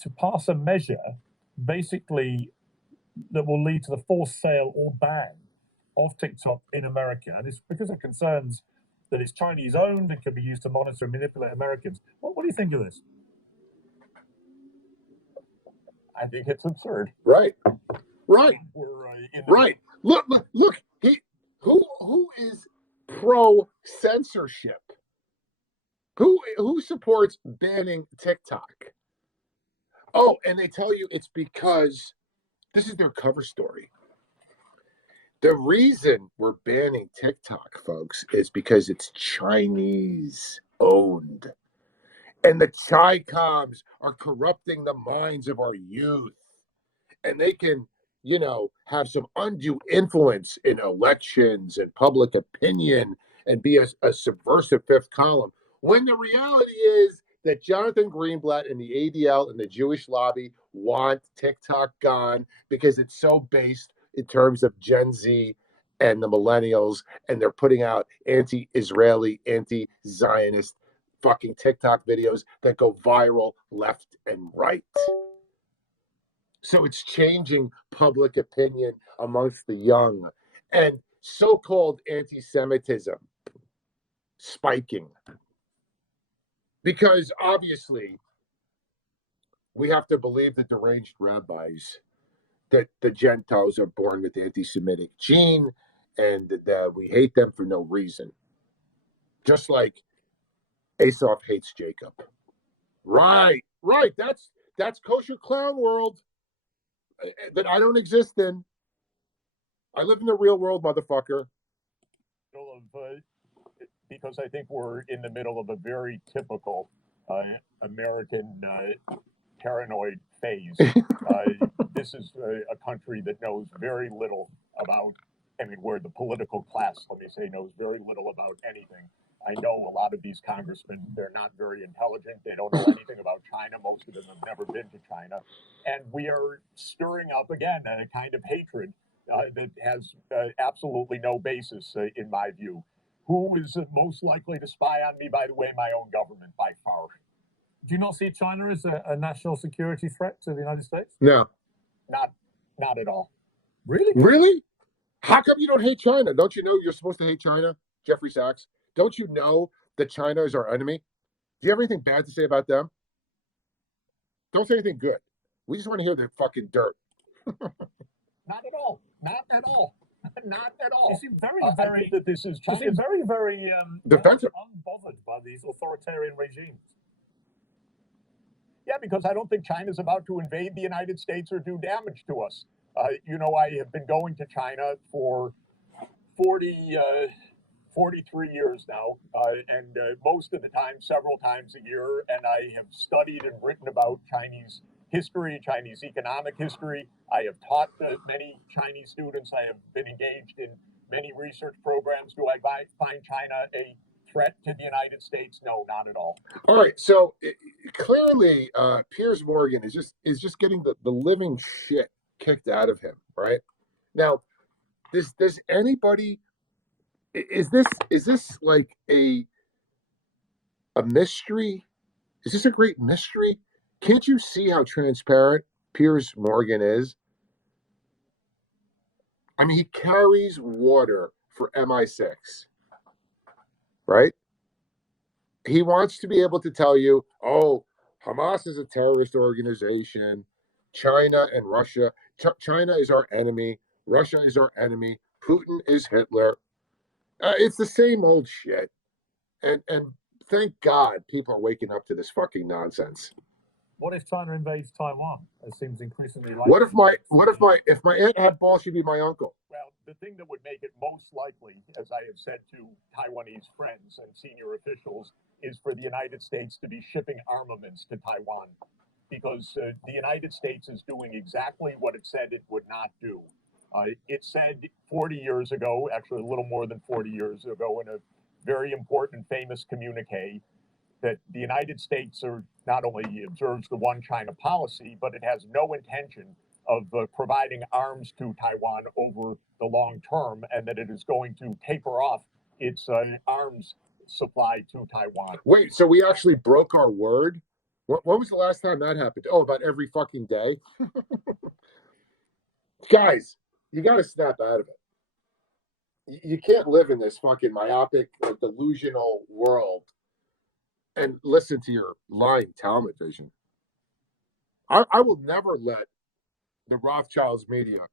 to pass a measure, basically, that will lead to the forced sale or ban of TikTok in America. And it's because of concerns that it's Chinese owned and can be used to monitor and manipulate Americans. What do you think of this? I think it's absurd. Right. Right. We're, right. Look. Who is pro censorship? Who supports banning TikTok? Oh, and they tell you it's because this is their cover story. The reason we're banning TikTok, folks, is because it's Chinese owned. And the Chi-Coms are corrupting the minds of our youth. And they can, have some undue influence in elections and public opinion and be a subversive fifth column. When the reality is that Jonathan Greenblatt and the ADL and the Jewish lobby want TikTok gone because it's so based in terms of Gen Z and the millennials, and they're putting out anti-Israeli, anti-Zionist fucking TikTok videos that go viral left and right. So it's changing public opinion amongst the young, and so-called anti-Semitism spiking. Because obviously we have to believe the deranged rabbis that the Gentiles are born with the anti-Semitic gene and that we hate them for no reason. Just like Esau hates Jacob. Right. That's kosher clown world that I don't exist in. I live in the real world, motherfucker. Because I think we're in the middle of a very typical American paranoid phase. This is a country that knows very little about, where the political class, let me say, knows very little about anything. I know a lot of these congressmen, they're not very intelligent. They don't know anything about China. Most of them have never been to China. And we are stirring up, again, a kind of hatred that has absolutely no basis, in my view. Who is most likely to spy on me? By the way, my own government, by far. Do you not see China as a national security threat to the United States? No. Not at all. Really? Really? How come you don't hate China? Don't you know you're supposed to hate China, Jeffrey Sachs? Don't you know that China is our enemy? Do you have anything bad to say about them? Don't say anything good. We just want to hear the fucking dirt. Not at all. Not at all. Not at all. You seem very, I very. think that this is You seem China's very, very defensive. unbothered by these authoritarian regimes. Yeah, because I don't think China's about to invade the United States or do damage to us. You know, I have been going to China for 43 years now, and most of the time, several times a year, and I have studied and written about Chinese history, Chinese economic history. I have taught many Chinese students. I have been engaged in many research programs. Do I find China a threat to the United States? No, not at all. All right, so clearly, Piers Morgan is just getting the living shit kicked out of him, right? Now, does anybody is this like a mystery? Is this a great mystery? Can't you see how transparent Piers Morgan is? I mean, he carries water for MI6, right? He wants to be able to tell you, oh, Hamas is a terrorist organization. China and Russia. China is our enemy. Russia is our enemy. Putin is Hitler. It's the same old shit. And thank God people are waking up to this fucking nonsense. What if China invades Taiwan? It seems increasingly likely. What if my aunt had balls, she'd be my uncle? Well, the thing that would make it most likely, as I have said to Taiwanese friends and senior officials, is for the United States to be shipping armaments to Taiwan, because the United States is doing exactly what it said it would not do. It said 40 years ago, actually a little more than 40 years ago, in a very important, famous communique, that the United States not only observes the one China policy, but it has no intention of providing arms to Taiwan over the long term, and that it is going to taper off its arms supply to Taiwan. Wait, so we actually broke our word? When was the last time that happened? Oh, about every fucking day? Guys, you got to snap out of it. You can't live in this fucking myopic, delusional world and listen to your lying Talmud vision. I will never let the Rothschilds media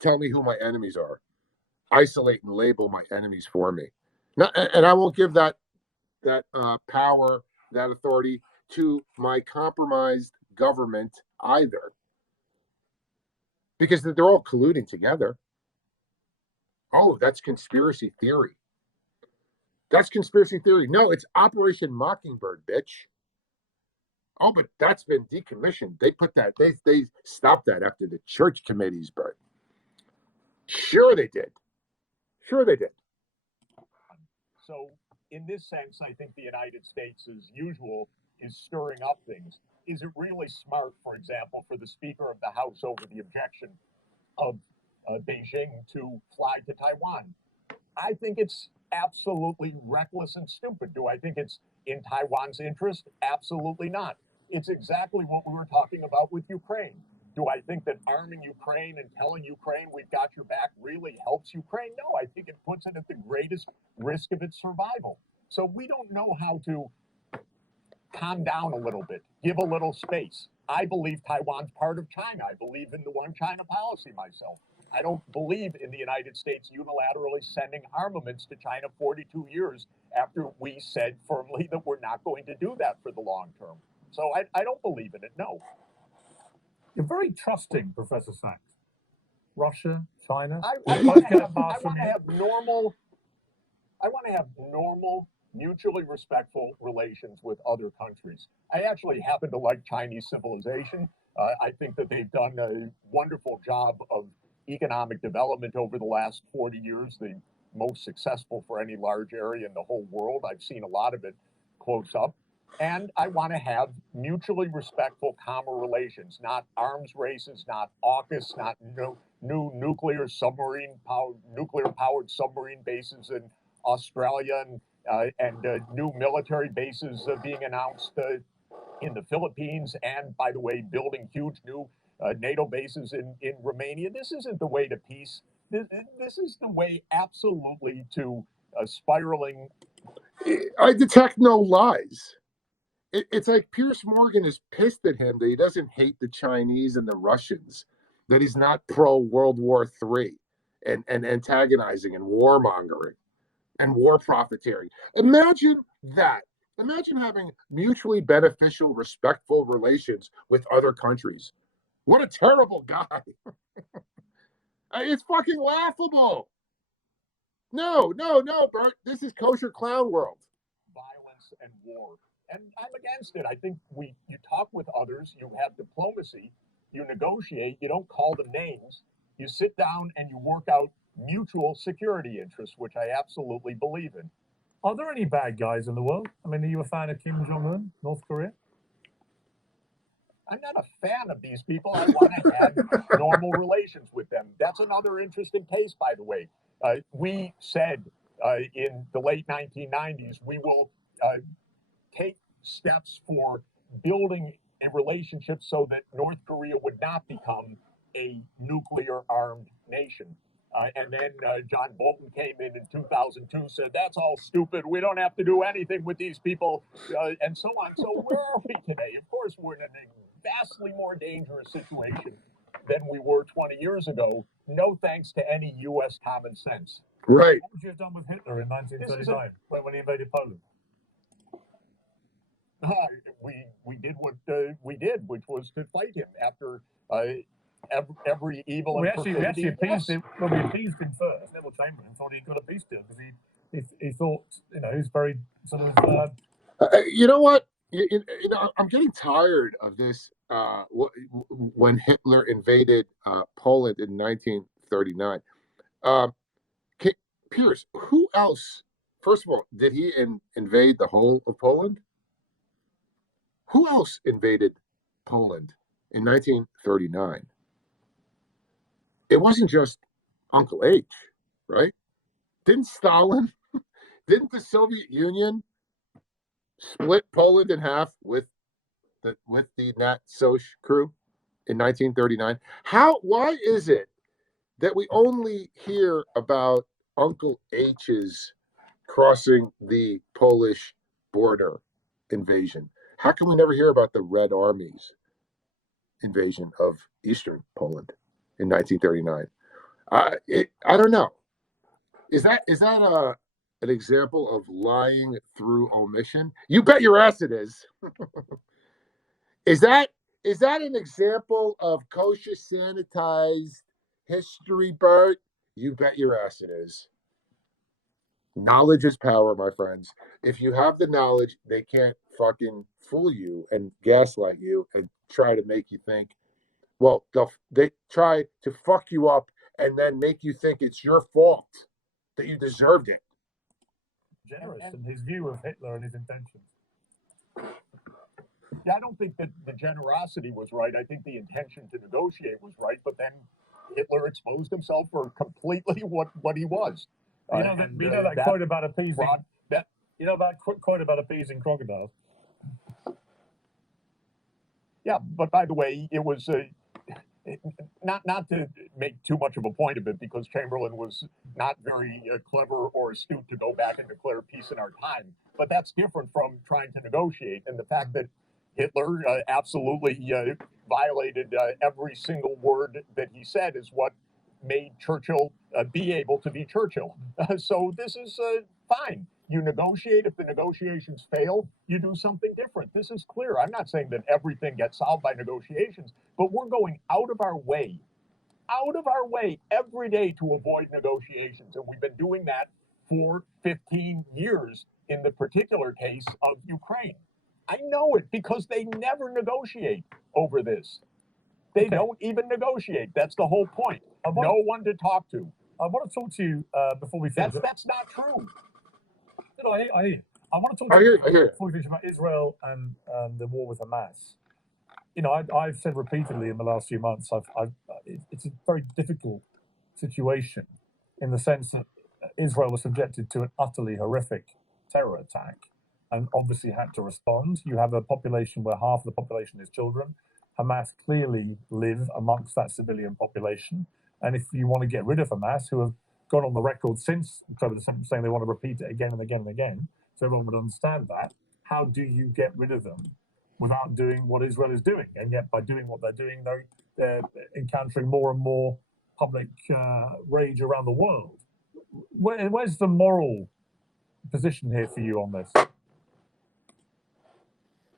tell me who my enemies are, isolate and label my enemies for me. And I won't give that power, that authority to my compromised government either, because they're all colluding together. Oh, that's conspiracy theory. That's conspiracy theory. No, it's Operation Mockingbird, bitch. Oh, but that's been decommissioned. They put that, they stopped that after the church committees, but sure they did. Sure they did. So in this sense, I think the United States, as usual, is stirring up things. Is it really smart, for example, for the Speaker of the House over the objection of Beijing to fly to Taiwan? I think it's absolutely reckless and stupid. Do I think it's in Taiwan's interest? Absolutely not. It's exactly what we were talking about with Ukraine. Do I think that arming Ukraine and telling Ukraine we've got your back really helps Ukraine? No, I think it puts it at the greatest risk of its survival. So we don't know how to calm down a little bit, give a little space. I believe Taiwan's part of China. I believe in the one China policy myself. I don't believe in the United States unilaterally sending armaments to China 42 years after we said firmly that we're not going to do that for the long term. So I don't believe in it, no. You're very trusting, Professor Sachs. Russia, China. I want to have normal, mutually respectful relations with other countries. I actually happen to like Chinese civilization. I think that they've done a wonderful job of economic development over the last 40 years, the most successful for any large area in the whole world. I've seen a lot of it close up. And I want to have mutually respectful, calmer relations, not arms races, not AUKUS, not new nuclear powered submarine bases in Australia and new military bases being announced in the Philippines, and, by the way, building huge new NATO bases in Romania. This isn't the way to peace. This is the way absolutely to spiraling. I detect no lies. it's like Piers Morgan is pissed at him that he doesn't hate the Chinese and the Russians, that he's not pro World War III and antagonizing and warmongering and war profiteering. Imagine that. Imagine having mutually beneficial, respectful relations with other countries. What a terrible guy. It's fucking laughable. No, Bert. This is kosher clown world. Violence and war. And I'm against it. I think you talk with others, you have diplomacy, you negotiate, you don't call them names, you sit down and you work out mutual security interests, which I absolutely believe in. Are there any bad guys in the world? I mean, are you a fan of Kim Jong-un, North Korea? I'm not a fan of these people. I want to have normal relations with them. That's another interesting case, by the way. We said in the late 1990s, we will take steps for building a relationship so that North Korea would not become a nuclear-armed nation. And then John Bolton came in 2002, said, that's all stupid. We don't have to do anything with these people, and so on. So where are we today? Of course, we're in a vastly more dangerous situation than we were 20 years ago, no thanks to any U.S. common sense. Right. What would you have done with Hitler in 1939 when he invaded Poland? We did what we did, which was to fight him after every evil. We actually appeased him. Well, we appeased him first. Neville Chamberlain thought he got a peace deal because he thought, you know, he's very sort of. You know what? You know, I'm getting tired of this. When Hitler invaded Poland in 1939, Piers, who else? First of all, did he invade the whole of Poland? Who else invaded Poland in 1939? It wasn't just Uncle H, right? Didn't Stalin, didn't the Soviet Union split Poland in half with the Nat Soch crew in 1939? Why is it that we only hear about Uncle H's crossing the Polish border invasion? How can we never hear about the Red Army's invasion of Eastern Poland in 1939? I don't know. Is that an example of lying through omission? You bet your ass it is. Is that an example of kosher sanitized history, Bert? You bet your ass it is. Knowledge is power, my friends. If you have the knowledge, they can't fucking fool you and gaslight you and try to make you think, well, they try to fuck you up and then make you think it's your fault, that you deserved it. Generous in his view of Hitler and his intentions. Yeah, I don't think that the generosity was right. I think the intention to negotiate was right, but then Hitler exposed himself for completely what he was. You know that quote about appeasing. You know that quote about appeasing crocodiles. Yeah, but by the way, it was not to make too much of a point of it, because Chamberlain was not very clever or astute to go back and declare peace in our time. But that's different from trying to negotiate, and the fact that Hitler absolutely violated every single word that he said is what made Churchill be able to be Churchill. So this is fine. You negotiate. If the negotiations fail, you do something different. This is clear. I'm not saying that everything gets solved by negotiations, but we're going out of our way every day to avoid negotiations. And we've been doing that for 15 years in the particular case of Ukraine. I know it because they never negotiate over this. They don't even negotiate. That's the whole point. No one to talk to. I want to talk to you before we finish. That's not true. I hear you. I want to talk to you before we finish about Israel and the war with Hamas. You know, I've said repeatedly in the last few months, it's a very difficult situation in the sense that Israel was subjected to an utterly horrific terror attack and obviously had to respond. You have a population where half of the population is children. Hamas clearly live amongst that civilian population. And if you want to get rid of Hamas, who have gone on the record since October the 7th saying they want to repeat it again and again and again, so everyone would understand that, how do you get rid of them without doing what Israel is doing? And yet, by doing what they're doing, they're encountering more and more public rage around the world. Where's the moral position here for you on this?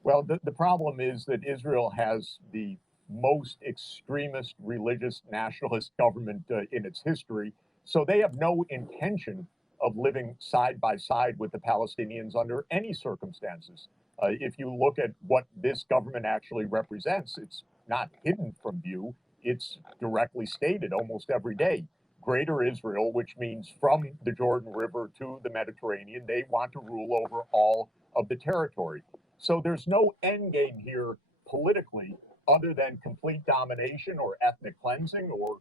Well, the problem is that Israel has the most extremist religious nationalist government in its history. So they have no intention of living side by side with the Palestinians under any circumstances. If you look at what this government actually represents, it's not hidden from view. It's directly stated almost every day. Greater Israel, which means from the Jordan River to the Mediterranean, they want to rule over all of the territory. So there's no end game here politically other than complete domination or ethnic cleansing or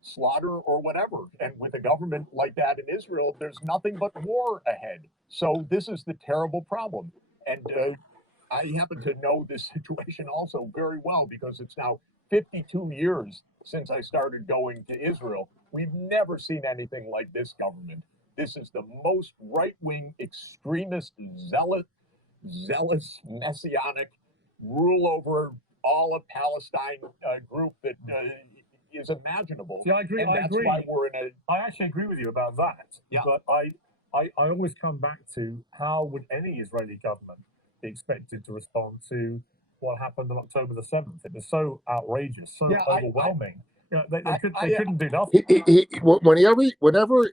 slaughter or whatever. And with a government like that in Israel, there's nothing but war ahead. So this is the terrible problem. And I happen to know this situation also very well because it's now 52 years since I started going to Israel. We've never seen anything like this government. This is the most right-wing, extremist, zealous, messianic, rule over all of Palestine group that is imaginable. See, I agree. And I that's agree. why we're in a... I actually agree with you about that. Yeah. But I always come back to how would any Israeli government be expected to respond to what happened on October the 7th? It was so outrageous, so overwhelming. They couldn't do nothing. Whenever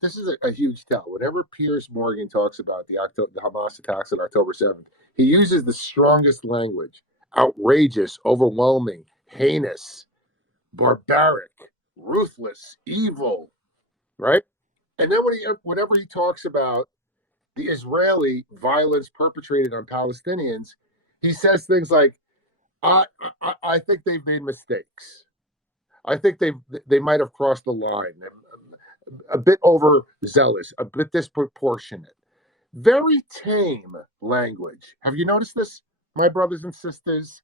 this is a huge tell. Whenever Piers Morgan talks about the Hamas attacks on October 7th, he uses the strongest language: outrageous, overwhelming, heinous, barbaric, ruthless, evil, right? And then whenever he talks about the Israeli violence perpetrated on Palestinians, he says things like, I think they've made mistakes. I think they might have crossed the line, a bit overzealous, a bit disproportionate. Very tame language. Have you noticed this, my brothers and sisters?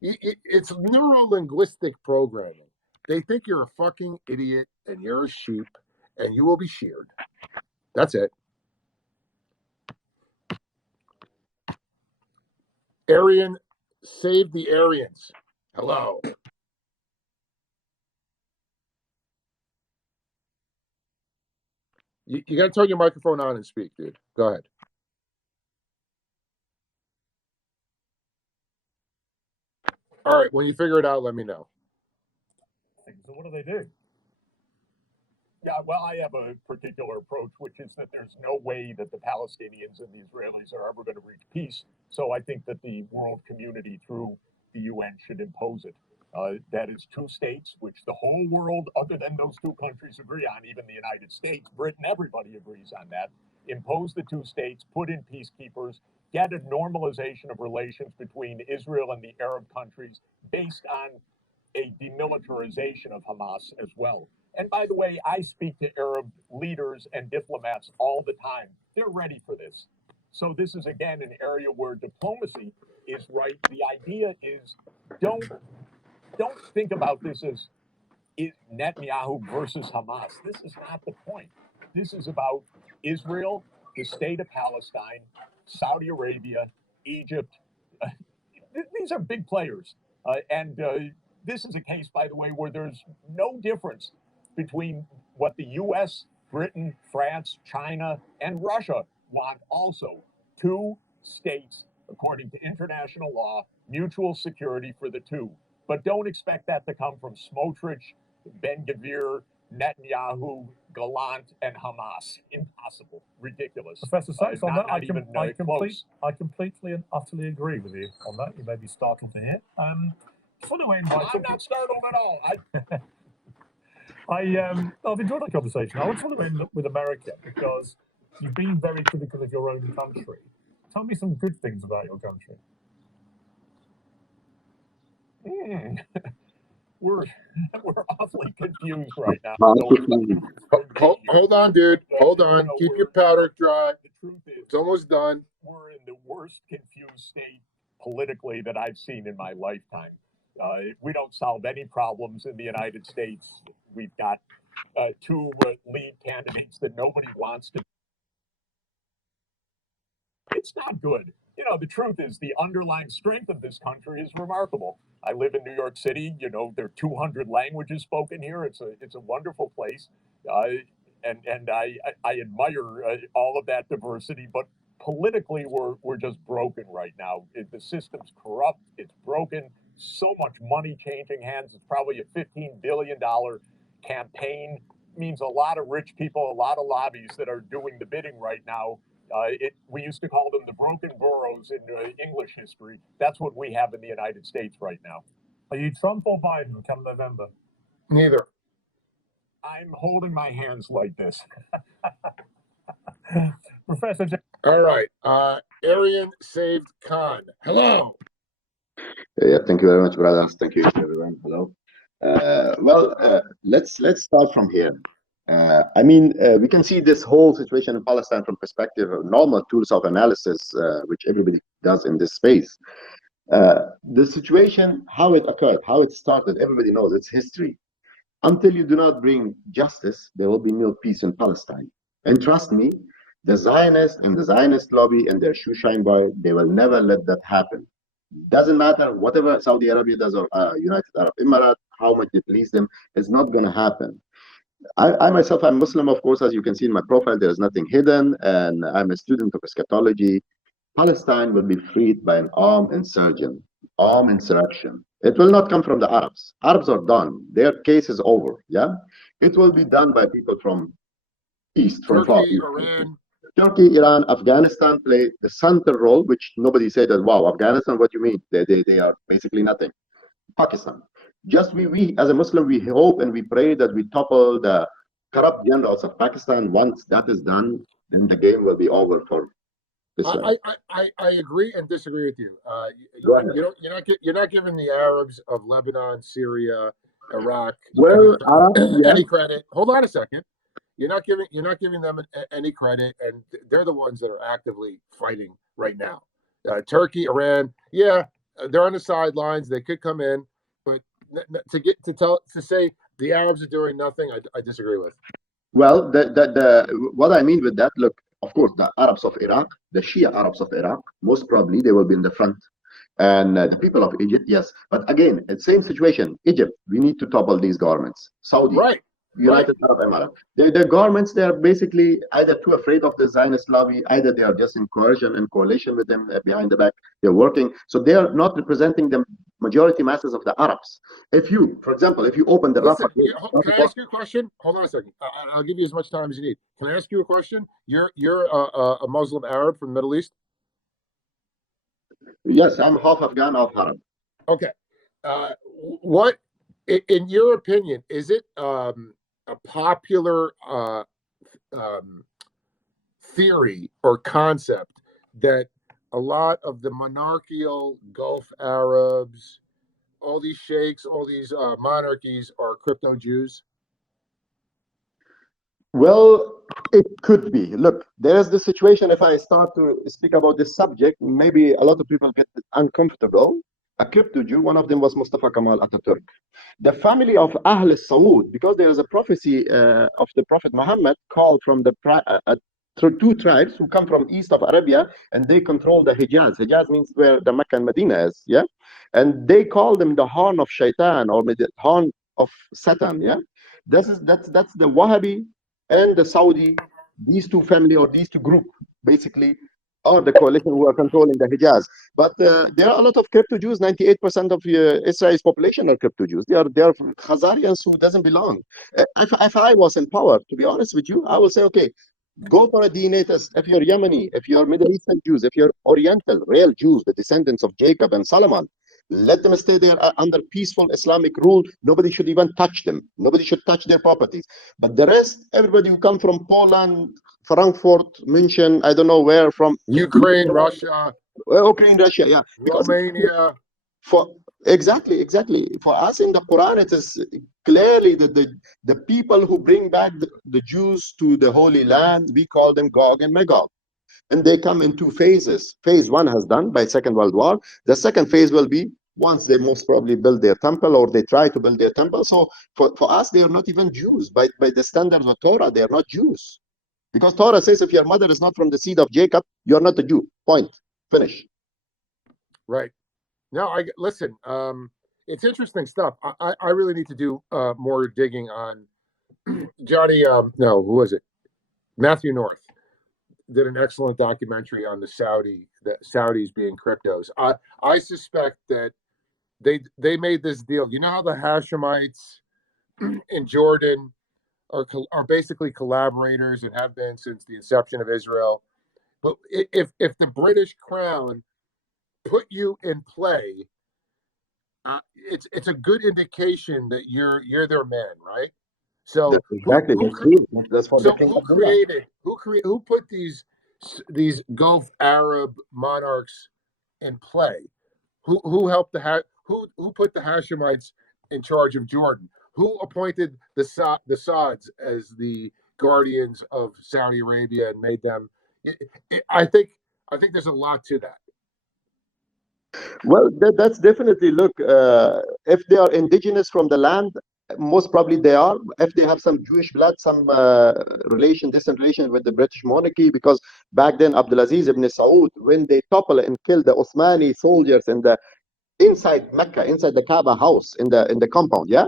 It's neuro-linguistic programming. They think you're a fucking idiot and you're a sheep and you will be sheared. That's it. Aryan, save the Aryans. Hello. You got to turn your microphone on and speak, dude. Go ahead. All right. When you figure it out, let me know. So what do they do? Yeah, well, I have a particular approach, which is that there's no way that the Palestinians and the Israelis are ever going to reach peace. So I think that the world community through the UN should impose it. That is two states, which the whole world, other than those two countries, agree on, even the United States, Britain, everybody agrees on that. Impose the two states, put in peacekeepers, get a normalization of relations between Israel and the Arab countries based on a demilitarization of Hamas as well. And by the way, I speak to Arab leaders and diplomats all the time. They're ready for this. So this is, again, an area where diplomacy is right. The idea is don't think about this as Netanyahu versus Hamas. This is not the point. This is about Israel, the state of Palestine, Saudi Arabia, Egypt. These are big players. And this is a case, by the way, where there's no difference between what the U.S., Britain, France, China, and Russia want also. Two states, according to international law, mutual security for the two. But don't expect that to come from Smotrich, Ben-Gvir, Netanyahu, Gallant, and Hamas. Impossible. Ridiculous. Professor Sachs, on that, I close. completely and utterly agree with you on that. You may be startled to hear. I'm not startled at all. I've enjoyed that conversation. I want to end up with America because you've been very critical of your own country. Tell me some good things about your country. We're awfully confused right now. Hold on, dude. Hold on. Keep your powder dry. The truth is, it's almost done. We're in the worst confused state politically that I've seen in my lifetime. We don't solve any problems in the United States. We've got two lead candidates that nobody wants to. it's not good. You know, the truth is the underlying strength of this country is remarkable. I live in New York City. You know, there are 200 languages spoken here. It's a wonderful place, and I admire all of that diversity. But politically, we're just broken right now. The system's corrupt. It's broken. So much money changing hands. It's probably a $15 billion campaign. It means a lot of rich people, a lot of lobbies that are doing the bidding right now. We used to call them the broken boroughs in English history. That's what we have in the United States right now. Are you Trump or Biden come November? Neither. I'm holding my hands like this. Professor All right. Aryan saved Khan. Hello. Yeah, thank you very much, brothers. Thank you, everyone. Hello. Let's start from here. I mean, we can see this whole situation in Palestine from perspective of normal tools of analysis, which everybody does in this space. The situation, how it occurred, how it started, everybody knows it's history. Until you do not bring justice, there will be no peace in Palestine. And trust me, the Zionists and the Zionist lobby and their shoe shine boy, they will never let that happen. Doesn't matter whatever Saudi Arabia does or United Arab Emirates, how much they please them, it's not going to happen. I myself, I'm Muslim, of course, as you can see in my profile, there is nothing hidden, and I'm a student of eschatology. Palestine will be freed by an armed insurrection. It will not come from the Arabs. Arabs are done. Their case is over. Yeah, it will be done by people from East, from Far Turkey, East. Iran. Turkey, Iran, Afghanistan play the central role, which nobody said that, wow, Afghanistan, what do you mean? They are basically nothing. Pakistan. Just we as a Muslim, we hope and we pray that we topple the corrupt generals of Pakistan. Once that is done, then the game will be over for Israel. I agree and disagree with you. You're not giving the Arabs of Lebanon, Syria, Iraq any credit. Hold on a second. You're not giving them any credit, and they're the ones that are actively fighting right now. Turkey, Iran, yeah, they're on the sidelines. They could come in, but to say the Arabs are doing nothing, I disagree with. Well, what I mean with that, look, of course, the Arabs of Iraq, the Shia Arabs of Iraq, most probably they will be in the front. And the people of Egypt, yes. But again, it's same situation. Egypt, we need to topple these governments. Saudi, right. United Arab Emirates. The governments, they are basically either too afraid of the Zionist lobby, either they are just in coercion and coalition with them behind the back. They're working. So they are not representing the majority masses of the Arabs. If you, for example, if you open the Listen, Rafah... Can I ask you a question? Hold on a second. I'll give you as much time as you need. Can I ask you a question? You're a Muslim Arab from the Middle East? Yes, I'm half Afghan, half Arab. Okay. What, in your opinion, is it a popular theory or concept that a lot of the monarchical Gulf Arabs, all these sheikhs, all these monarchies are crypto Jews? Well, it could be. Look, there is the situation. If I start to speak about this subject, maybe a lot of people get uncomfortable. A crypto Jew, one of them was Mustafa Kemal Ataturk. The family of Ahl Saud, because there is a prophecy of the Prophet Muhammad called from the two tribes who come from east of Arabia, and they control the Hijaz. Hijaz means where the Mecca and Medina is, yeah? And they call them the horn of Shaitan, or the horn of Satan, yeah? That's the Wahhabi and the Saudi, these two family or these two group basically are the coalition who are controlling the Hijaz. But there are a lot of crypto Jews. 98% of Israel's population are crypto Jews. They are Khazarians who doesn't belong. If I was in power, to be honest with you, I will say, okay, go for a DNA test. If you're Yemeni, if you're Middle Eastern Jews, if you're Oriental, real Jews, the descendants of Jacob and Solomon, let them stay there under peaceful Islamic rule. Nobody should even touch them. Nobody should touch their properties. But the rest, everybody who come from Poland, Frankfurt, München, I don't know where from. Ukraine, Russia. Ukraine, Russia, yeah. Romania. Exactly. For us in the Quran, it is clearly that the people who bring back the Jews to the Holy Land, we call them Gog and Magog. And they come in two phases. Phase one has done by Second World War. The second phase will be once they most probably build their temple or they try to build their temple. So for us, they are not even Jews. By the standards of Torah, they are not Jews. Because Torah says if your mother is not from the seed of Jacob, you're not a Jew. Point. Finish. Right. No, listen. It's interesting stuff. I really need to do more digging on Johnny. No, who was it? Matthew North did an excellent documentary on the Saudis being cryptos. I suspect that they made this deal. You know how the Hashemites in Jordan are basically collaborators and have been since the inception of Israel. But if the British Crown put you in play, it's a good indication that you're their man, right? So that's exactly that's for the king who created who put these Gulf Arab monarchs in play? Who helped who put the Hashemites in charge of Jordan? Who appointed the Sauds as the guardians of Saudi Arabia and made them? I think there's a lot to that. Well, that's definitely, look, if they are indigenous from the land, most probably they are. If they have some Jewish blood, some distant relation with the British monarchy, because back then Abdulaziz ibn Saud, when they topple and kill the Osmani soldiers inside Mecca, inside the Kaaba house, in the compound, yeah.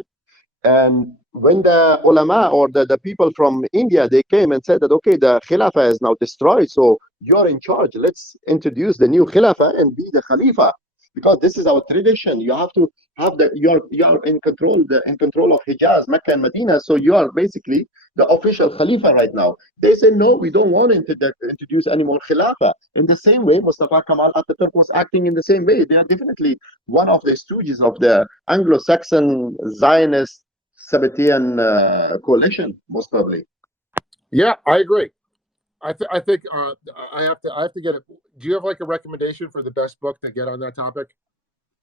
And when the ulama or the people from India, they came and said that, okay, the Khilafah is now destroyed, so you're in charge. Let's introduce the new Khilafah and be the Khalifa, because this is our tradition. You have to have you're in control of Hijaz, Mecca, and Medina. So you are basically the official Khalifa right now. They said no, we don't want to introduce any more Khilafah. In the same way, Mustafa Kemal Atatürk was acting in the same way. They are definitely one of the stooges of the Anglo-Saxon Zionist Sabbatean coalition, most probably. Yeah, I agree. I think I have to get it. Do you have like a recommendation for the best book to get on that topic?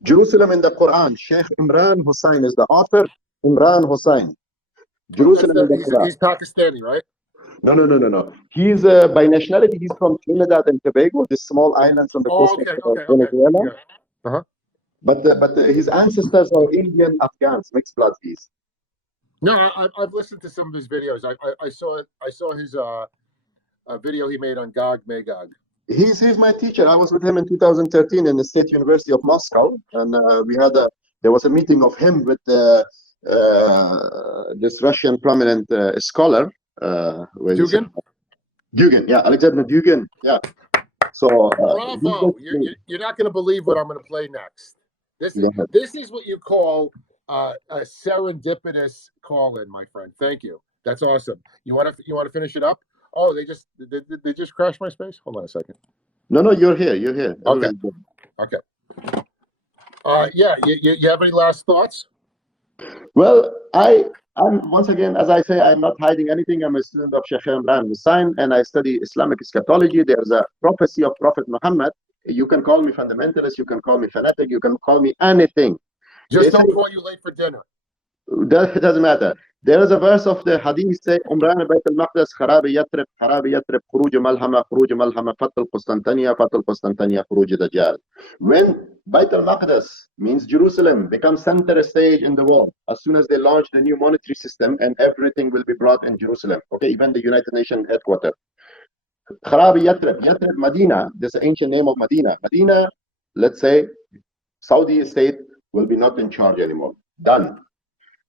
Jerusalem in the Quran. Sheikh Imran Hussain is the author. Imran Hussain. Jerusalem in the Quran. He's Pakistani, right? No. He's by nationality. He's from Trinidad and Tobago, this small island on the coast of Venezuela. Yeah. Uh-huh. But his ancestors are Indian, Afghans, mixed blood. He's. No, I've listened to some of his videos. I saw his video he made on Gog Magog. He's my teacher. I was with him in 2013 in the State University of Moscow, and there was a meeting of him with this Russian prominent scholar. Dugin? Dugin, yeah, Alexander Dugin, yeah. So bravo! You're not going to believe what I'm going to play next. This is what you call a serendipitous call-in, my friend. Thank you. That's awesome. You want to finish it up? Oh, they just crashed my space. Hold on a second. No, you're here. You're here. Okay. Yeah. You have any last thoughts? Well, I'm once again, as I say, I'm not hiding anything. I'm a student of Sheikh Imran Hussain, and I study Islamic eschatology. There's a prophecy of Prophet Muhammad. You can call me fundamentalist. You can call me fanatic. You can call me anything. Just don't call you late for dinner. That doesn't matter. There is a verse of the hadith say, Umran Bayt al-Maqdis, Kharabi Yatrib, Khuruj Malhama, Fatul Qustantania, Khuruj Dajjal. When Bayt al-Maqdis means Jerusalem becomes center stage in the world, as soon as they launch the new monetary system and everything will be brought in Jerusalem. Okay, even the United Nations headquarters. Kharabi Yatrib, Medina, this is the ancient name of Medina. Medina, let's say, Saudi state will be not in charge anymore. Done.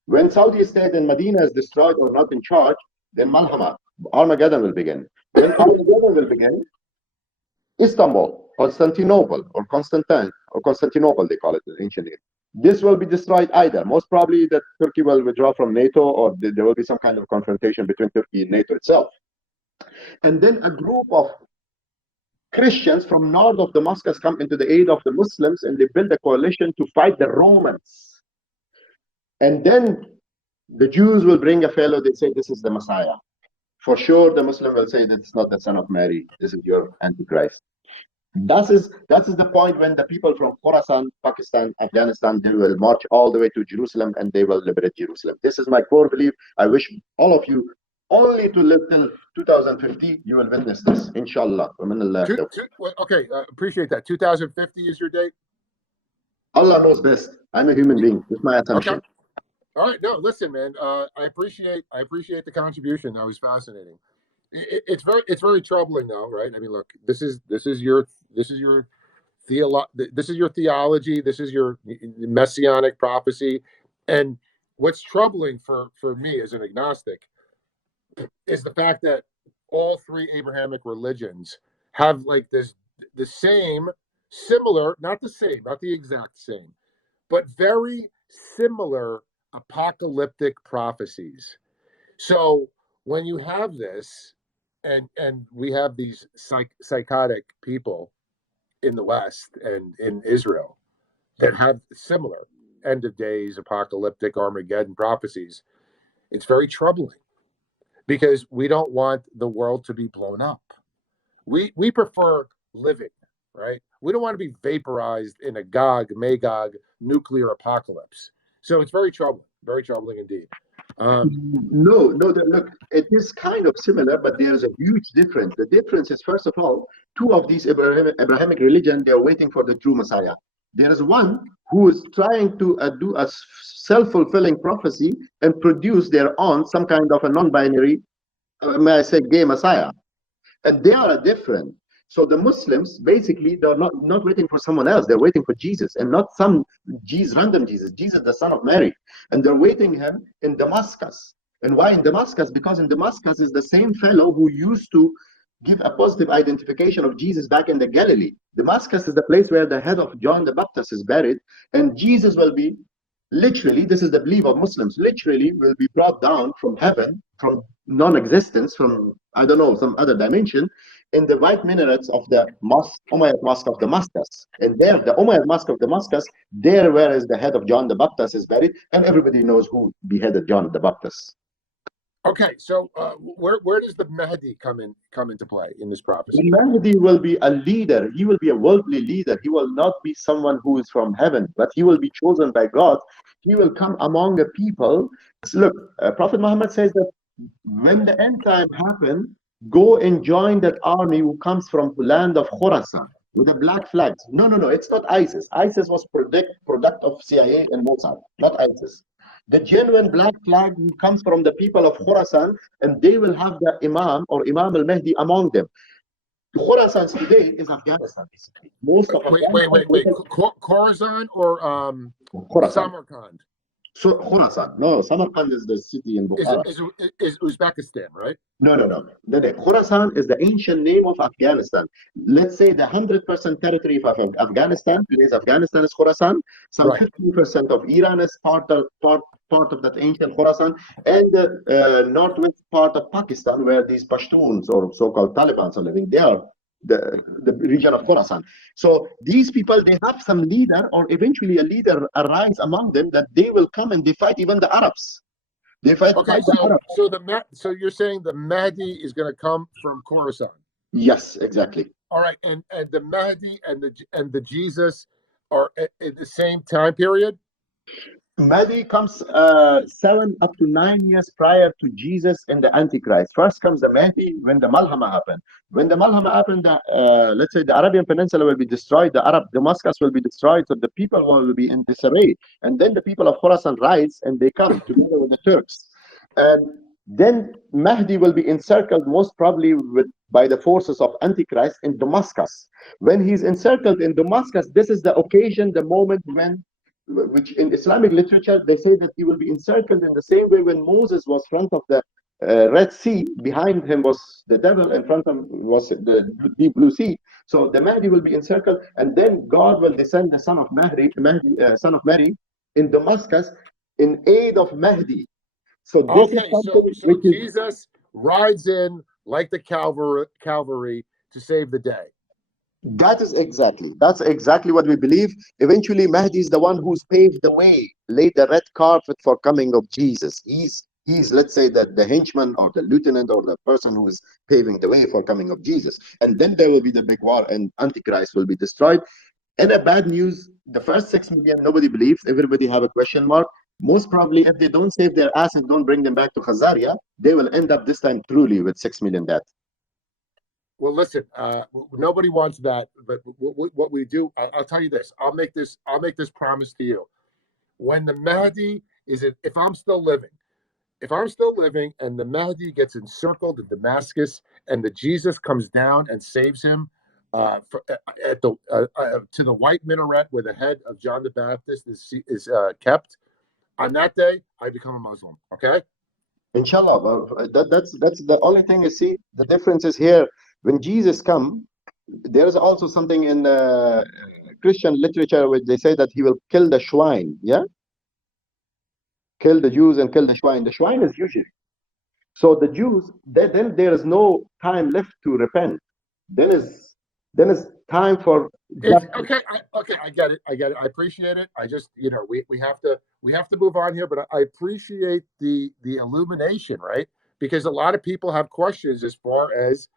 When Saudi state and Medina is destroyed or not in charge, then Malhama, Armageddon will begin. When Armageddon will begin, Istanbul, Constantinople, or Constantinople, they call it in ancient name. This will be destroyed either. Most probably that Turkey will withdraw from NATO, or there will be some kind of confrontation between Turkey and NATO itself. And then a group of Christians from north of Damascus come into the aid of the Muslims, and they build a coalition to fight the Romans. And then the Jews will bring a fellow, they say this is the Messiah. For sure, the Muslim will say that it's not the son of Mary, this is your Antichrist. That is the point when the people from Khorasan, Pakistan, Afghanistan, they will march all the way to Jerusalem and they will liberate Jerusalem. This is my core belief. I wish all of you only to live till 2050, you will witness this, inshallah. Okay, appreciate that. 2050 is your date? Allah knows best. I'm a human being. It's my assumption. Okay. All right. No, listen, man. I appreciate the contribution. That was fascinating. It's very troubling though, right? I mean, look, this is your theology, this is your messianic prophecy, and what's troubling for me as an agnostic is the fact that all three Abrahamic religions have like the same, similar, not the same, not the exact same, but very similar apocalyptic prophecies. So when you have this, and we have these psychotic people in the West and in Israel that have similar end of days, apocalyptic Armageddon prophecies, it's very troubling because we don't want the world to be blown up. We prefer living, right? We don't want to be vaporized in a Magog nuclear apocalypse. So it's very troubling indeed. No, look, it is kind of similar, but there is a huge difference. The difference is, first of all, two of these Abrahamic religion, they are waiting for the true Messiah. There is one who is trying to do a self-fulfilling prophecy and produce their own, some kind of a non-binary, may I say, gay Messiah. And they are different. So the Muslims, basically, they're not waiting for someone else. They're waiting for Jesus, and not some random Jesus. Jesus, the son of Mary. And they're waiting him in Damascus. And why in Damascus? Because in Damascus is the same fellow who used to give a positive identification of Jesus back in the Galilee. Damascus is the place where the head of John the Baptist is buried, and Jesus will be, literally, this is the belief of Muslims, literally will be brought down from heaven, from non-existence, from, I don't know, some other dimension, in the white minarets of the Umayyad Mosque of Damascus. And there, the Umayyad Mosque of Damascus, there where is the head of John the Baptist is buried, and everybody knows who beheaded John the Baptist. Okay, so where does the Mahdi come into play in this prophecy? The Mahdi will be a leader. He will be a worldly leader. He will not be someone who is from heaven, but he will be chosen by God. He will come among the people. So look, Prophet Muhammad says that when the end time happens, go and join that army who comes from the land of Khorasan with the black flags. No, it's not ISIS. ISIS was product of CIA and Mossad, not ISIS. The genuine black flag comes from the people of Khorasan, and they will have the Imam or Imam al-Mahdi among them. Khorasan today is Afghanistan, basically. Most of Wait. Khorasan or Khorasan. Samarkand? So Khorasan. No, Samarkand is the city in Bukhara. Is Uzbekistan, right? No. The Khorasan is the ancient name of Afghanistan. Let's say the 100% territory of Afghanistan, today's Afghanistan is Khorasan. Some 50% of Iran is part of that ancient Khorasan, and the northwest part of Pakistan, where these Pashtuns or so-called Talibans are living. They are the region of Khorasan. So these people, they have some leader, or eventually a leader arise among them, that they will come and they fight even the Arabs. They fight. Okay, so you're saying the Mahdi is going to come from Khorasan? Yes, exactly. All right, and the Mahdi and the Jesus are in the same time period? Mahdi comes 7 up to 9 years prior to Jesus and the Antichrist. First comes the Mahdi when the Malhama happened. When the Malhama happened, let's say the Arabian Peninsula will be destroyed, the Arab Damascus will be destroyed, so the people will be in disarray. And then the people of Khorasan rise and they come together with the Turks. And then Mahdi will be encircled most probably by the forces of Antichrist in Damascus. When he's encircled in Damascus, this is the occasion, the moment when, which in Islamic literature, they say that he will be encircled in the same way when Moses was front of the Red Sea, behind him was the devil, in front of him was the deep blue sea. So the Mahdi will be encircled, and then God will descend the son of Mary in Damascus in aid of Mahdi. So this so Jesus rides in like the cavalry to save the day. That's exactly what we believe. Eventually, Mahdi is the one who's paved the way, laid the red carpet for coming of Jesus. He's let's say that the henchman or the lieutenant or the person who is paving the way for coming of Jesus. And then there will be the big war, and Antichrist will be destroyed. And a bad news, the first 6 million, nobody believes. Everybody have a question mark. Most probably, if they don't save their ass and don't bring them back to Khazaria, they will end up this time truly with 6 million dead. Well, listen, nobody wants that, but what we do, I'll tell you this. I'll make this promise to you. When the Mahdi if I'm still living, if I'm still living and the Mahdi gets encircled in Damascus and the Jesus comes down and saves him to the white minaret where the head of John the Baptist is kept, on that day, I become a Muslim. Okay? Inshallah. That's the only thing you see. The difference is here. When Jesus come, there is also something in Christian literature where they say that he will kill the swine. Yeah, kill the Jews and kill the swine. The swine is usually. So the Jews, then there is no time left to repent. Then is time for justice. Okay, I get it. I appreciate it. I just, we have to move on here, but I appreciate the illumination, right? Because a lot of people have questions as far as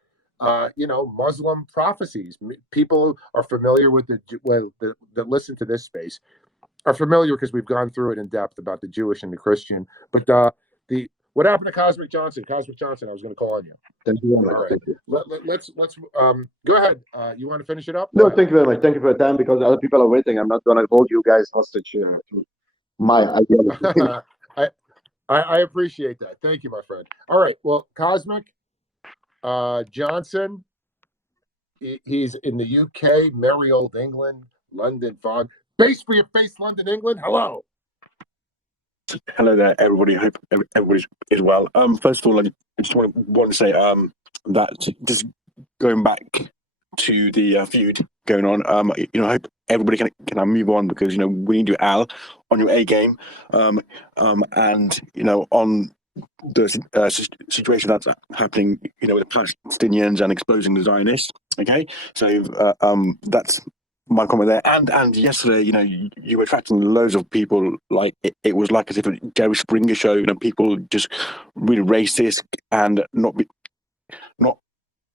Muslim prophecies. People are familiar with that listen to this space are familiar because we've gone through it in depth about the Jewish and the Christian. But what happened to Cosmic Johnson? Cosmic Johnson, I was going to call on you. Thank you very much. All right. Thank you. Let's go ahead. You want to finish it up? No, thank you very much. Thank you for your time, because other people are waiting. I'm not going to hold you guys hostage to my ideology. I appreciate that. Thank you, my friend. All right. Well, Cosmic Johnson, he's in the UK, merry old England, London fog. Base for your face, London, England. Hello. Hello there, everybody. I hope everybody is well. First of all, I just want to say that just going back to the feud going on, I hope everybody can move on, because we need you, Al, on your A game, and on the situation that's happening, with the Palestinians and exposing the Zionists. Okay, so that's my comment there. And yesterday, you were attracting loads of people. Like it was like as if a Jerry Springer show. People just really racist and not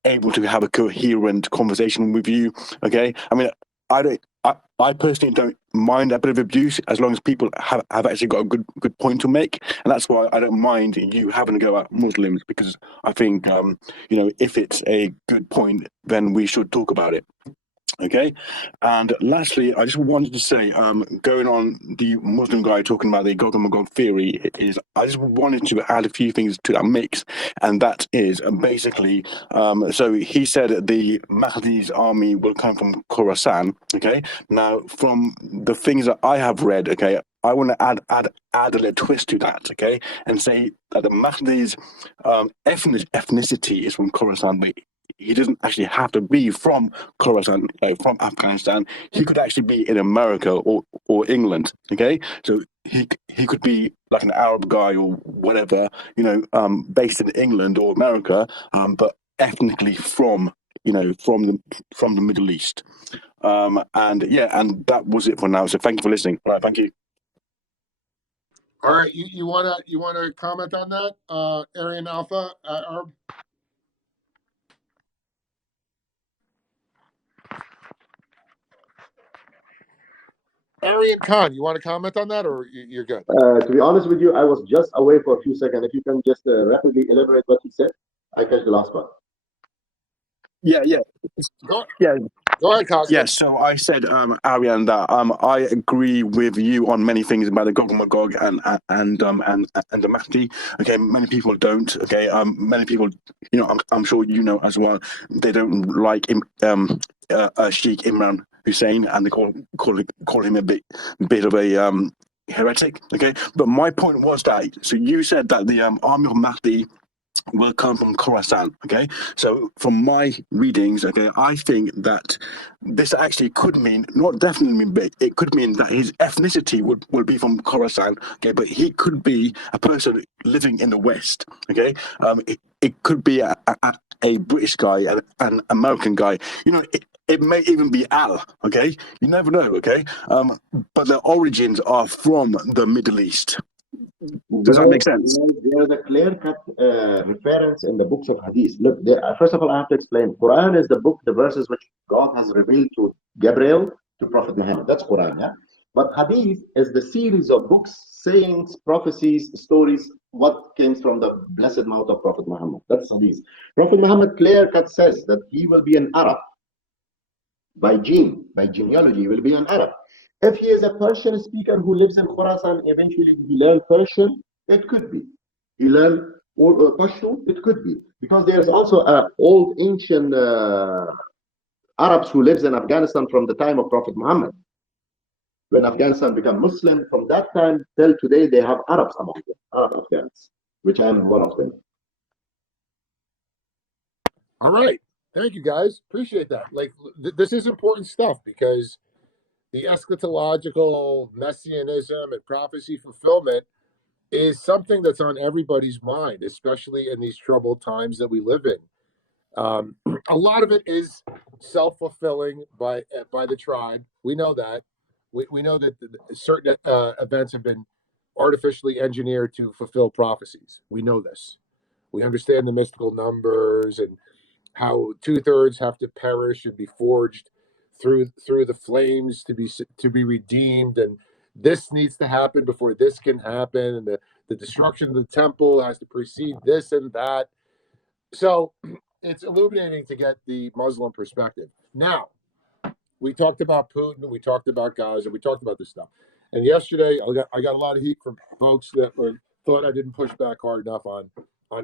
able to have a coherent conversation with you. Okay, I mean, I personally don't mind a bit of abuse, as long as people have actually got a good point to make, and that's why I don't mind you having to go at Muslims, because I think if it's a good point, then we should talk about it. Okay, and lastly, I just wanted to say, going on the Muslim guy talking about the Gog and Magog theory, is I just wanted to add a few things to that mix, and that is basically, so he said the Mahdi's army will come from Khorasan. Okay, now from the things that I have read, okay, I want to add a little twist to that, okay, and say that the Mahdi's ethnicity is from Khorasan, but he doesn't actually have to be from Khorasan, from Afghanistan. He could actually be in America or England. Okay, so he could be like an Arab guy or whatever, based in England or America, but ethnically from the Middle East. And that was it for now. So thank you for listening. All right, thank you. All right, you wanna comment on that, Aryan Alpha? Aryan Khan, you want to comment on that, or you're good? To be honest with you, I was just away for a few seconds. If you can just rapidly elaborate what you said, I catch the last part. Yeah. Go ahead, Cosmic. Yes, so I said, Aryan, that I agree with you on many things about the Gog and Magog and the Mahdi. Okay, many people don't. Okay, many people, I'm sure as well, they don't like Sheikh Imran Hussein, and they call him a bit of a heretic. Okay, but my point was that, so you said that the army of Mahdi will come from Khorasan. Okay, so from my readings, okay, I think that this actually could mean, not definitely mean, but it could mean that his ethnicity would be from Khorasan. Okay, but he could be a person living in the West. Okay, it could be a British guy, an American guy. It may even be Al. Okay, you never know. Okay, but the origins are from the Middle East. Does that make sense? There's a clear-cut reference in the books of Hadith. Look, first of all, I have to explain. Quran is the book, the verses which God has revealed to Gabriel, to Prophet Muhammad. That's Quran, yeah? But Hadith is the series of books, sayings, prophecies, stories, what came from the blessed mouth of Prophet Muhammad. That's Hadith. Prophet Muhammad clear-cut says that he will be an Arab. By genealogy, he will be an Arab. If he is a Persian speaker who lives in Khorasan, eventually he learn Persian, it could be. Ilan or Pashto, it could be. Because there's also old ancient Arabs who lives in Afghanistan from the time of Prophet Muhammad. When Afghanistan became Muslim, from that time till today, they have Arabs among them, Arab Afghans, which I am one of them. All right. Thank you, guys. Appreciate that. Like, this is important stuff because the eschatological messianism and prophecy fulfillment is something that's on everybody's mind, especially in these troubled times that we live in. A lot of it is self-fulfilling by the tribe. We know that. We know that certain events have been artificially engineered to fulfill prophecies. We know this. We understand the mystical numbers and how 2/3 have to perish and be forged through the flames to be redeemed, and this needs to happen before this can happen, and the destruction of the temple has to precede this and that. So it's illuminating to get the Muslim perspective. Now, we talked about Putin, we talked about Gaza, we talked about this stuff. And yesterday, I got a lot of heat from folks that thought I didn't push back hard enough on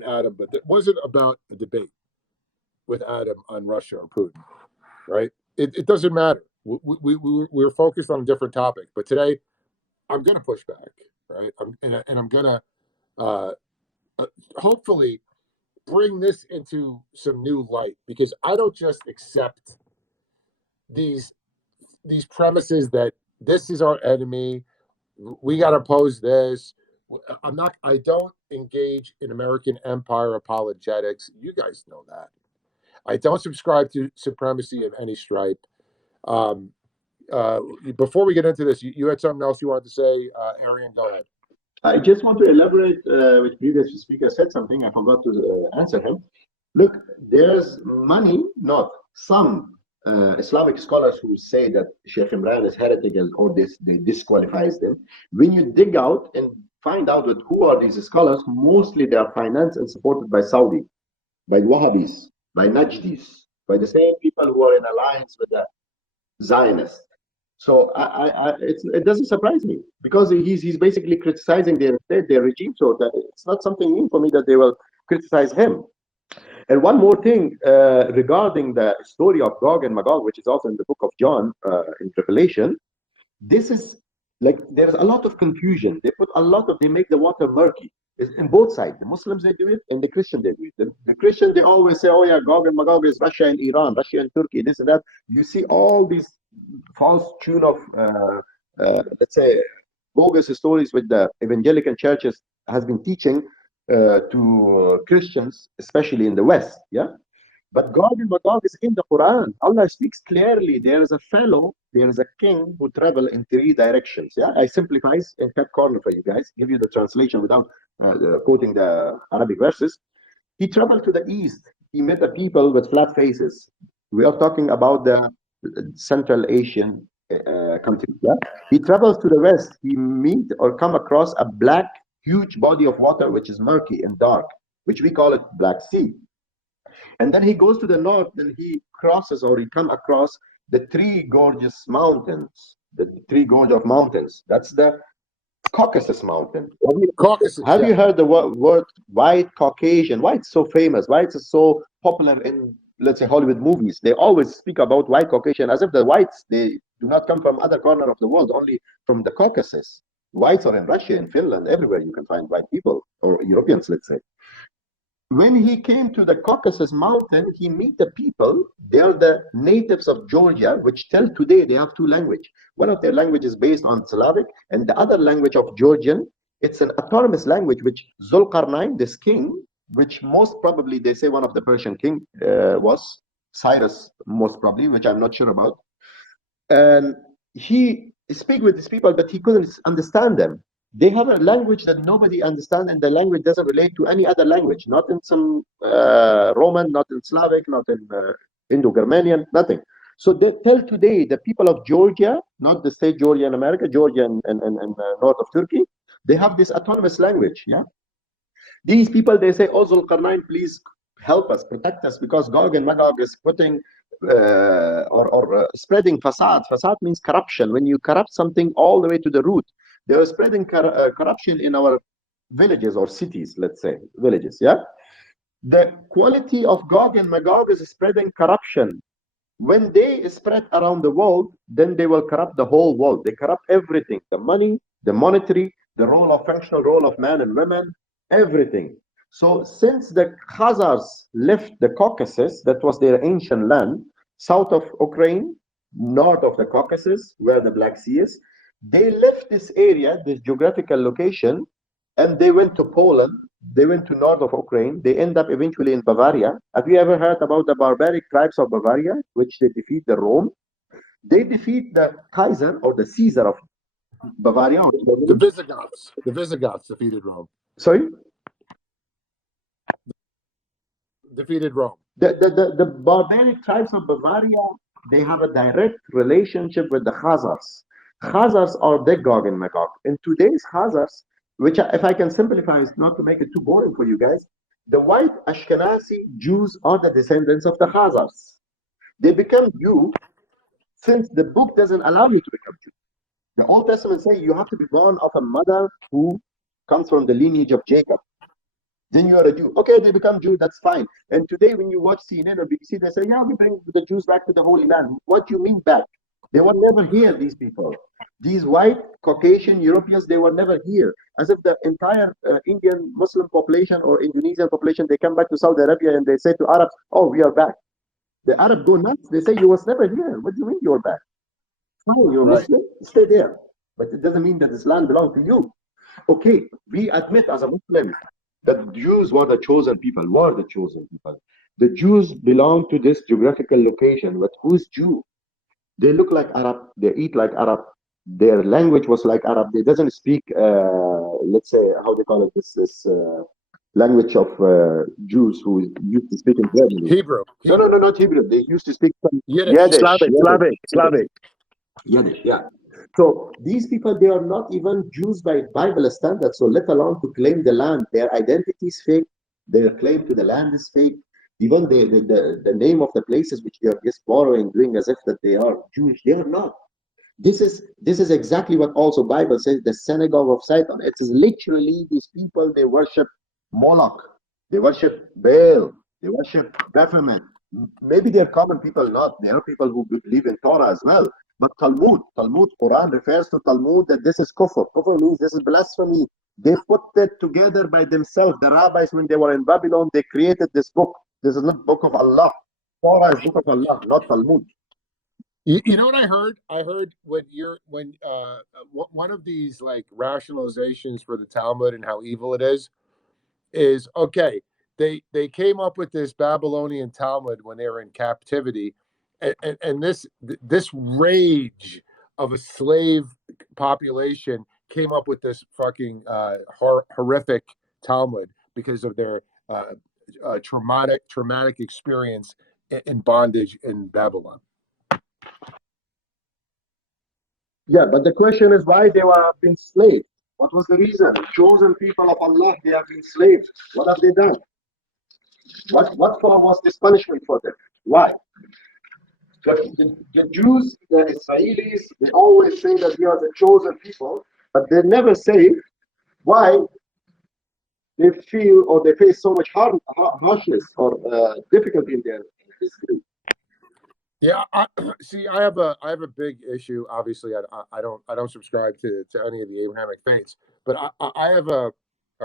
Adam, but it wasn't about the debate with Adam on Russia or Putin, right? It doesn't matter. We're focused on a different topic. But today, I'm going to push back, right? I'm going to hopefully bring this into some new light, because I don't just accept these premises that this is our enemy, we got to oppose this. I don't engage in American empire apologetics. You guys know that. I don't subscribe to supremacy of any stripe. Before we get into this, you had something else you wanted to say, Aryan, go ahead. I just want to elaborate with previous speaker said something. I forgot to answer him. Look, there's money, not some Islamic scholars who say that Sheikh Imran is heretical or they disqualifies them. When you dig out and find out that who are these scholars, mostly they are financed and supported by Saudi, by Wahhabis, by Najdis, by the same people who are in alliance with the Zionists. So it doesn't surprise me, because he's basically criticizing their state, their regime. So that it's not something new for me that they will criticize him. And one more thing regarding the story of Gog and Magog, which is also in the book of John in Revelation. This is like there's a lot of confusion. They make the water murky. It's in both sides. The Muslims, they do it, and the Christians, they do it. The Christians, they always say, oh yeah, Gog and Magog is Russia and Iran, Russia and Turkey, this and that. You see all these false tune of, let's say, bogus stories with the evangelical churches has been teaching to Christians, especially in the West, yeah? But Gog and Magog is in the Quran. Allah speaks clearly. There is a king who travel in 3 directions. Yeah, I simplify and cut corner for you guys, give you the translation without quoting the Arabic verses. He traveled to the east. He met the people with flat faces. We are talking about the Central Asian country. Yeah? He travels to the west. He meet or come across a black, huge body of water, which is murky and dark, which we call it Black Sea. And then he goes to the north, and he crosses or he come across the 3 gorgeous mountains, the 3 gorge of mountains. That's the Caucasus Mountain. Have you heard the word white Caucasian? Why it's so famous? Why it's so popular in, let's say, Hollywood movies? They always speak about white Caucasian as if the whites, they do not come from other corner of the world, only from the Caucasus. Whites are in Russia, in Finland, everywhere you can find white people, or Europeans, let's say. When he came to the Caucasus Mountain, he meet the people. They're the natives of Georgia, which till today they have 2 languages. One of their languages is based on Slavic, and the other language of Georgian, it's an autonomous language, which Zulkarnain, this king, which most probably they say one of the Persian king was Cyrus, most probably, which I'm not sure about. And he speak with these people, but he couldn't understand them. They have a language that nobody understands, and the language doesn't relate to any other language, not in some Roman, not in Slavic, not in Indo-Germanian, nothing. So till today, the people of Georgia, not the state Georgia in America, Georgia and north of Turkey, they have this autonomous language. Yeah, these people, they say, oh, Zulkarnain, please help us, protect us, because Gog and Magog is putting spreading facade. Facade means corruption. When you corrupt something all the way to the root, they are spreading corruption in our villages or cities, let's say, villages, yeah? The quality of Gog and Magog is spreading corruption. When they spread around the world, then they will corrupt the whole world. They corrupt everything, the money, the monetary, the functional role of men and women, everything. So since the Khazars left the Caucasus, that was their ancient land, south of Ukraine, north of the Caucasus, where the Black Sea is, they left this area, this geographical location, and they went to Poland. They went to north of Ukraine. They end up eventually in Bavaria. Have you ever heard about the barbaric tribes of Bavaria, which they defeat the Rome? They defeat the Kaiser or the Caesar of Bavaria. Or The Visigoths. The Visigoths defeated Rome. Sorry? Defeated Rome. The barbaric tribes of Bavaria, they have a direct relationship with the Khazars. Khazars are the Gog and Magog. In today's Khazars, which, if I can simplify, is not to make it too boring for you guys, the white Ashkenazi Jews are the descendants of the Khazars. They become Jew since the book doesn't allow you to become Jew. The Old Testament says you have to be born of a mother who comes from the lineage of Jacob. Then you are a Jew. Okay, they become Jew, that's fine. And today when you watch CNN or BBC, they say, yeah, we bring the Jews back to the Holy Land. What do you mean back? They were never here, these people. These white, Caucasian, Europeans, they were never here. As if the entire Indian Muslim population or Indonesian population, they come back to Saudi Arabia and they say to Arabs, oh, we are back. The Arab go nuts. They say, you was never here. What do you mean you're back? Fine, you're Muslim, stay there. But it doesn't mean that this land belongs to you. Okay, we admit as a Muslim that the Jews were the chosen people, The Jews belong to this geographical location, but who's Jew? They look like Arab, they eat like Arab, their language was like Arab. They doesn't speak, let's say, how they call it, this language of Jews who used to speak in Germany. Hebrew. No, not Hebrew. They used to speak Yiddish. Yiddish, yeah. So these people, they are not even Jews by Bible standards, so let alone to claim the land. Their identity is fake. Their claim to the land is fake. Even the name of the places which they are just borrowing, doing as if that they are Jewish, they are not. This is exactly what also Bible says, the synagogue of Satan. It is literally these people, they worship Moloch, they worship Baal, they worship Baphomet. Maybe they're common people, not. There are people who believe in Torah as well. But Talmud, Quran refers to Talmud that this is kufr. Kufr means this is blasphemy. They put that together by themselves. The rabbis, when they were in Babylon, they created this book. This is not book of Allah. Torah is book of Allah, not Talmud. You know what I heard? I heard when one of these like rationalizations for the Talmud and how evil it is okay. They came up with this Babylonian Talmud when they were in captivity, and this rage of a slave population came up with this fucking horrific Talmud because of their traumatic experience in bondage in Babylon. Yeah, but the question is why they were being slaves. What was the reason? Chosen people of Allah, they have been slaves. What have they done? What form was this punishment for them? Why? The Jews, the Israelis, they always say that we are the chosen people, but they never say why they feel or they face so much harshness or difficulty in their history. Yeah, I have a big issue. Obviously, I don't subscribe to any of the Abrahamic faiths, but I have a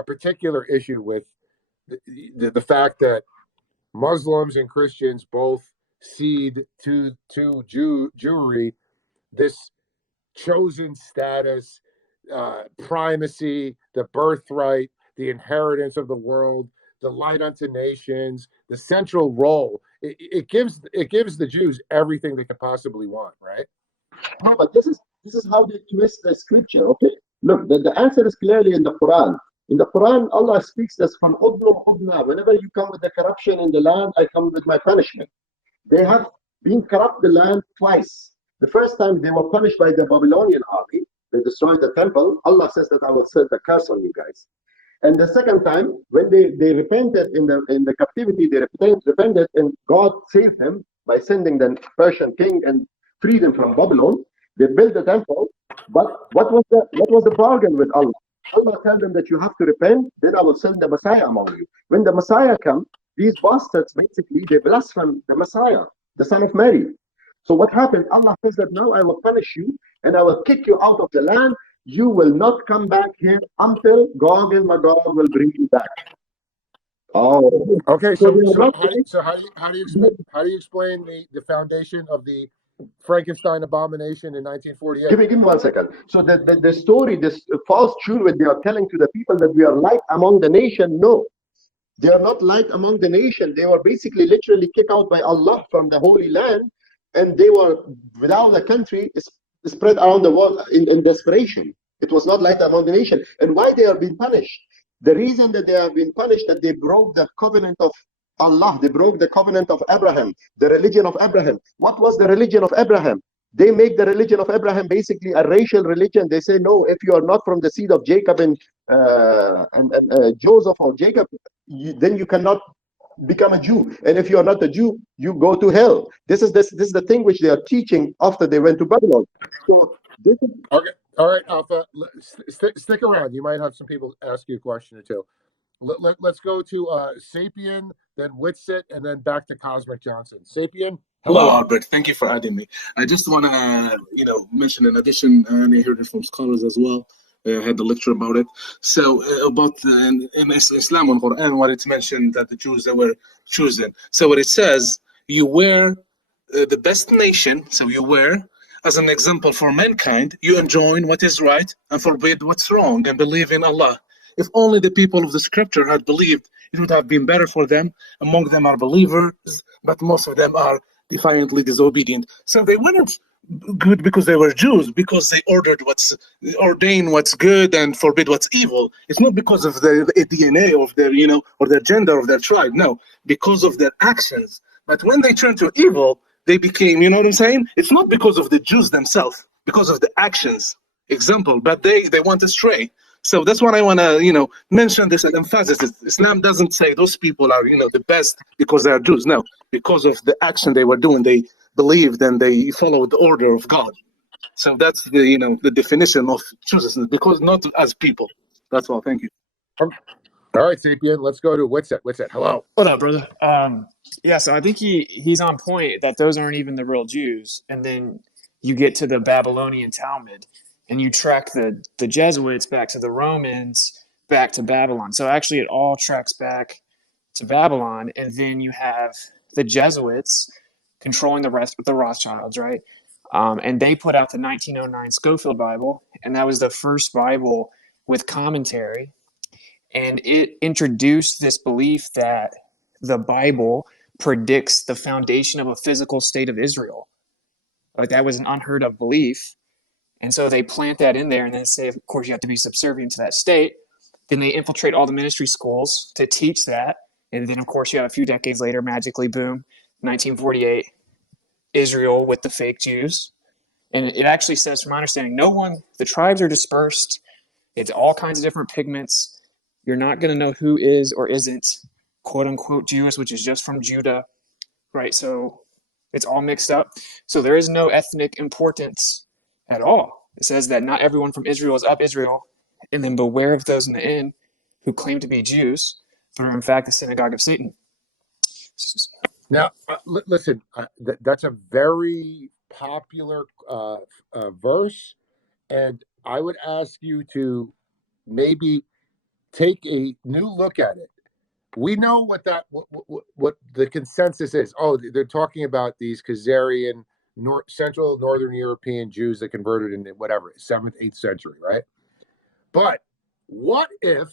particular issue with the fact that Muslims and Christians both cede to Jewry this chosen status, primacy, the birthright, the inheritance of the world, the light unto nations, the central role. It gives the Jews everything they could possibly want, right? No, but this is how they twist the scripture. Okay, look, the answer is clearly in the Quran. In the Quran, Allah speaks as from udnu udna. Whenever you come with the corruption in the land, I come with my punishment. They have been corrupt the land twice. The first time they were punished by the Babylonian army. They destroyed the temple. Allah says that I will set the curse on you guys. And the second time, when they repented in the captivity, they repented, and God saved them by sending the Persian king and freed them from Babylon. They built the temple, but what was the bargain with Allah? Allah tell them that you have to repent, then I will send the Messiah among you. When the Messiah comes, these bastards basically they blaspheme the Messiah, the son of Mary. So what happened? Allah says that now I will punish you and I will kick you out of the land. You will not come back here until Gog and Magog will bring you back. Oh, Okay, so so they are so not how do you, so how do you explain the foundation of the Frankenstein abomination in 1948? Give me 1 second. So the story, this false tune that they are telling to the people that we are light among the nation, no. They are not light among the nation. They were basically literally kicked out by Allah from the Holy Land, and they were without the country spread around the world in desperation. It was not light among the nation. And why they are being punished? The reason that they have been punished that they broke the covenant of Allah. They broke the covenant of Abraham, the religion of Abraham. What was the religion of Abraham? They make the religion of Abraham basically a racial religion. They say, no, if you are not from the seed of Jacob and Joseph or Jacob, then you cannot become a Jew. And if you are not a Jew, you go to hell. This is the thing which they are teaching after they went to Babylon. So this is Okay, all right, Alpha, stick around. You might have some people ask you a question or two. Let's go to Sapien, then Witsit, and then back to Cosmic Johnson. Sapien, hello, Albert. Thank you for adding me. I just want to, mention in addition, and I heard it from scholars as well. I had the lecture about it. So about in Islam and Quran, what it's mentioned that the Jews that were chosen. So what it says, you were the best nation. So you were as an example for mankind. You enjoin what is right and forbid what's wrong, and believe in Allah. If only the people of the scripture had believed, it would have been better for them. Among them are believers, but most of them are defiantly disobedient. So they weren't good because they were Jews, because they ordained what's good and forbid what's evil. It's not because of their DNA of their, or their gender of their tribe. No, because of their actions. But when they turned to evil, they became, you know what I'm saying? It's not because of the Jews themselves, because of the actions. Example, but they went astray. So that's what I want to, mention this and emphasize this. Islam doesn't say those people are, the best because they are Jews. No, because of the action they were doing, they believed and they followed the order of God. So that's the, the definition of choosing, because not as people. That's all. Thank you. All right, Sapien, let's go to Witsit. Witsit, hello. What up, brother? Yeah, so I think he's on point that those aren't even the real Jews. And then you get to the Babylonian Talmud, and you track the Jesuits back to the Romans, back to Babylon. So actually it all tracks back to Babylon, and then you have the Jesuits controlling the rest with the Rothschilds, right? And they put out the 1909 Scofield Bible, and that was the first Bible with commentary. And it introduced this belief that the Bible predicts the foundation of a physical state of Israel. Like, that was an unheard of belief. And so they plant that in there and then say, of course, you have to be subservient to that state. Then they infiltrate all the ministry schools to teach that. And then, of course, you have a few decades later, magically, boom, 1948, Israel with the fake Jews. And it actually says, from my understanding, the tribes are dispersed. It's all kinds of different pigments. You're not going to know who is or isn't, quote unquote, Jewish, which is just from Judah, right? So it's all mixed up. So there is no ethnic importance at all. It says that not everyone from Israel is of Israel, and then beware of those in the end who claim to be Jews, but are in fact the synagogue of Satan. Now, listen, that's a very popular verse, and I would ask you to maybe take a new look at it. We know what the consensus is. Oh, they're talking about these Khazarian, Central Northern European Jews that converted in whatever 7th, 8th century, right? But what if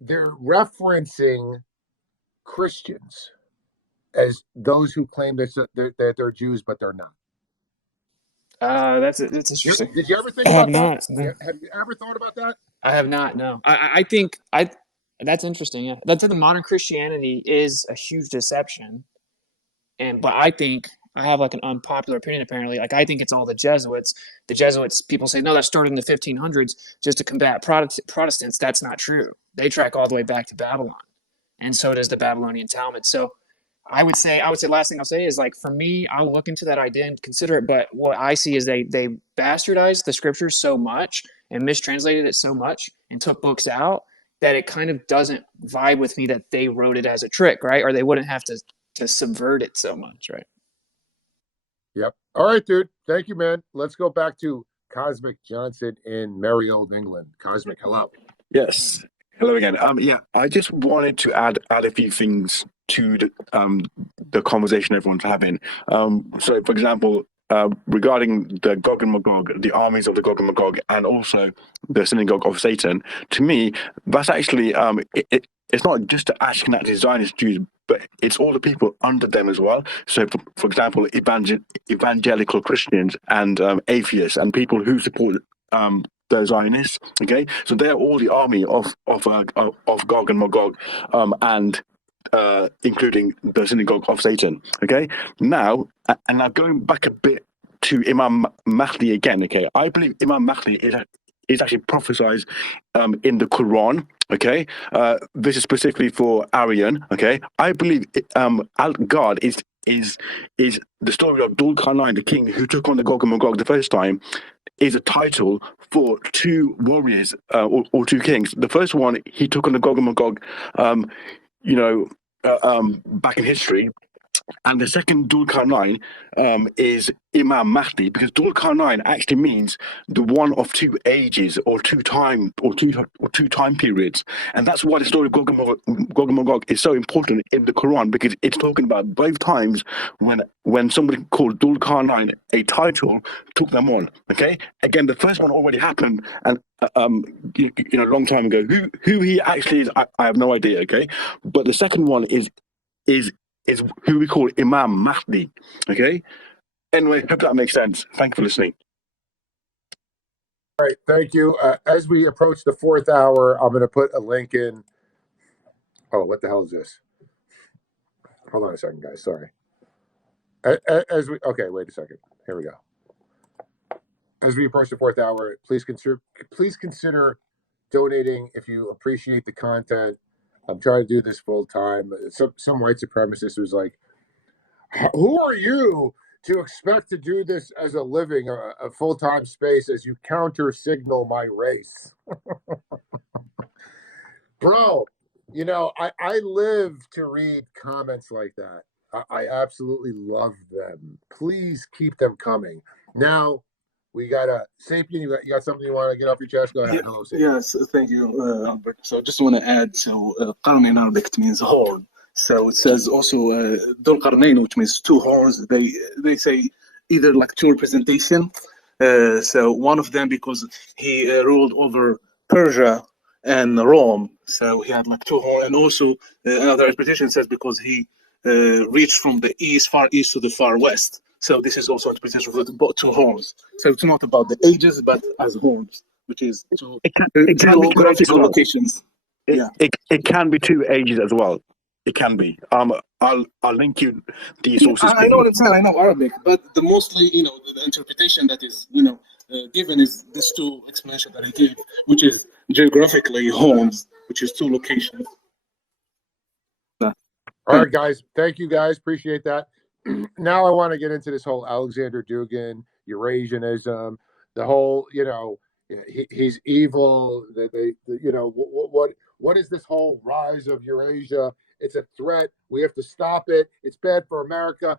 they're referencing Christians as those who claim that they're Jews, but they're not? That's interesting. Did you ever think I about have that? not. No. Have you ever thought about that? I have not. No. I think that's interesting. Yeah, that's the modern Christianity is a huge deception, but I think I have like an unpopular opinion. Apparently, like I think it's all the Jesuits. The Jesuits, people say no, that started in the 1500s just to combat Protestants. That's not true. They track all the way back to Babylon, and so does the Babylonian Talmud. So I would say last thing I'll say is, like, for me, I'll look into that idea and consider it. But what I see is they bastardized the scriptures so much and mistranslated it so much and took books out that it kind of doesn't vibe with me that they wrote it as a trick, right? Or they wouldn't have to subvert it so much, right? Yep. All right, dude. Thank you, man. Let's go back to Cosmic Johnson in merry old England. Cosmic, hello. Yes. Hello again. Yeah, I just wanted to add a few things to the conversation everyone's having. So, for example, regarding the Gog and Magog, the armies of the Gog and Magog, and also the synagogue of Satan, to me, that's actually it's not just the Ashkenazi Zionist Jews, but it's all the people under them as well. So, for example, evangelical Christians and atheists and people who support the Zionists. Okay, so they're all the army of Gog and Magog, and including the synagogue of Satan. Okay, now going back a bit to Imam Mahdi again. Okay, I believe Imam Mahdi is actually prophesied in the Quran. Okay, this is specifically for Aryan. Okay, I believe God is the story of Dhul Qarnayn, the king who took on the Gog and Magog the first time, is a title for two warriors or two kings. The first one, he took on the Gog and Magog, back in history. And the second Dhul Qarnayn is Imam Mahdi, because Dhul Qarnayn actually means the one of two ages or two time periods, and that's why the story of Gog and Magog is so important in the Quran, because it's talking about both times when somebody called Dhul Qarnayn, a title, took them on. Okay, again, the first one already happened, and a long time ago. Who he actually is, I have no idea. Okay, but the second one is who we call Imam Mahdi. Okay? Anyway, hope that makes sense. Thank you for listening. All right, thank you. As we approach the fourth hour, I'm going to put a link in. Oh, what the hell is this? Hold on a second, guys. Sorry. Okay, wait a second. Here we go. As we approach the fourth hour, please consider donating if you appreciate the content. I'm trying to do this full time. Some white supremacist was like, "Who are you to expect to do this as a living, a full-time space, as you counter-signal my race?" Bro, I live to read comments like that. I absolutely love them. Please keep them coming. Now, we got a Sapien. You got something you want to get off your chest? Go ahead. Hello, Sapien. Yes, thank you, Albert. So I just want to add, Qarn in Arabic means horn. So it says also Dhul Qarnayn, which means two horns. They say either like two representation. So one of them because he ruled over Persia and Rome. So he had like two horns. And also another interpretation says because he reached from the far east to the far west. So this is also interpretation for two horns. So it's not about the ages, but as horns, which is two geographical locations. It can be two ages as well. It can be. I'll link you the sources. I know what I'm saying. I know Arabic, but the mostly, the interpretation that is, given is this two explanation that I gave, which is geographically horns, which is two locations. All right, guys. Thank you, guys. Appreciate that. Now I want to get into this whole Aleksander Dugin, Eurasianism, the whole, he's evil. What is this whole rise of Eurasia? It's a threat. We have to stop it. It's bad for America.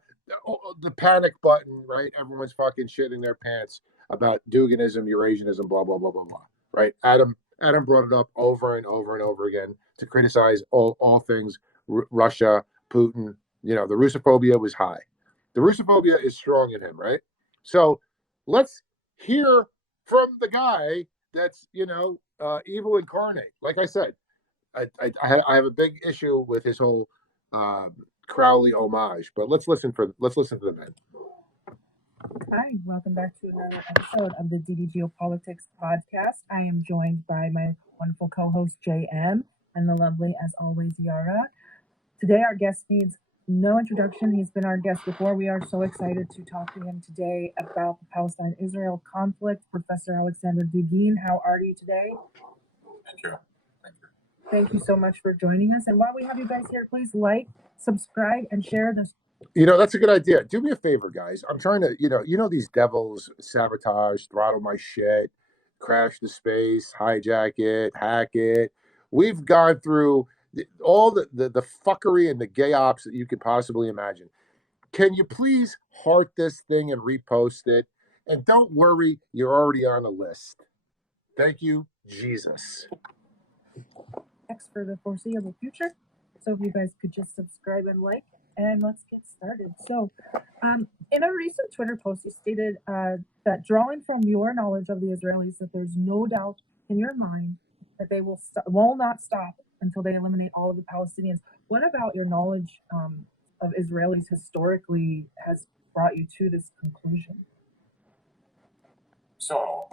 The panic button, right? Everyone's fucking shitting their pants about Duginism, Eurasianism, blah, blah, blah, blah, blah, right? Adam brought it up over and over and over again to criticize all things Russia, Putin. The Russophobia was high. The Russophobia is strong in him, right? So let's hear from the guy that's, evil incarnate. Like I said, I have a big issue with his whole Crowley homage, but let's listen to the man. Hi, welcome back to another episode of the DD Geopolitics podcast. I am joined by my wonderful co-host JM and the lovely, as always, Yara. Today, our guest needs no introduction. He's been our guest before. We are so excited to talk to him today about the Palestine-Israel conflict. Professor Aleksander Dugin, how are you today? Thank you. Thank you so much for joining us. And while we have you guys here, please like, subscribe, and share this. That's a good idea. Do me a favor, guys. I'm trying to, these devils sabotage, throttle my shit, crash the space, hijack it, hack it. We've gone through all the fuckery and the gay ops that you could possibly imagine. Can you please heart this thing and repost it? And don't worry, you're already on a list. Thank you, Jesus. For the foreseeable future. So if you guys could just subscribe and like, and let's get started. So in a recent Twitter post, you stated that drawing from your knowledge of the Israelis, that there's no doubt in your mind that they will not stop until they eliminate all of the Palestinians. What about your knowledge of Israelis historically has brought you to this conclusion? So,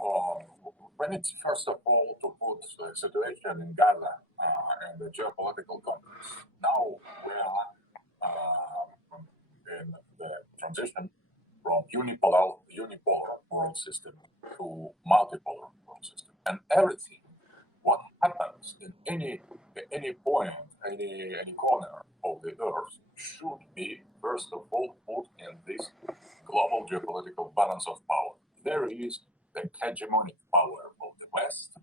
when it's first of all to put the situation in Gaza and the geopolitical context, now we are in the transition from unipolar world system to multipolar world system, and everything what happens in any point, any corner of the earth should be first of all put in this global geopolitical balance of power. There is the hegemonic power of the West.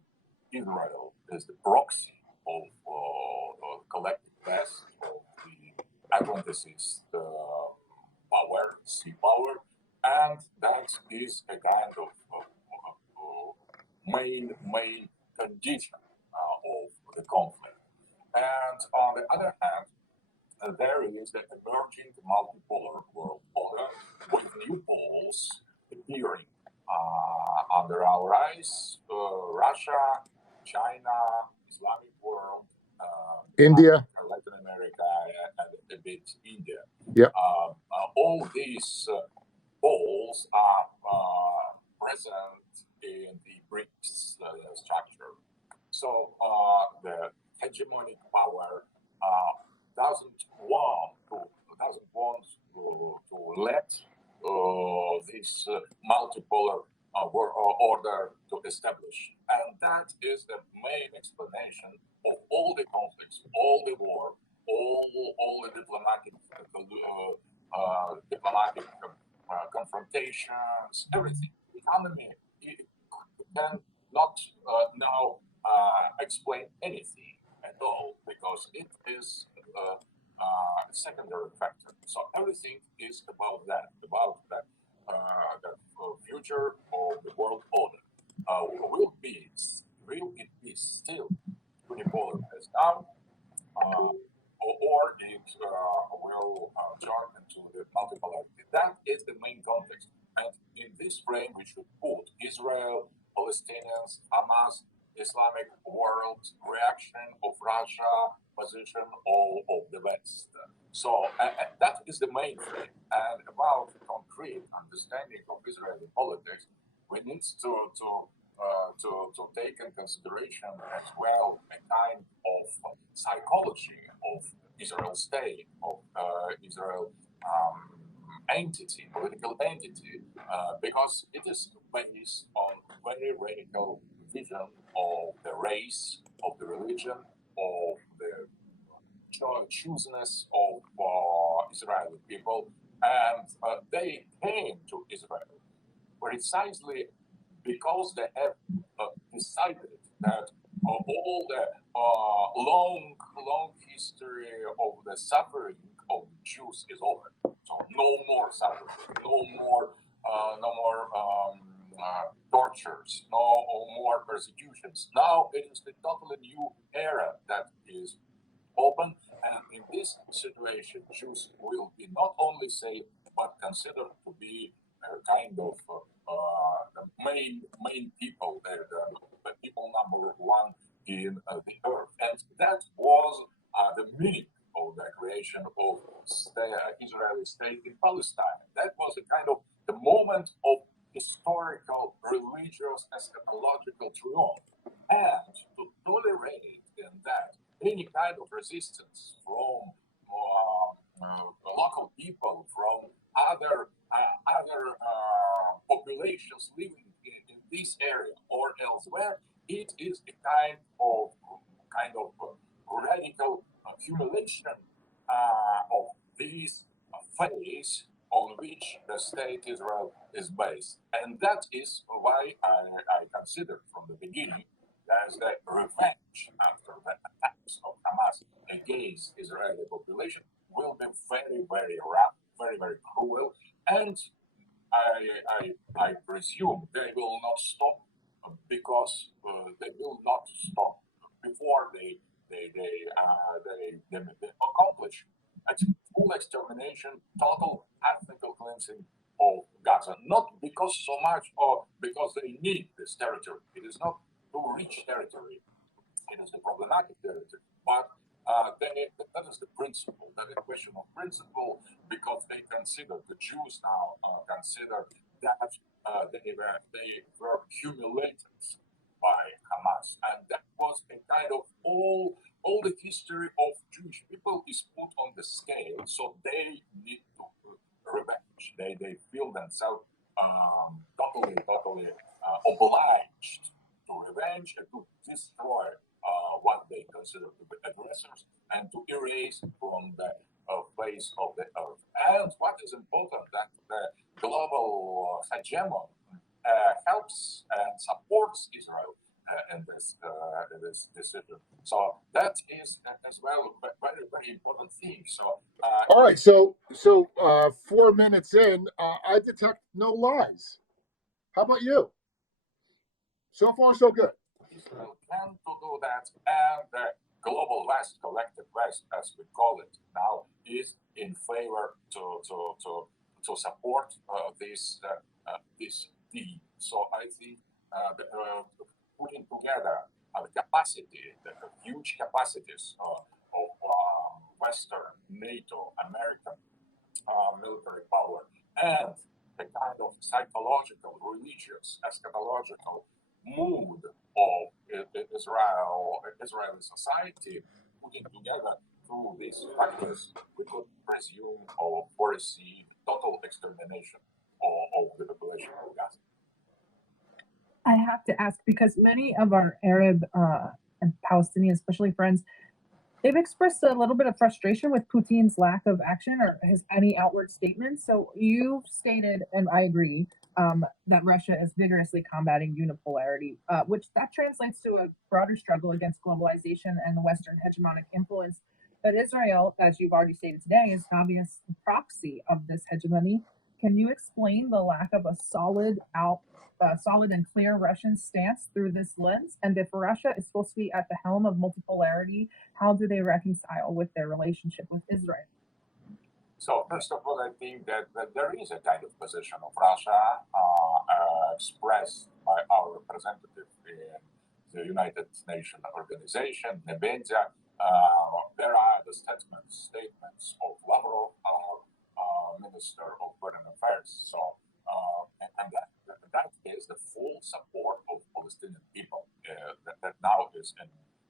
Israel is the proxy of the collective West, of the Atlanticist power, sea power, and that is a kind of main condition of the conflict. And on the other hand, there is the emerging multipolar world order with new poles appearing under our eyes: Russia, China, Islamic world, India, Latin America, and a bit India. Yep. All these poles are present in the BRICS structure. So the hegemonic power doesn't want to let this multipolar order to establish, and that is the main explanation of all the conflicts, all the war, all the diplomatic confrontations, everything. Economy can not now explain anything at all because it is a secondary factor. So everything is about the future of the world order. Will it be still unipolar as now, or it will join into the multipolarity? That is the main context. And in this frame, we should put Israel, Palestinians, Hamas, Islamic world, reaction of Russia, position of the West. So that is the main frame. And about concrete understanding of Israeli politics, we need to take in consideration as well a kind of psychology of Israel state, of Israel entity, political entity, because it is based on very radical vision of the race, of the religion, of the chooseness of Israeli people, and they came to Israel precisely because they have decided that all the long history of the suffering of the Jews is over. So no more suffering, no more tortures, no more persecutions. Now it is the totally new era that is open, and in this situation, Jews will be not only saved but considered to be kind of the main people, the people number one in the earth, and that was the meaning of the creation of Israeli state in Palestine. That was a kind of the moment of historical, religious, eschatological triumph, and to tolerate in that any kind of resistance from local people, from other populations living in this area or elsewhere, it is a kind of radical accumulation of these phase on which the state Israel is based. And that is why I considered from the beginning as the revenge after the attacks of Hamas against Israeli population will be very, very rough, very, very cruel, and I presume they will not stop because they will not stop before they accomplish a full extermination, total ethnical cleansing of Gaza. Not because so much or because they need this territory. It is not too rich territory. It is the problematic territory. But that is the principle. That is a question of principle because they consider, the Jews now consider that they were humiliated by Hamas. And that was a kind of all the history of Jewish people is put on the scale. So they need to revenge. They feel themselves totally obliged to revenge and to destroy what they consider to be aggressors and to erase from the face of the earth. And what is important that the global hegemon helps and supports Israel in this decision. So that is as well a very, very important thing. So all right, so 4 minutes in, I detect no lies. How about you? So far, so good. Israel can to do that, and the global West, collective West, as we call it now, is in favor to support this deed. So I think putting together the capacity, the huge capacities of Western, NATO, American military power, and the kind of psychological, religious, eschatological mood of Israeli society, putting together through these factors, we could presume or foresee total extermination of the population of Gaza. I have to ask, because many of our Arab and Palestinian, especially friends, they've expressed a little bit of frustration with Putin's lack of action or his any outward statements. So you've stated, and I agree, that Russia is vigorously combating unipolarity, which that translates to a broader struggle against globalization and the Western hegemonic influence. But Israel, as you've already stated today, is an obvious proxy of this hegemony. Can you explain the lack of a solid and clear Russian stance through this lens? And if Russia is supposed to be at the helm of multipolarity, how do they reconcile with their relationship with Israel? So first of all, I think that there is a kind of position of Russia expressed by our representative in the United Nations organization, Nebenza. There are the statements of Lavrov, our Minister of Foreign Affairs. So, and that is the full support of Palestinian people that now is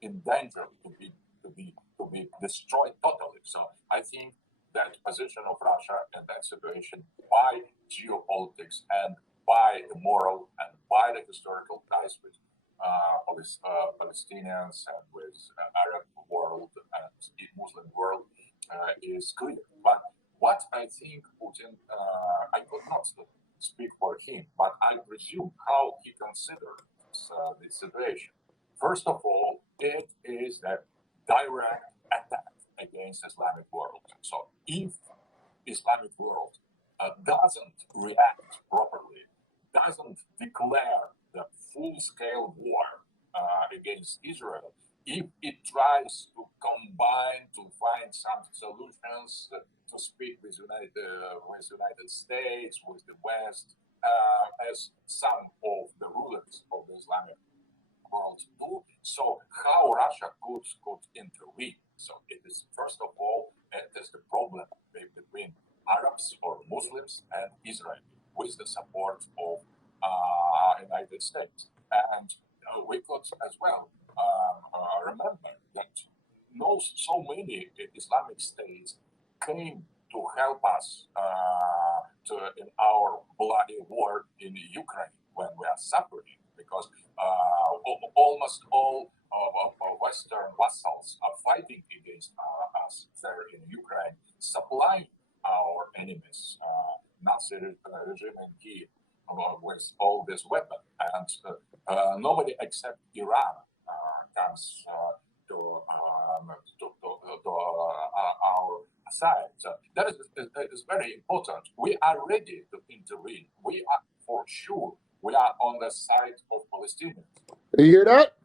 in danger to be destroyed totally. So I think that position of Russia in that situation by geopolitics and by the moral and by the historical ties with Palestinians and with Arab world and Muslim world is clear. But what I think Putin, I could not speak for him, but I presume how he considers this situation. First of all, it is a direct attack against Islamic world. So if Islamic world doesn't react properly, doesn't declare the full-scale war against Israel, if it tries to combine to find some solutions to speak with United States, with the West, as some of the rulers of the Islamic world do, so how Russia could intervene? So it is, first of all, it is the problem between Arabs or Muslims and Israel with the support of United States. And we could as well remember that so many Islamic states came to help us in our bloody war in Ukraine when we are suffering. because almost all Western vassals are fighting against us there in Ukraine, supply our enemies, Nazi regime in Kiev, with all this weapon, and nobody except Iran comes to our side. So that is very important. We are ready to intervene. We are for sure. We are on the side of Palestinians. Did you hear that?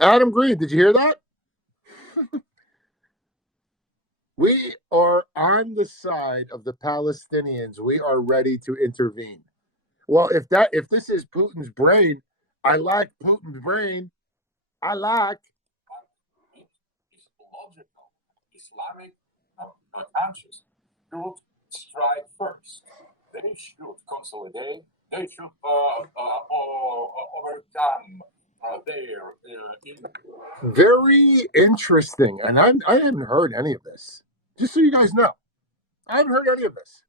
Adam Green, did you hear that? We are on the side of the Palestinians. We are ready to intervene. Well, if this is Putin's brain, I like Putin's brain. I like. It's logical. Islamic countries should strike first. They should consolidate. They should overcome their Very interesting. And I haven't heard any of this. Just so you guys know, I haven't heard any of this.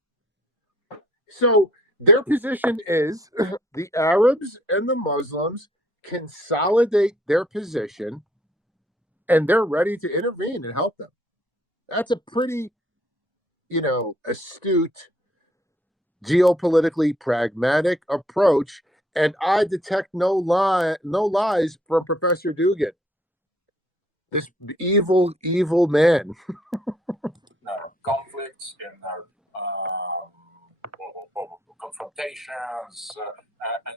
So their position is the Arabs and the Muslims consolidate their position, and they're ready to intervene and help them. That's a pretty, astute, geopolitically pragmatic approach. And I detect no lies from Professor Dugin. This evil, evil man. Conflicts in confrontations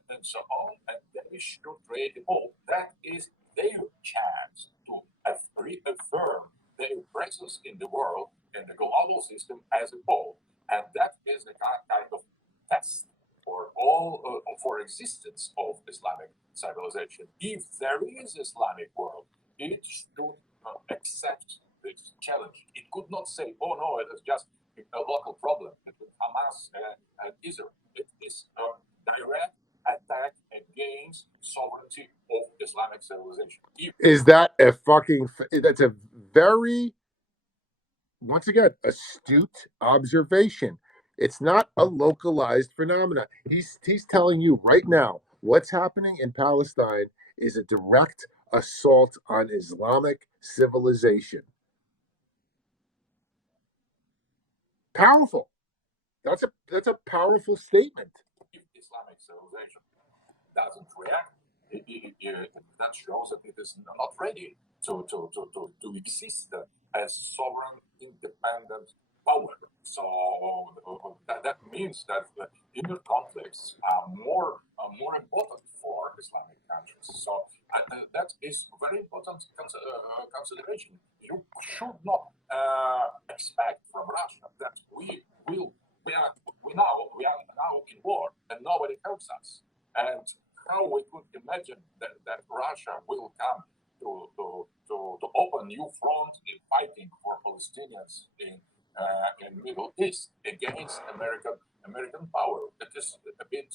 and so on, and they should create a hope. That is their chance to reaffirm their presence in the world, in the global system as a whole, and that is the kind of test for all for existence of Islamic civilization. If there is Islamic world, it should accept this challenge. It could not say, "Oh no, it is just a local problem between Hamas and Israel." It is a direct attack against sovereignty of Islamic civilization. Is that a fucking? That's a very, once again, astute observation. It's not a localized phenomenon. He's telling you right now what's happening in Palestine is a direct assault on Islamic civilization. Powerful. That's a powerful statement. If Islamic civilization doesn't react, that shows that it is not ready to exist as sovereign, independent power. So that means that the inner conflicts are more important for Islamic countries. So that is very important consideration. You should not expect from Russia that we are now in war and nobody helps us. And how we could imagine that Russia will come to open new front in fighting for Palestinians in Middle East against American power? It is a bit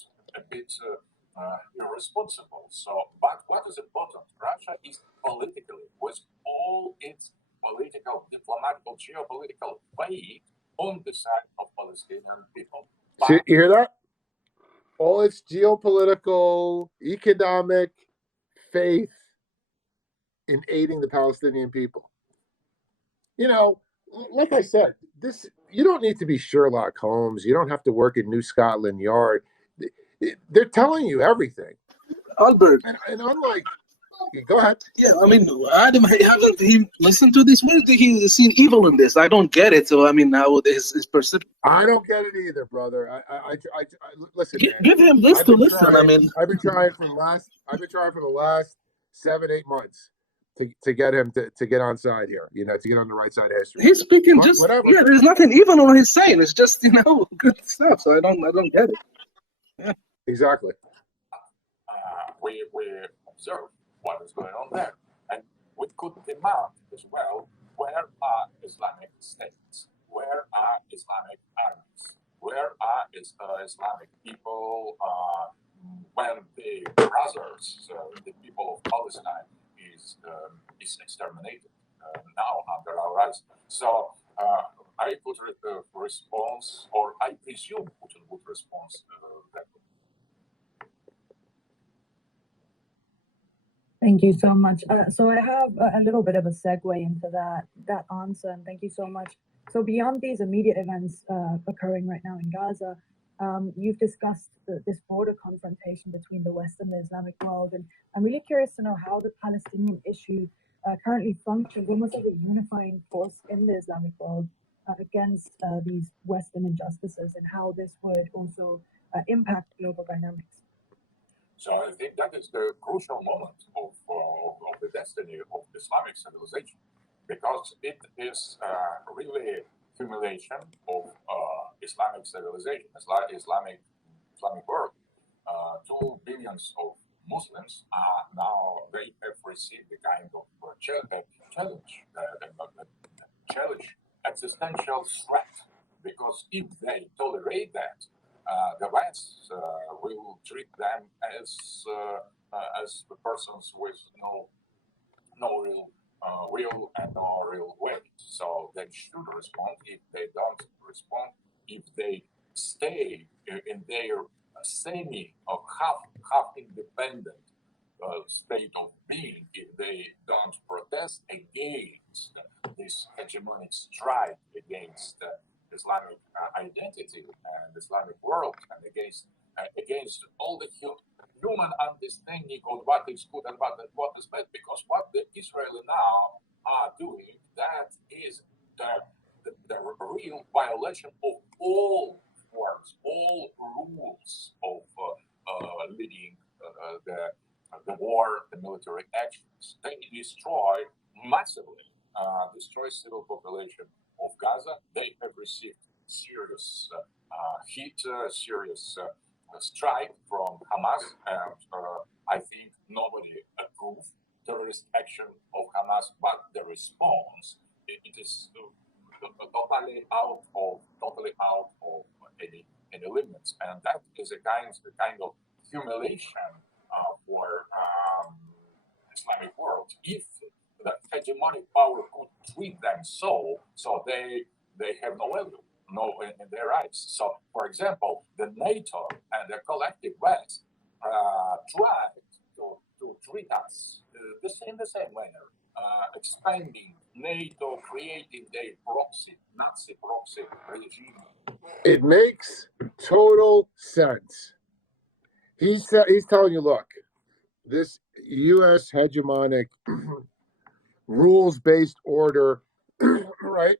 irresponsible. So, but what is important? Russia is politically, with all its political, diplomatic, geopolitical weight, on the side of Palestinian people. So you hear that? All its geopolitical, economic faith in aiding the Palestinian people. Like I said, you don't need to be Sherlock Holmes. You don't have to work in New Scotland Yard. They're telling you everything. Albert. And unlike, go ahead. Yeah, I mean, Adam, haven't he listened to this? Where did he see evil in this? I don't get it. So, I mean, now his perception. I don't get it either, brother. I listen. Give him this to listen. I mean, I've been trying for the last 7-8 months to get him to get on side here. To get on the right side of history. He's speaking but just whatever. Yeah. There's nothing evil on his saying. It's just good stuff. So I don't get it. Yeah. Exactly. We observe what is going on there, and we could demand as well: where are Islamic states? Where are Islamic armies? Where are Islamic people when the brothers, the people of Palestine, is exterminated now under our eyes? So I would response, or I presume Putin would respond that way. Thank you so much. So I have a little bit of a segue into that answer, and thank you so much. So beyond these immediate events occurring right now in Gaza, you've discussed this broader confrontation between the West and the Islamic world, and I'm really curious to know how the Palestinian issue currently functions almost as a unifying force in the Islamic world against these Western injustices, and how this would also impact global dynamics. So I think that is the crucial moment of the destiny of Islamic civilization, because it is really accumulation of Islamic civilization, Islamic world. 2 billion of Muslims are now, they have received the kind of challenge, existential threat, because if they tolerate that, the West will treat them as persons with no real will and no real weight. So they should respond. If they don't respond, if they stay in their semi or half independent state of being, if they don't protest against this hegemonic strike against Islamic identity and Islamic world, and against all the human understanding of what is good and what is bad, because what the Israelis now are doing, that is the real violation of all words, all rules of leading the war, the military actions. They destroy massively, destroy civil population of Gaza. They have received serious heat, serious strike from Hamas, and I think nobody approved terrorist action of Hamas, but the response, it is totally out of any limits, and that is a kind of humiliation for Islamic world. If the hegemonic power could treat them so they have no value, no in their eyes. So, for example, the NATO and the collective West tried to treat us in the same manner, expanding NATO, creating their Nazi proxy regime. It makes total sense. He's telling you, look, this U.S. hegemonic rules-based order, right?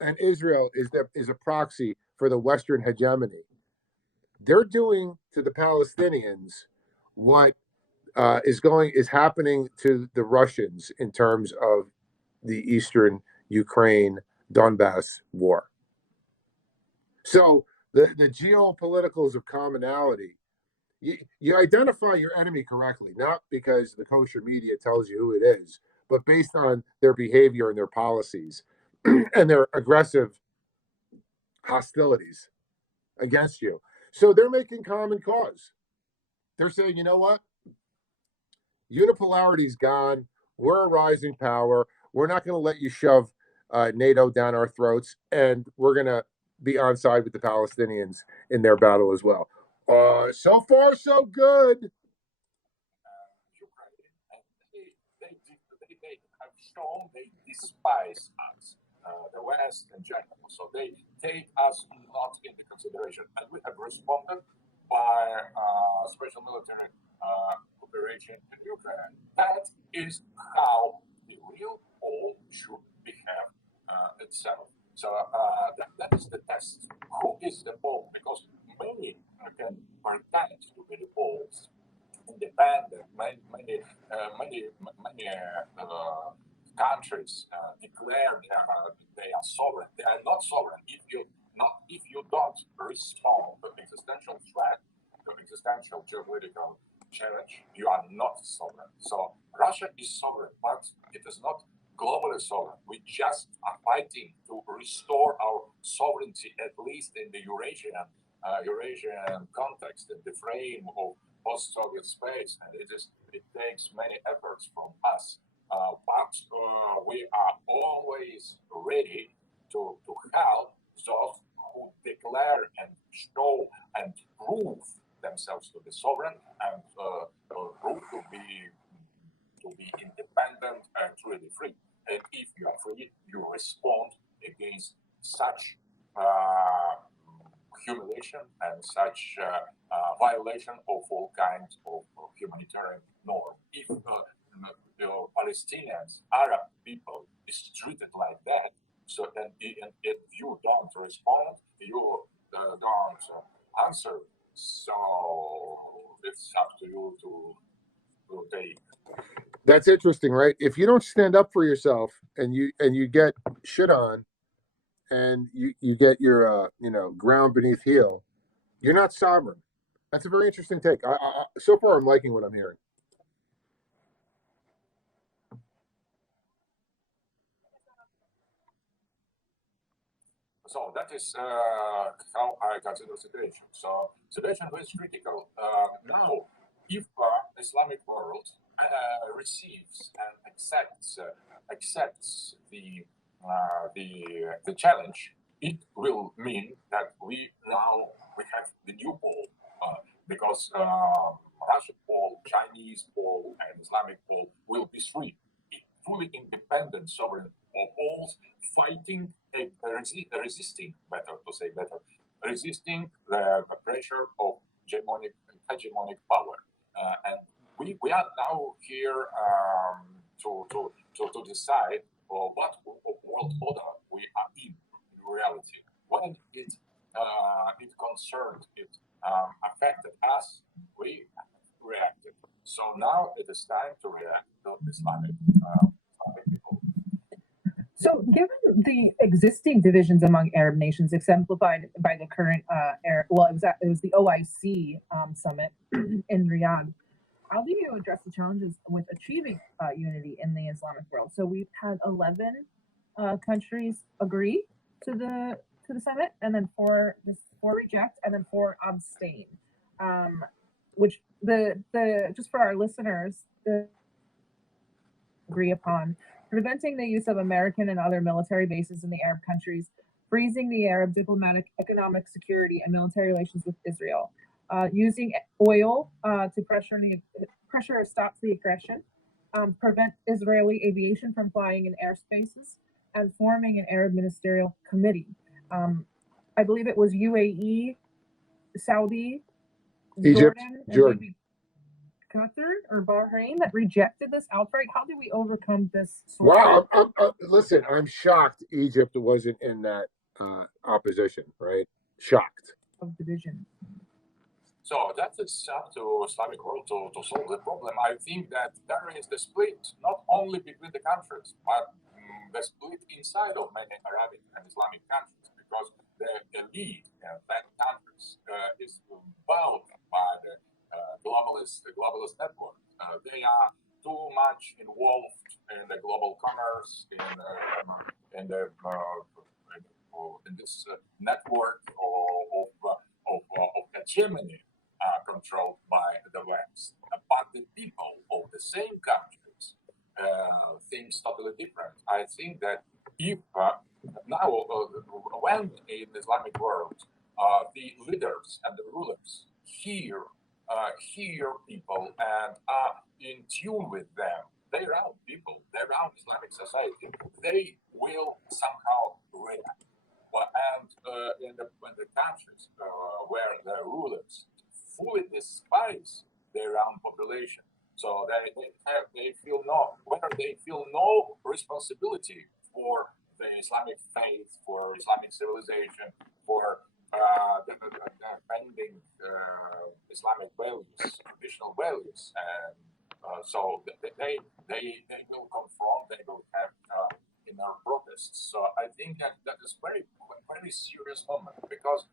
And Israel is a proxy for the Western hegemony. They're doing to the Palestinians what is happening to the Russians in terms of the Eastern Ukraine Donbass war. So the geopoliticals of commonality, you identify your enemy correctly, not because the kosher media tells you who it is, but based on their behavior and their policies and their aggressive hostilities against you. So they're making common cause. They're saying, you know what? Unipolarity's gone. We're a rising power. We're not going to let you shove NATO down our throats, and we're going to be on side with the Palestinians in their battle as well. So far, so good. They have shown they despise us, the West in general. So they take us not into consideration, and we have responded by special military operation in Ukraine. That is how the real Pole should behave itself. So that is the test. Who is the Pole? Because many can pretend to be the Poles, independent. Many countries declare they are sovereign. They are not sovereign if you don't respond to existential threat, to existential geopolitical challenge. You are not sovereign. So Russia is sovereign, but it is not globally sovereign. We just are fighting to restore our sovereignty, at least in the Eurasian context, in the frame of post-Soviet space, and it takes many efforts from us. But we are always ready to help those who declare and show and prove themselves to be sovereign and prove to be to be independent and really free. And if you are free, you respond against such humiliation and such violation of all kinds of humanitarian norm. If Palestinians, Arab people, is treated like that, so and if you don't respond, you don't answer. So it's up to you to take. That's interesting, right? If you don't stand up for yourself and you get shit on, and you get your ground beneath heel, you're not sovereign. That's a very interesting take. So far, I'm liking what I'm hearing. So that is how I consider the situation. So situation is critical. Now, if Islamic world receives and accepts the challenge, it will mean that we have the new pole because Russian pole, Chinese pole, and Islamic pole will be free, fully independent, sovereign poles fighting, resisting the pressure of hegemonic power, and we are now here to decide what world order we are in reality. When it concerned, it affected us, we reacted. So now it is time to react to Islamic people. So, given the existing divisions among Arab nations, exemplified by the current it was the OIC summit in Riyadh, how do you address the challenges with achieving unity in the Islamic world? So we've had 11 countries agree to the summit, and then four reject, and then 4 abstain. Which the just for our listeners, the agree upon preventing the use of American and other military bases in the Arab countries, freezing the Arab diplomatic, economic, security, and military relations with Israel, using oil to pressure or stop the aggression, prevent Israeli aviation from flying in airspaces, and forming an Arab ministerial committee. I believe it was UAE, Saudi, Egypt, Jordan. Maybe Qatar or Bahrain that rejected this outright. How do we overcome this? Wow, listen, I'm shocked Egypt wasn't in that opposition, right? Shocked. Of division. So that is up to Islamic world to solve the problem. I think that there is the split, not only between the countries, but the split inside of many Arabic and Islamic countries, because the elite in that countries is bound by the globalist network. They are too much involved in the global commerce, in this network of hegemony controlled by the West. But the people of the same countries think totally different. I think that if now, when in the Islamic world, the leaders and the rulers hear people and are in tune with them, they around people, they around Islamic society, they will somehow react. Well, and in the countries where the rulers fully despise their own population, so they feel no responsibility for the Islamic faith, for Islamic civilization, for defending Islamic values, traditional values, and so they will confront, they will have inner protests. So I think that is very serious moment, because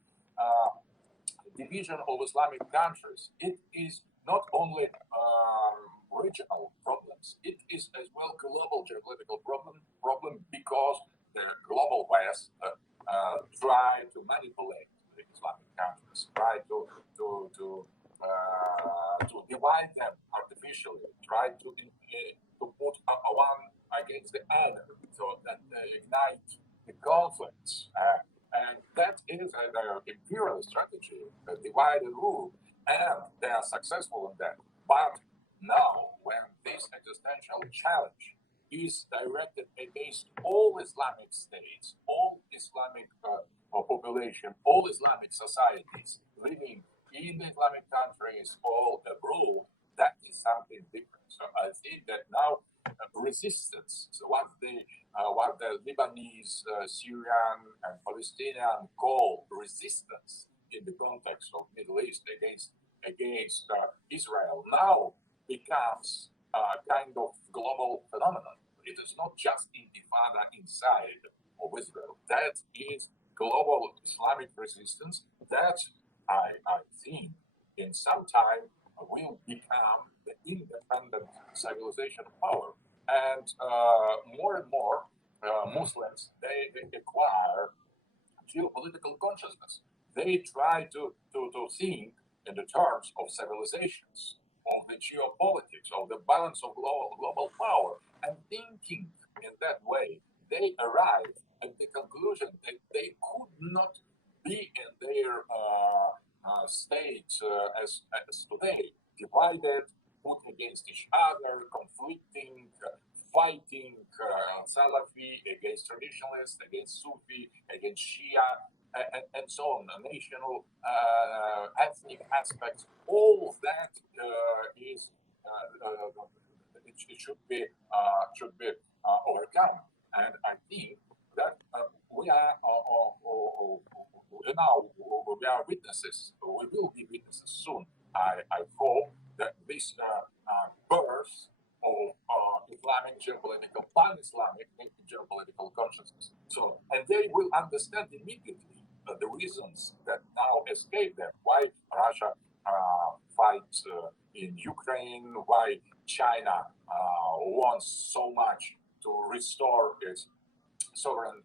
division of Islamic countries, it is not only regional problems, it is as well global geopolitical problem because the global West try to manipulate the Islamic countries, try to divide them artificially, try to put one against the other, so that they ignite the conflicts. And that is their imperial strategy, divide and rule, and they are successful in that. But Now, when this existential challenge is directed against all Islamic states, all Islamic population, all Islamic societies living in the Islamic countries, all abroad, that is something different. So I think that now resistance, so what the Lebanese, Syrian, and Palestinian call resistance in the context of Middle East against Israel now becomes a kind of global phenomenon. It is not just intifada inside of Israel. That is global Islamic resistance that I think in some time will become the independent civilization power. And more Muslims, they acquire geopolitical consciousness. They try to think in the terms of civilizations, of the geopolitics, of the balance of global power, and thinking in that way, they arrive at the conclusion that they could not be in their state as today, divided, put against each other, conflicting, fighting, Salafi against traditionalists, against Sufi, against Shia, and so on, national, ethnic aspects. All of that is it should be overcome, and I think that we are now we are witnesses. We will be witnesses soon. I hope that this birth of Islamic geopolitical, pan-Islamic geopolitical consciousness. So, and they will understand immediately the reasons that now escape them. Why Russia fights in Ukraine? Why China wants so much to restore its sovereign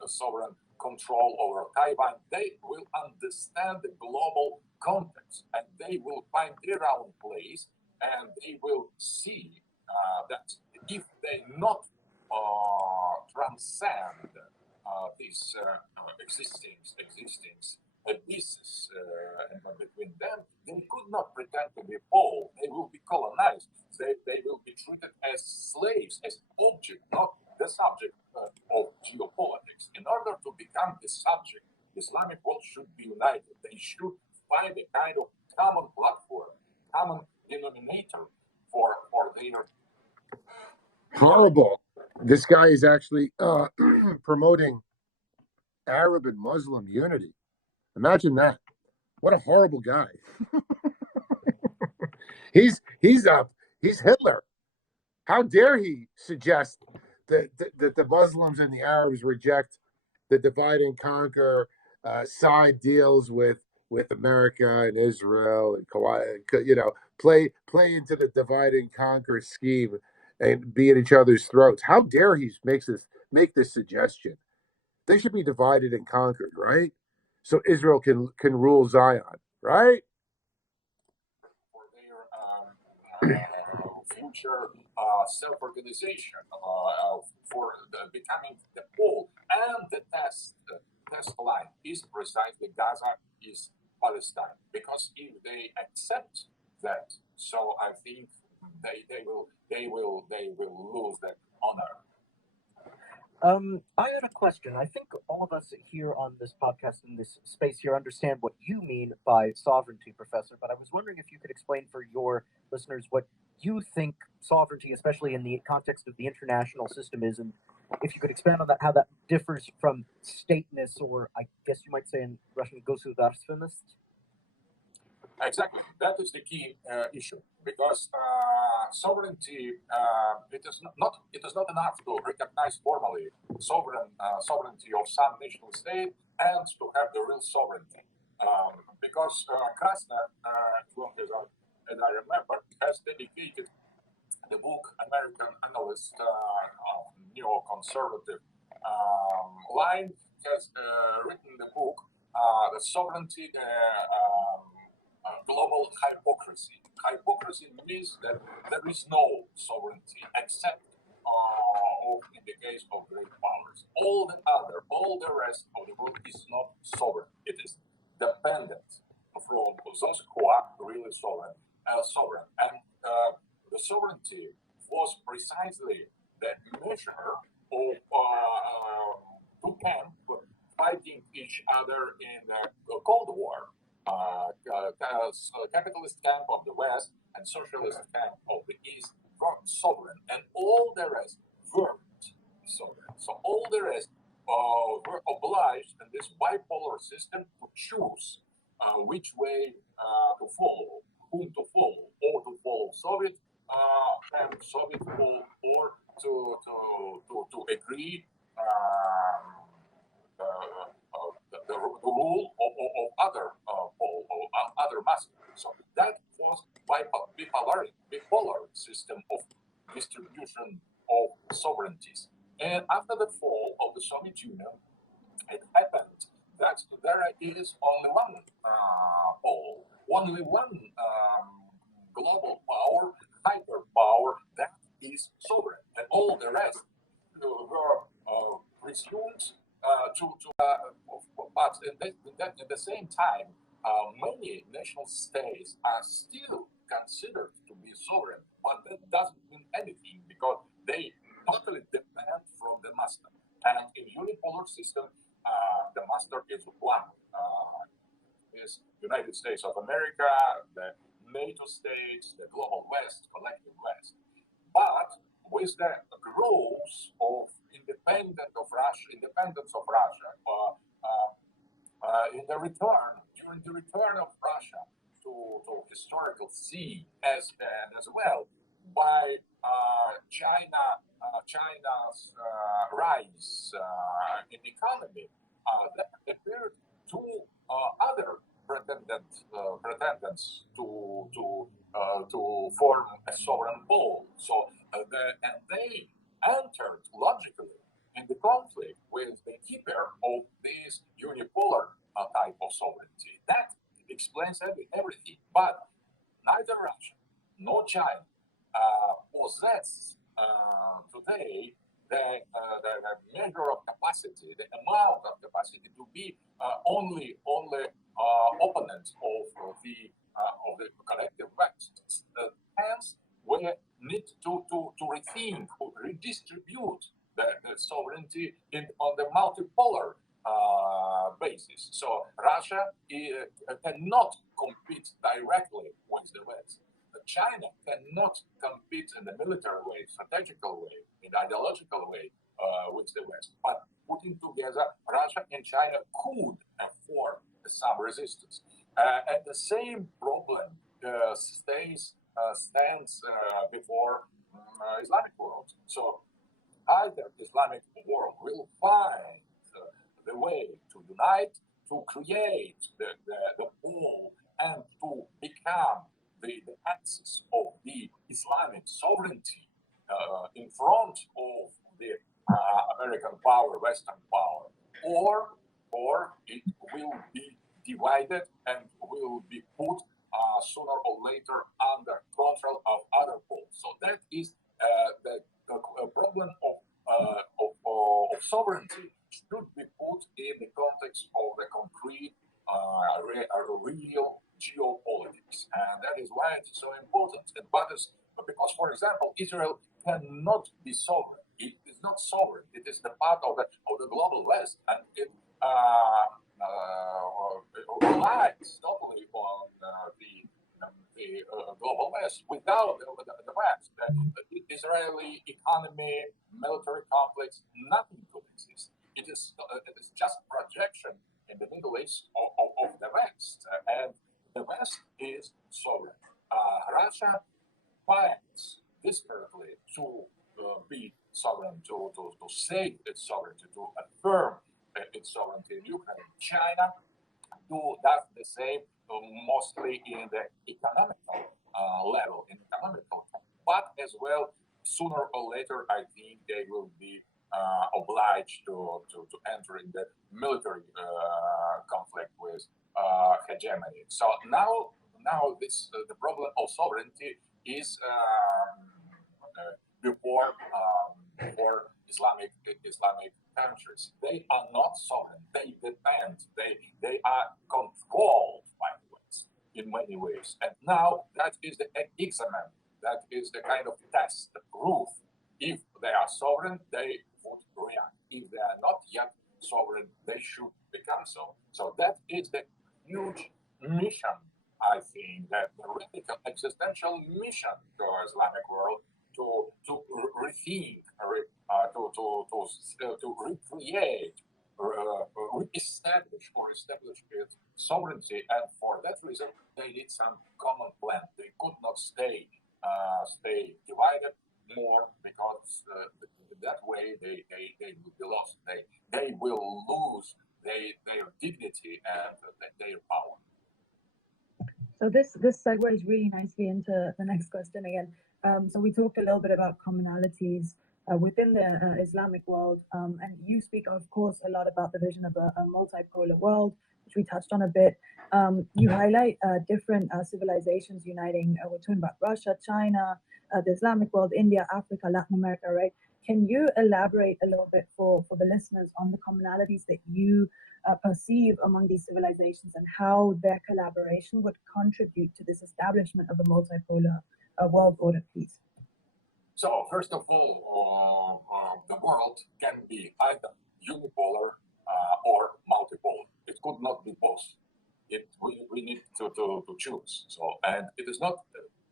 control over Taiwan? They will understand the global context, and they will find their own place, and they will see that if they not transcend these existing abysses between them, they could not pretend to be whole. They will be colonized. They will be treated as slaves, as object, not the subject of geopolitics. In order to become the subject, the Islamic world should be united. They should find a kind of common platform, common denominator for their Horrible. This guy is actually promoting Arab and Muslim unity. Imagine that. What a horrible guy. He's Hitler. How dare he suggest that the Muslims and the Arabs reject the divide and conquer side deals with America and Israel and play into the divide and conquer scheme and be at each other's throats. How dare he make this suggestion? They should be divided and conquered, right? So Israel can rule Zion, right? For their future self-organization, for becoming the pole, and the test line is precisely Gaza, is Palestine. Because if they accept that, so I think they will lose that honor. I had a question. I think all of us here on this podcast, in this space here, understand what you mean by sovereignty, Professor, but I was wondering if you could explain for your listeners what you think sovereignty, especially in the context of the international system, is, and if you could expand on that, how that differs from stateness, or I guess you might say in Russian, государственность. Exactly, that is the key issue, because sovereignty it is not enough to recognize formally sovereignty of some national state and to have the real sovereignty, because Krasner, as long as I remember, has dedicated the book American analyst, neoconservative line, has written the book The Sovereignty, Global Hypocrisy. Hypocrisy means that there is no sovereignty except in the case of great powers. All the rest of the world is not sovereign. It is dependent from those who are really sovereign. And the sovereignty was precisely the measure of two camps fighting each other in the Cold War. Capitalist camp of the West and socialist camp of the East were sovereign, and all the rest weren't sovereign. So all the rest were obliged in this bipolar system to choose which way to follow, whom to follow, or to follow Soviet and Soviet rule, or to agree the rule of other masters. So that was bipolar system of distribution of sovereignties. And after the fall of the Soviet Union, it happened that there is only one pole, only one global power, hyperpower that is sovereign, and all the rest were presumed but at the same time, many national states are still considered to be sovereign, but that doesn't mean anything because they totally depend from the master. And in unipolar system, the master is one. Is United States of America, the NATO states, the global West, collective West. But with the growth of independence of Russia, during the return of Russia to historical sea as well by China's rise in economy, there appeared two other pretendants to form a sovereign pole. So and they entered logically in the conflict with the keeper of this unipolar type of sovereignty. That explains everything. But neither Russia nor China possess today the measure of capacity, the amount of capacity to be only opponents of the collective West. Hence, we need to rethink, to redistribute the sovereignty on the multipolar basis. So Russia cannot compete directly with the West. China cannot compete in the military way, strategical way, in ideological way with the West. But putting together, Russia and China could afford some resistance. And the same problem stands before Islamic world. So either Islamic world will find the way to unite, to create the whole, and to become the axis of the Islamic sovereignty in front of the American power, Western power, or it will be divided and will be put sooner or later under control of other poles. So that is the problem of sovereignty should be put in the context of the concrete, real geopolitics, and that is why it's so important. Because, for example, Israel cannot be sovereign. It is not sovereign. It is the part of the global West, and it relies totally on the global West. Without the West, the Israeli economy, military complex, nothing could exist. It is just projection in the Middle East of the West, and the West is sovereign. Russia fights desperately to be sovereign, to save its sovereignty, to affirm its sovereignty in Ukraine. China does the same, mostly in the economical level, but as well, sooner or later, I think they will be obliged to enter in the military conflict with hegemony. So now this the problem of sovereignty is before Islamic countries. They are not sovereign. They depend. They are controlled by the West in many ways. And now that is the examen That is the kind of test, the proof. If they are sovereign, they would react. If they are not yet sovereign, they should become so. So that is the huge mission, I think, that the radical existential mission to the Islamic world to rethink, to recreate, re-establish its sovereignty, and for that reason they need some common plan. They could not stay divided more, because that way they will be lost. They will lose their dignity and their power. So this segues really nicely into the next question again. So we talked a little bit about commonalities within the Islamic world, and you speak, of course, a lot about the vision of a multipolar world, which we touched on a bit. You highlight different civilizations uniting. We're talking about Russia, China, the Islamic world, India, Africa, Latin America, right? Can you elaborate a little bit for the listeners on the commonalities that you perceive among these civilizations and how their collaboration would contribute to this establishment of a multipolar world order, please? So, first of all, the world can be either unipolar or multipolar. It could not be both. We need to choose. So, and it is not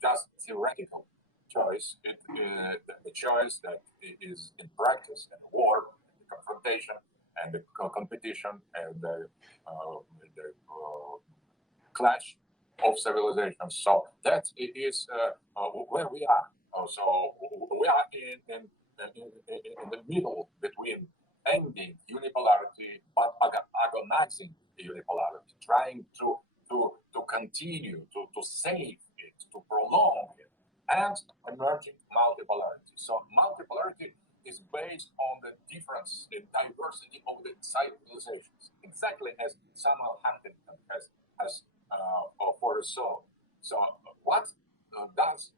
just theoretical choice. It is the choice that is in practice, and war, and the confrontation, and the competition, and the clash of civilizations. So that is where we are. So we are in the middle between ending unipolarity but agonizing unipolarity, trying to continue to save it, to prolong it, and emerging multipolarity. So multipolarity is based on the difference in diversity of the civilizations, exactly as Samuel Huntington has foresaw. So what does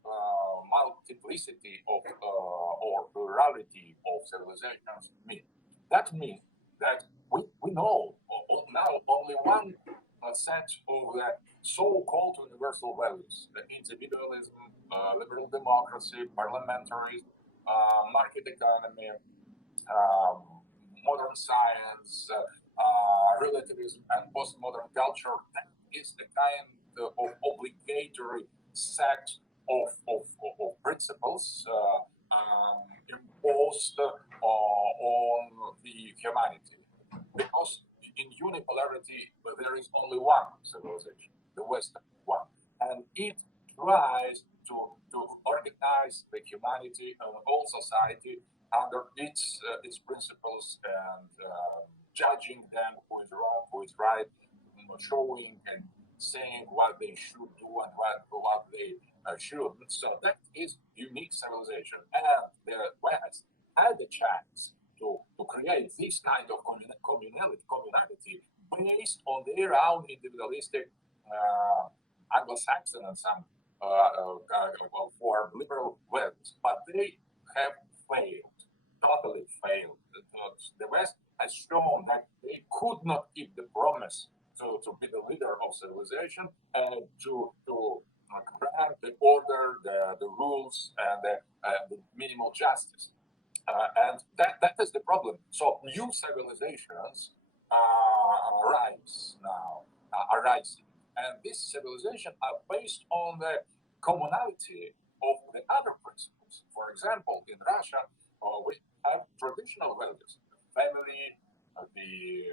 multiplicity of or plurality of civilizations mean? That means that we know now only one set of the so-called universal values: the individualism, liberal democracy, parliamentarism, market economy, modern science, relativism, and postmodern culture. That is the kind of obligatory set of principles imposed on the humanity. Because in unipolarity, there is only one civilization, the Western one, and it tries to organize the humanity and all society under its principles, and judging them who is wrong, who is right, showing and saying what they should do and what they shouldn't. So that is unique civilization, and the West had the chance to create this kind of communality based on their own individualistic Anglo-Saxon and some for liberal values, but they have failed, totally failed. The West has shown that they could not keep the promise to be the leader of civilization and to grant the order, the rules, and the minimal justice. And that is the problem. So new civilizations arise now, are rising. And these civilizations are based on the commonality of the other principles. For example, in Russia, we have traditional values: family, the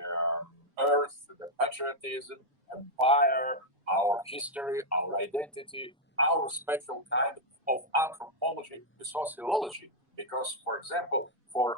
earth, the patriotism, empire, our history, our identity, our special kind of anthropology, sociology. Because, for example, for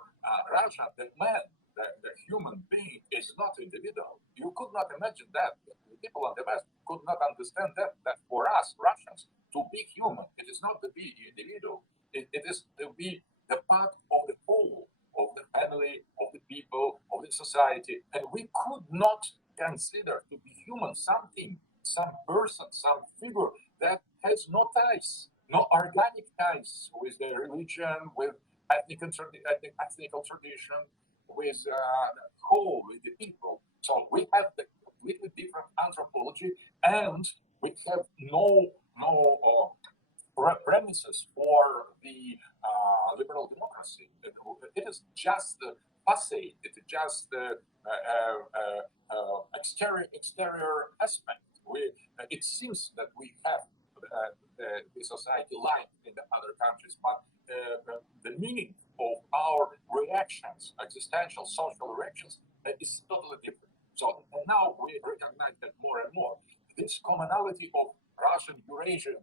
Russia, the man, the human being is not individual. You could not imagine that. The people on the West could not understand that for us, Russians, to be human, it is not to be individual. It is to be the part of the whole, of the family, of the people, of the society. And we could not consider to be human something, some person, some figure that has no ties, no organic ties with the religion, with ethnical tradition, with the whole, with the people. So we have the completely different anthropology, and we have no premises for the liberal democracy. It is just the facade. It is just the exterior aspect. It seems that we have the society like in the other countries, but the meaning of our reactions, existential, social reactions, is totally different. So now we recognize that more and more. This commonality of Russian Eurasian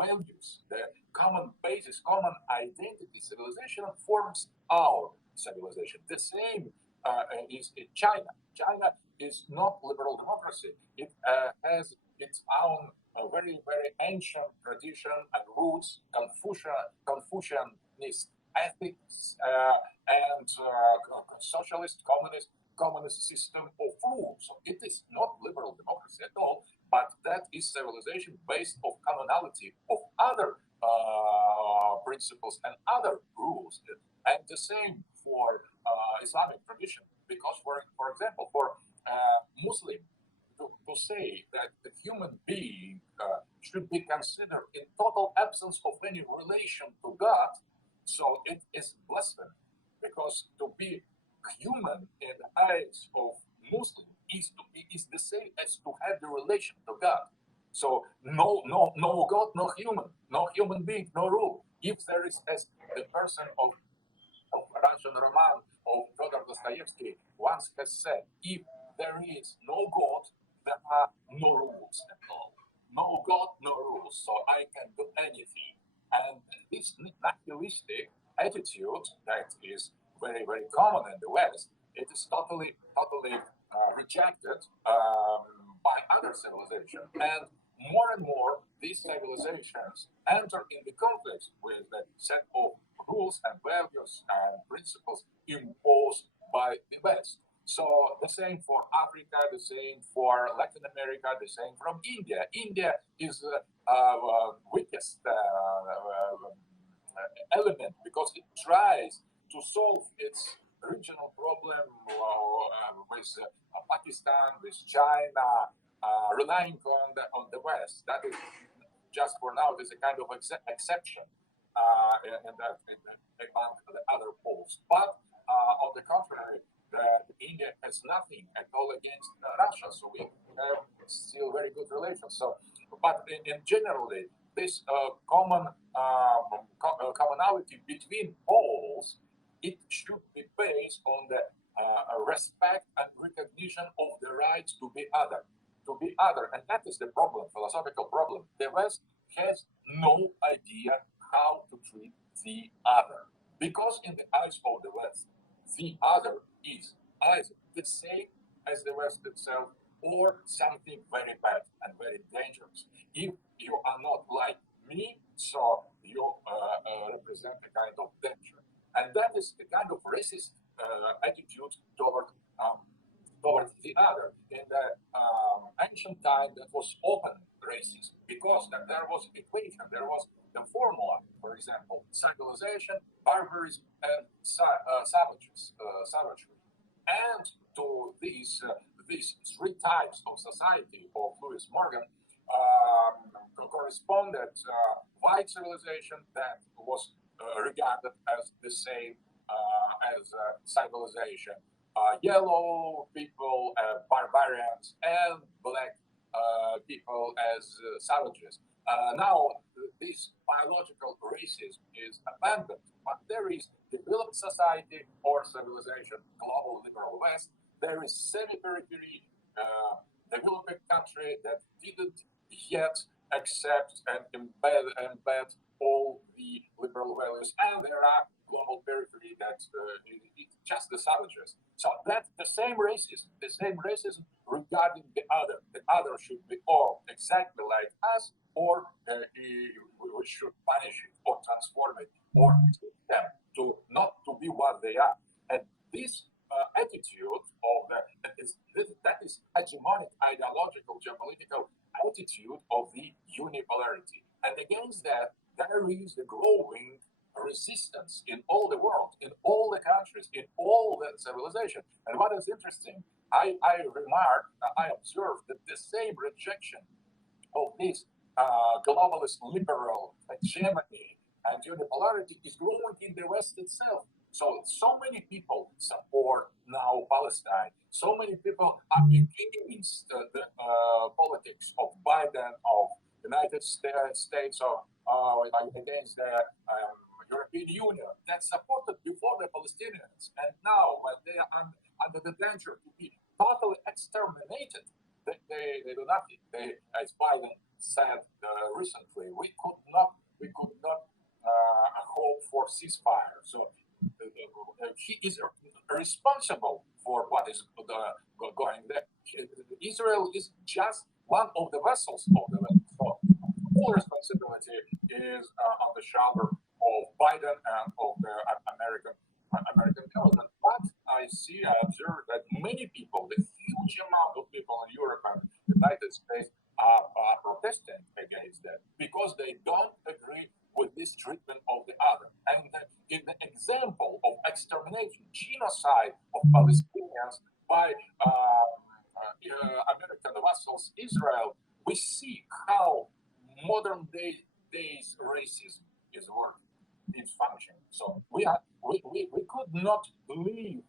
values, the common basis, common identity, civilization forms our civilization. The same is in China. China is not liberal democracy. It has its own very, very ancient tradition and roots, Confucianist ethics, and socialist, communist system of rule. So it is not liberal democracy at all, but that is civilization based on commonality of other principles and other rules. And the same for Islamic tradition, because for example, for Muslim to say that the human being should be considered in total absence of any relation to God, so it is blasphemy, because to be human in the eyes of Muslim is the same as to have the relation to God. So no God, no human being, no rule. If there is, as the person of Russian Roman of Fyodor Dostoevsky once has said, if there is no God, there are no rules at all. No God, no rules, so I can do anything. And this nihilistic attitude that is very, very common in the West, it is totally rejected by other civilizations. And more, these civilizations enter in the conflict with the set of rules and values and principles imposed by the West. So the same for Africa, the same for Latin America, the same from India. India is the weakest element because it tries to solve its regional problem with Pakistan, with China, relying on the West. That is just for now. There's a kind of exception in that among the other poles. But on the contrary, India has nothing at all against Russia, so we have still very good relations. So, but in generally, this commonality between poles, it should be based on the respect and recognition of the right to be other, and that is the problem, philosophical problem. The West has no idea how to treat the other, because in the eyes of the West, the other is either the same as the West itself or something very bad and very dangerous. If you are not like me, so you represent a kind of danger. And that is a kind of racist attitude toward the other. In the ancient time, that was open racism, because there was equation, there was the formula, for example, civilization, barbarism, and savagery. And to these three types of society of Lewis Morgan corresponded white civilization that was regarded as the same as civilization. Yellow people, barbarians, and black people as savages. Now, this biological racism is abandoned, but there is developed society or civilization, global liberal West. There is semi-periphery, developing country that didn't yet accept and embed all the liberal values, and there are global periphery that it's just the savages. So that's the same racism regarding the other. The other should be all exactly like us, or we should punish it or transform it or teach them to not to be what they are. And this attitude of that is hegemonic, ideological, geopolitical attitude of the unipolarity. And against that, there is the growing resistance in all the world, in all the countries, in all the civilization. And what is interesting, I observed that the same rejection of this globalist liberal hegemony and unipolarity is growing in the West itself. So many people support now Palestine. So many people are against the politics of Biden, of United States, or against the European Union that supported before the Palestinians. And now, when they are under the danger to be totally exterminated, they do nothing. As Biden said recently, we could not hope for ceasefire. So he is responsible for what is going there. Israel is just one of the vessels of the land. So full responsibility is on the shoulder of Biden and of the American government. But I observe that many people, the huge amount of people in Europe and the United States are protesting against that because they don't agree with this treatment of the other. And in the example of extermination, genocide of Palestinians by American vessels, Israel, we see how modern days racism is working, is functioning. So we could not leave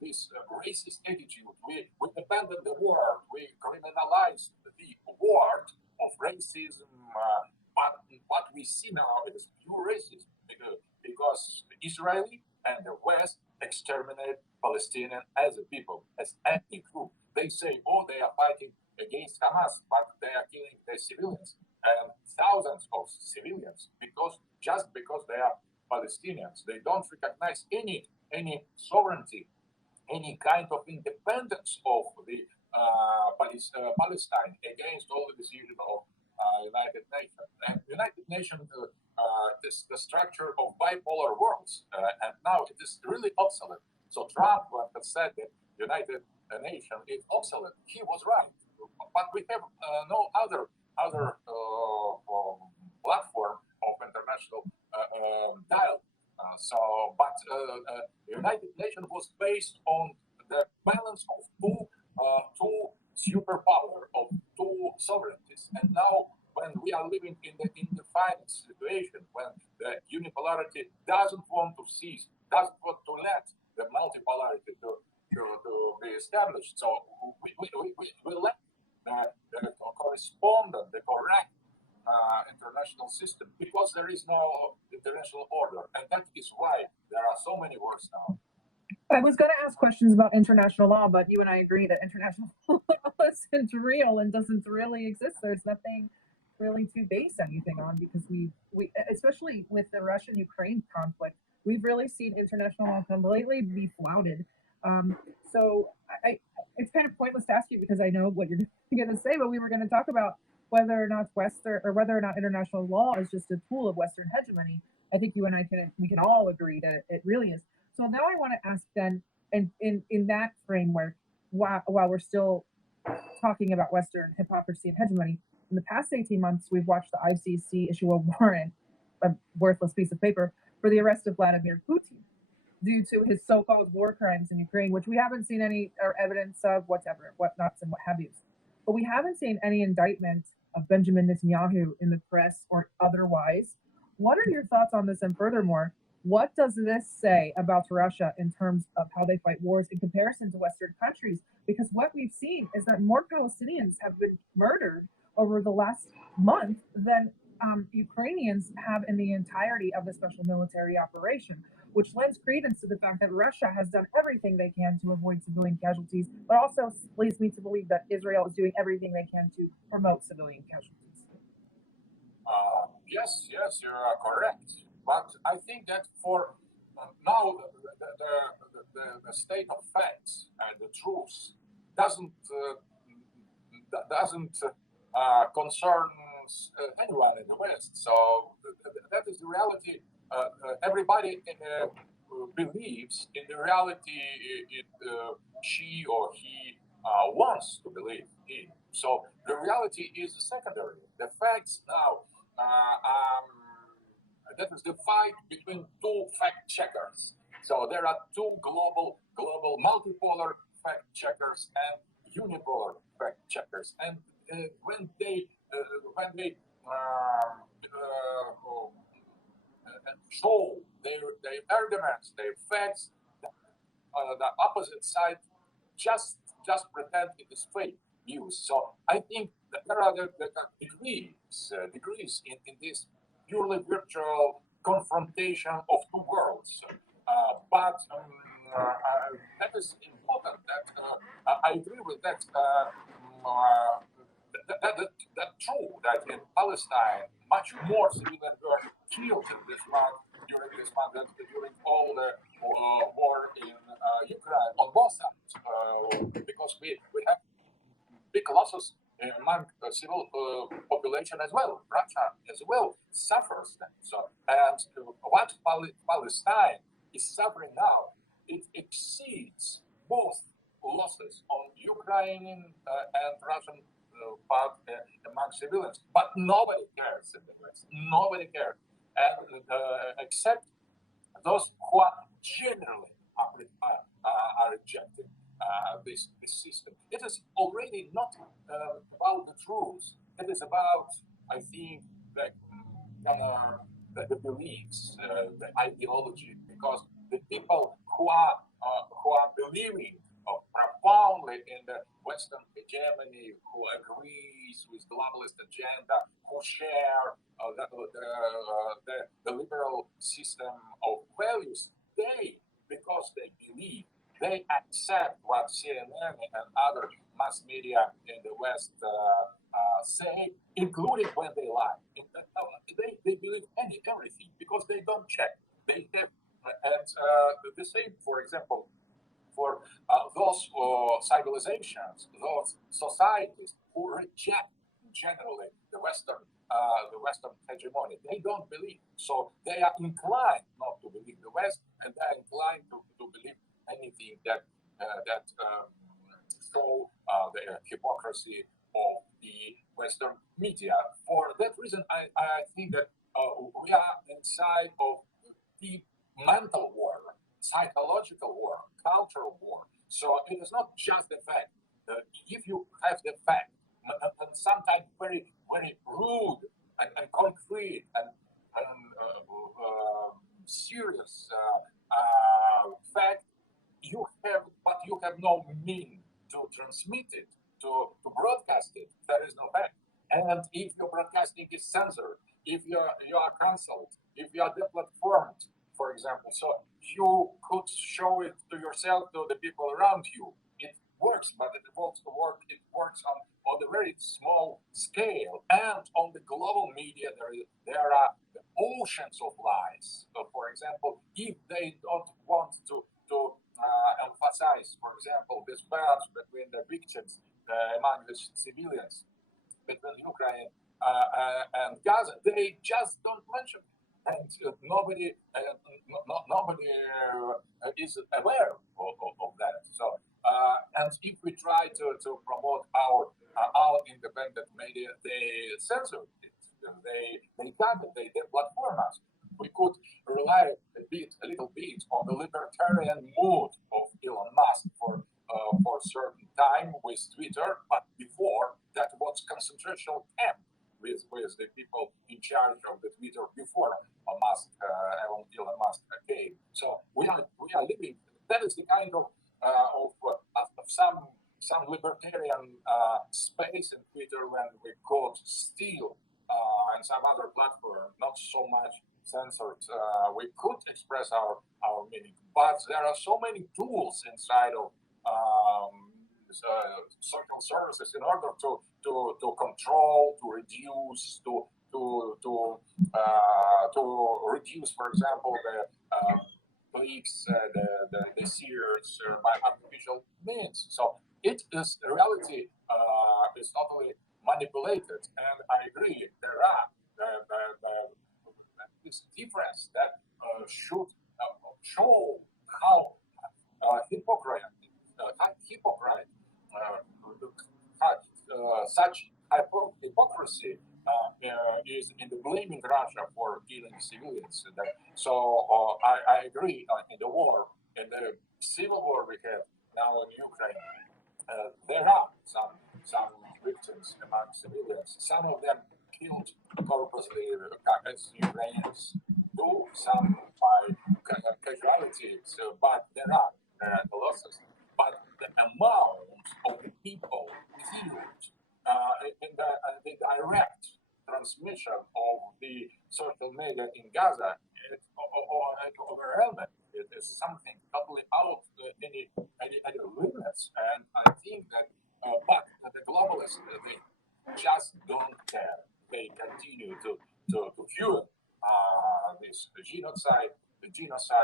this racist attitude. We abandoned the word. We criminalized the word of racism. But what we see now is pure racism because the Israeli and the West exterminate Palestinian as a people, as ethnic group. They say, oh, they are fighting against Hamas, but they are killing their civilians and thousands of civilians just because they are Palestinians. They don't recognize any sovereignty, any kind of independence of the Palestine against all the decisions of United Nations. And United Nations is the structure of bipolar worlds, and now it is really obsolete. So Trump has said that United Nations is obsolete. He was right, but we have no other platform of international dialogue. But United Nations was based on the balance of two superpower, of two sovereignties. And now, when we are living in the indefinite situation, when the unipolarity doesn't want to cease, doesn't want to let the multipolarity to be established, so we let the correspondent, the correct international system, because there is no international order, and that is why there are so many wars now. I was going to ask questions about international law, but you and I agree that international law isn't real and doesn't really exist. There's nothing really to base anything on because we especially with the Russian-Ukraine conflict, we've really seen international law completely be flouted. So it's kind of pointless to ask you because I know what you're going to say, but we were going to talk about whether or not whether or not international law is just a tool of Western hegemony. I think you and I we can all agree that it really is. So now I want to ask then, and in that framework, while we're still talking about Western hypocrisy and hegemony, in the past 18 months, we've watched the ICC issue a warrant, a worthless piece of paper, for the arrest of Vladimir Putin due to his so-called war crimes in Ukraine, which we haven't seen any evidence of whatnots and what have you. But we haven't seen any indictment of Benjamin Netanyahu in the press or otherwise. What are your thoughts on this? And furthermore, what does this say about Russia in terms of how they fight wars in comparison to Western countries? Because what we've seen is that more Palestinians have been murdered over the last month than Ukrainians have in the entirety of the special military operation, which lends credence to the fact that Russia has done everything they can to avoid civilian casualties, but also leads me to believe that Israel is doing everything they can to promote civilian casualties. Yes, you are correct. But I think that for now, the state of facts and the truth doesn't concern anyone in the West. So that is the reality. Everybody believes in the reality she or he wants to believe in. So the reality is secondary. The facts now. That is the fight between two fact checkers. So there are two global multipolar fact checkers and unipolar fact checkers. And when they show their arguments, their facts. The opposite side just pretend it is fake news. So I think that there are the degrees in this purely virtual confrontation of two worlds. But that is important. That I agree with that. That's true that in Palestine, much more civilians were killed this month during all the war in Ukraine on both sides, because we have big losses among civil population as well. Russia as well suffers that. So, and what Palestine is suffering now, it exceeds both losses on Ukrainian and Russian part among civilians. But nobody cares in the West. Nobody cares, and except those who are generally are rejecting this system. It is already not about the truth. It is about, I think, the beliefs, the ideology, because the people who are believing profoundly in the Western hegemony, who agrees with globalist agenda, who share the liberal system of values, because they believe, they accept what CNN and other mass media in the West say, including when they lie. They believe everything because they don't check. They have, and the same, for example, for those civilizations, those societies who reject generally the Western hegemony. They don't believe, so they are inclined not to believe the West, and they are inclined to believe anything that show the hypocrisy of the Western media. For that reason, I think that we are inside of deep mental war, psychological war, cultural war. So it is not just the fact. If you have the fact, and sometimes very, very rude and concrete and serious fact, but you have no means to transmit it, to broadcast it. There is no fact. And if your broadcasting is censored, if you are cancelled, if you are deplatformed, for example, so you could show it to yourself, to the people around you. It works, but it works on a very small scale, and on the global media there are oceans of lies. So, for example, if they don't want to emphasize, for example, this balance between the victims among the civilians, between Ukraine and Gaza, they just don't mention it. And nobody is aware of that. So, and if we try to promote our independent media, they censor it. They cut it. They platform us. We could rely a little bit on the libertarian mood of Elon Musk for certain time with Twitter, but before that was concentration camp with the people in charge of the Twitter before Elon Musk came. So we are living. That is the kind of some libertarian space in Twitter when we could still and some other platform not so much censored. We could express our meaning, but there are so many tools inside of social services in order to control, to reduce, to reduce, for example, the leaks, the sears by artificial means. So it is reality is totally manipulated, and I agree there are this difference that should show how such hypocrisy is in the blaming Russia for killing civilians. So I agree. In the war, in the civil war we have now in Ukraine, there are some victims among civilians. Some of them killed corpusely Ukrainians, do some by casualties, but there are losses. But the amount of the people killed in the direct transmission of the social media in Gaza or overwhelming. It is something totally out any limits, and I think that. But the globalists, they just don't care. They continue to fuel this genocide,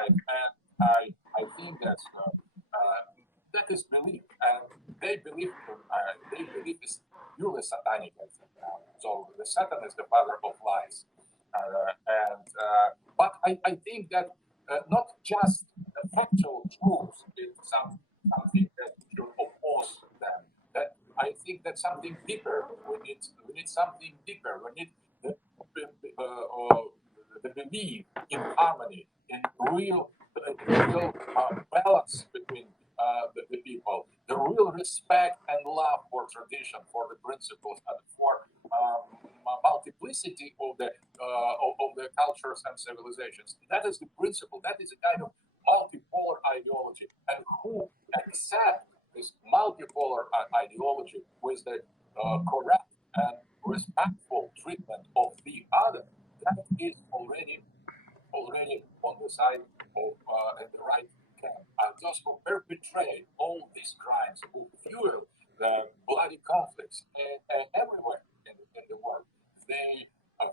and I think that that is belief, and they believe is purely satanic. I think. So the Satan is the father of lies, but I think that not just the factual truths is something that should oppose them. That I think that something deeper. We need something deeper. We need the belief in harmony, in real balance between the people, the real respect and love for tradition, for the principles, and for multiplicity of the cultures and civilizations. That is the principle. That is a kind of multipolar ideology, and who accept this multipolar ideology with the correct and respectful treatment of the other, that is already on the side of the right camp. And those who perpetrate all these crimes, who fuel the bloody conflicts everywhere in the world, they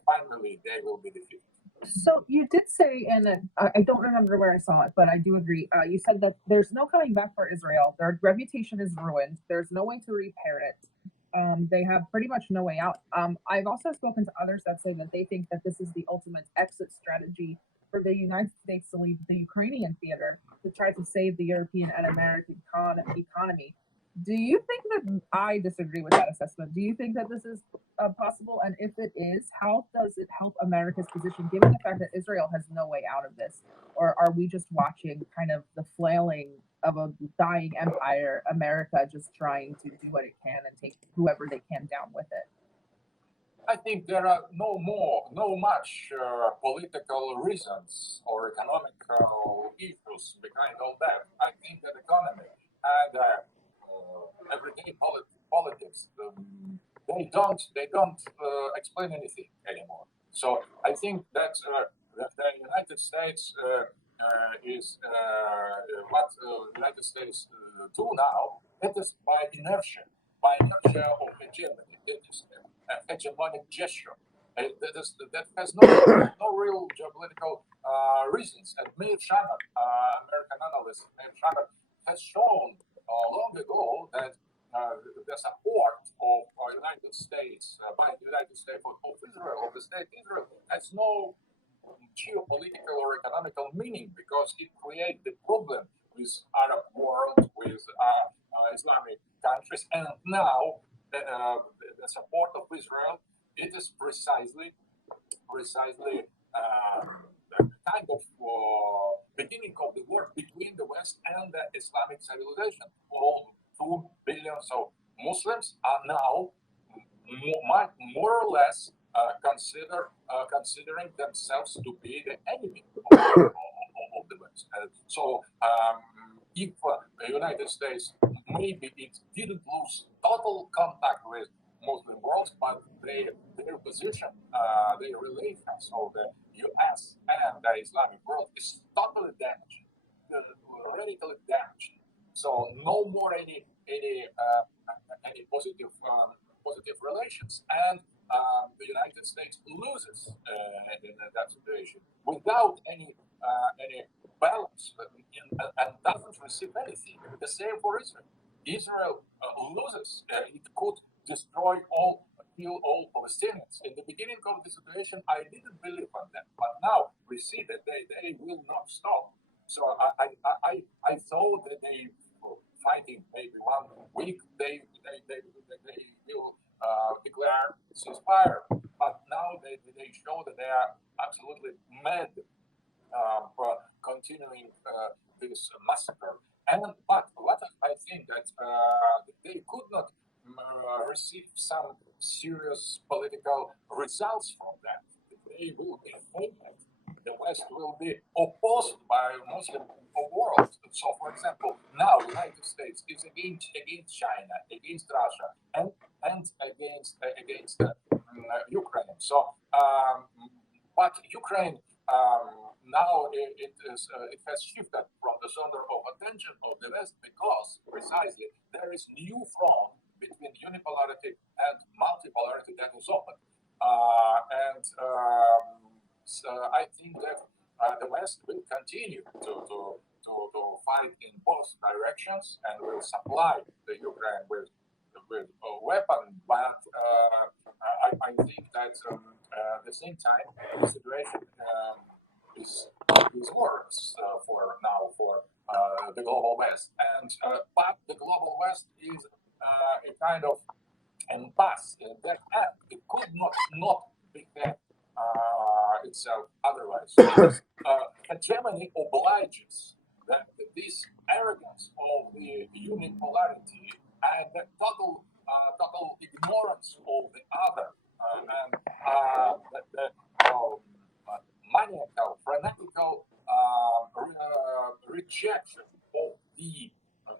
finally they will be defeated. So you did say, and I don't remember where I saw it, but I do agree. You said that there's no coming back for Israel. Their reputation is ruined. There's no way to repair it. They have pretty much no way out. I've also spoken to others that say that they think that this is the ultimate exit strategy for the United States to leave the Ukrainian theater to try to save the European and American economy. Do you think that I disagree with that assessment? Do you think that this is possible? And if it is, how does it help America's position, given the fact that Israel has no way out of this? Or are we just watching kind of the flailing of a dying empire, America just trying to do what it can and take whoever they can down with it? I think there are no much political reasons or economical issues behind all that. I think that economy and everyday politics, they don't explain anything anymore. So I think that the United States is what the United States do now. It is by inertia of hegemony. It is a hegemonic gesture. That has no real geopolitical reasons. And Meir Shannon, American analyst, Meir Shannon, has shown long ago that the support of United States by the United States of Israel, of the state Israel, has no geopolitical or economical meaning, because it creates the problem with Arab world, with Islamic countries, and now the support of Israel, it is precisely kind of beginning of the war between the West and the Islamic civilization. All 2 billion so Muslims are now more or less considering themselves to be the enemy of the West. So if the United States, maybe it didn't lose total contact with Muslim world, but their position, their relations of the U.S. and the Islamic world is totally damaged, radically damaged. So no more any positive relations, and the United States loses in that situation without any balance, and doesn't receive anything. The same for Israel. Israel loses. It could destroy kill all Palestinians. In the beginning of the situation, I didn't believe on them, but now we see that they will not stop. So I thought that they were fighting maybe 1 week. They will declare ceasefire, but now they show that they are absolutely mad for continuing this massacre. But what I think that they could not receive some serious political results from that. They will be hated. The West will be opposed by Muslim world. So, for example, now United States is against China, against Russia, and against Ukraine. So, but Ukraine now it has shifted from the center of attention of the West because precisely there is new front between unipolarity and multipolarity that is open. So I think that the West will continue to fight in both directions and will supply the Ukraine with weapon, but I think that at the same time the situation is worse for the global West, and but the global West is a kind of impasse that it could not be that itself otherwise. Hegemony obliges that this arrogance of the unipolarity and the total ignorance of the other and the maniacal, fanatical rejection of the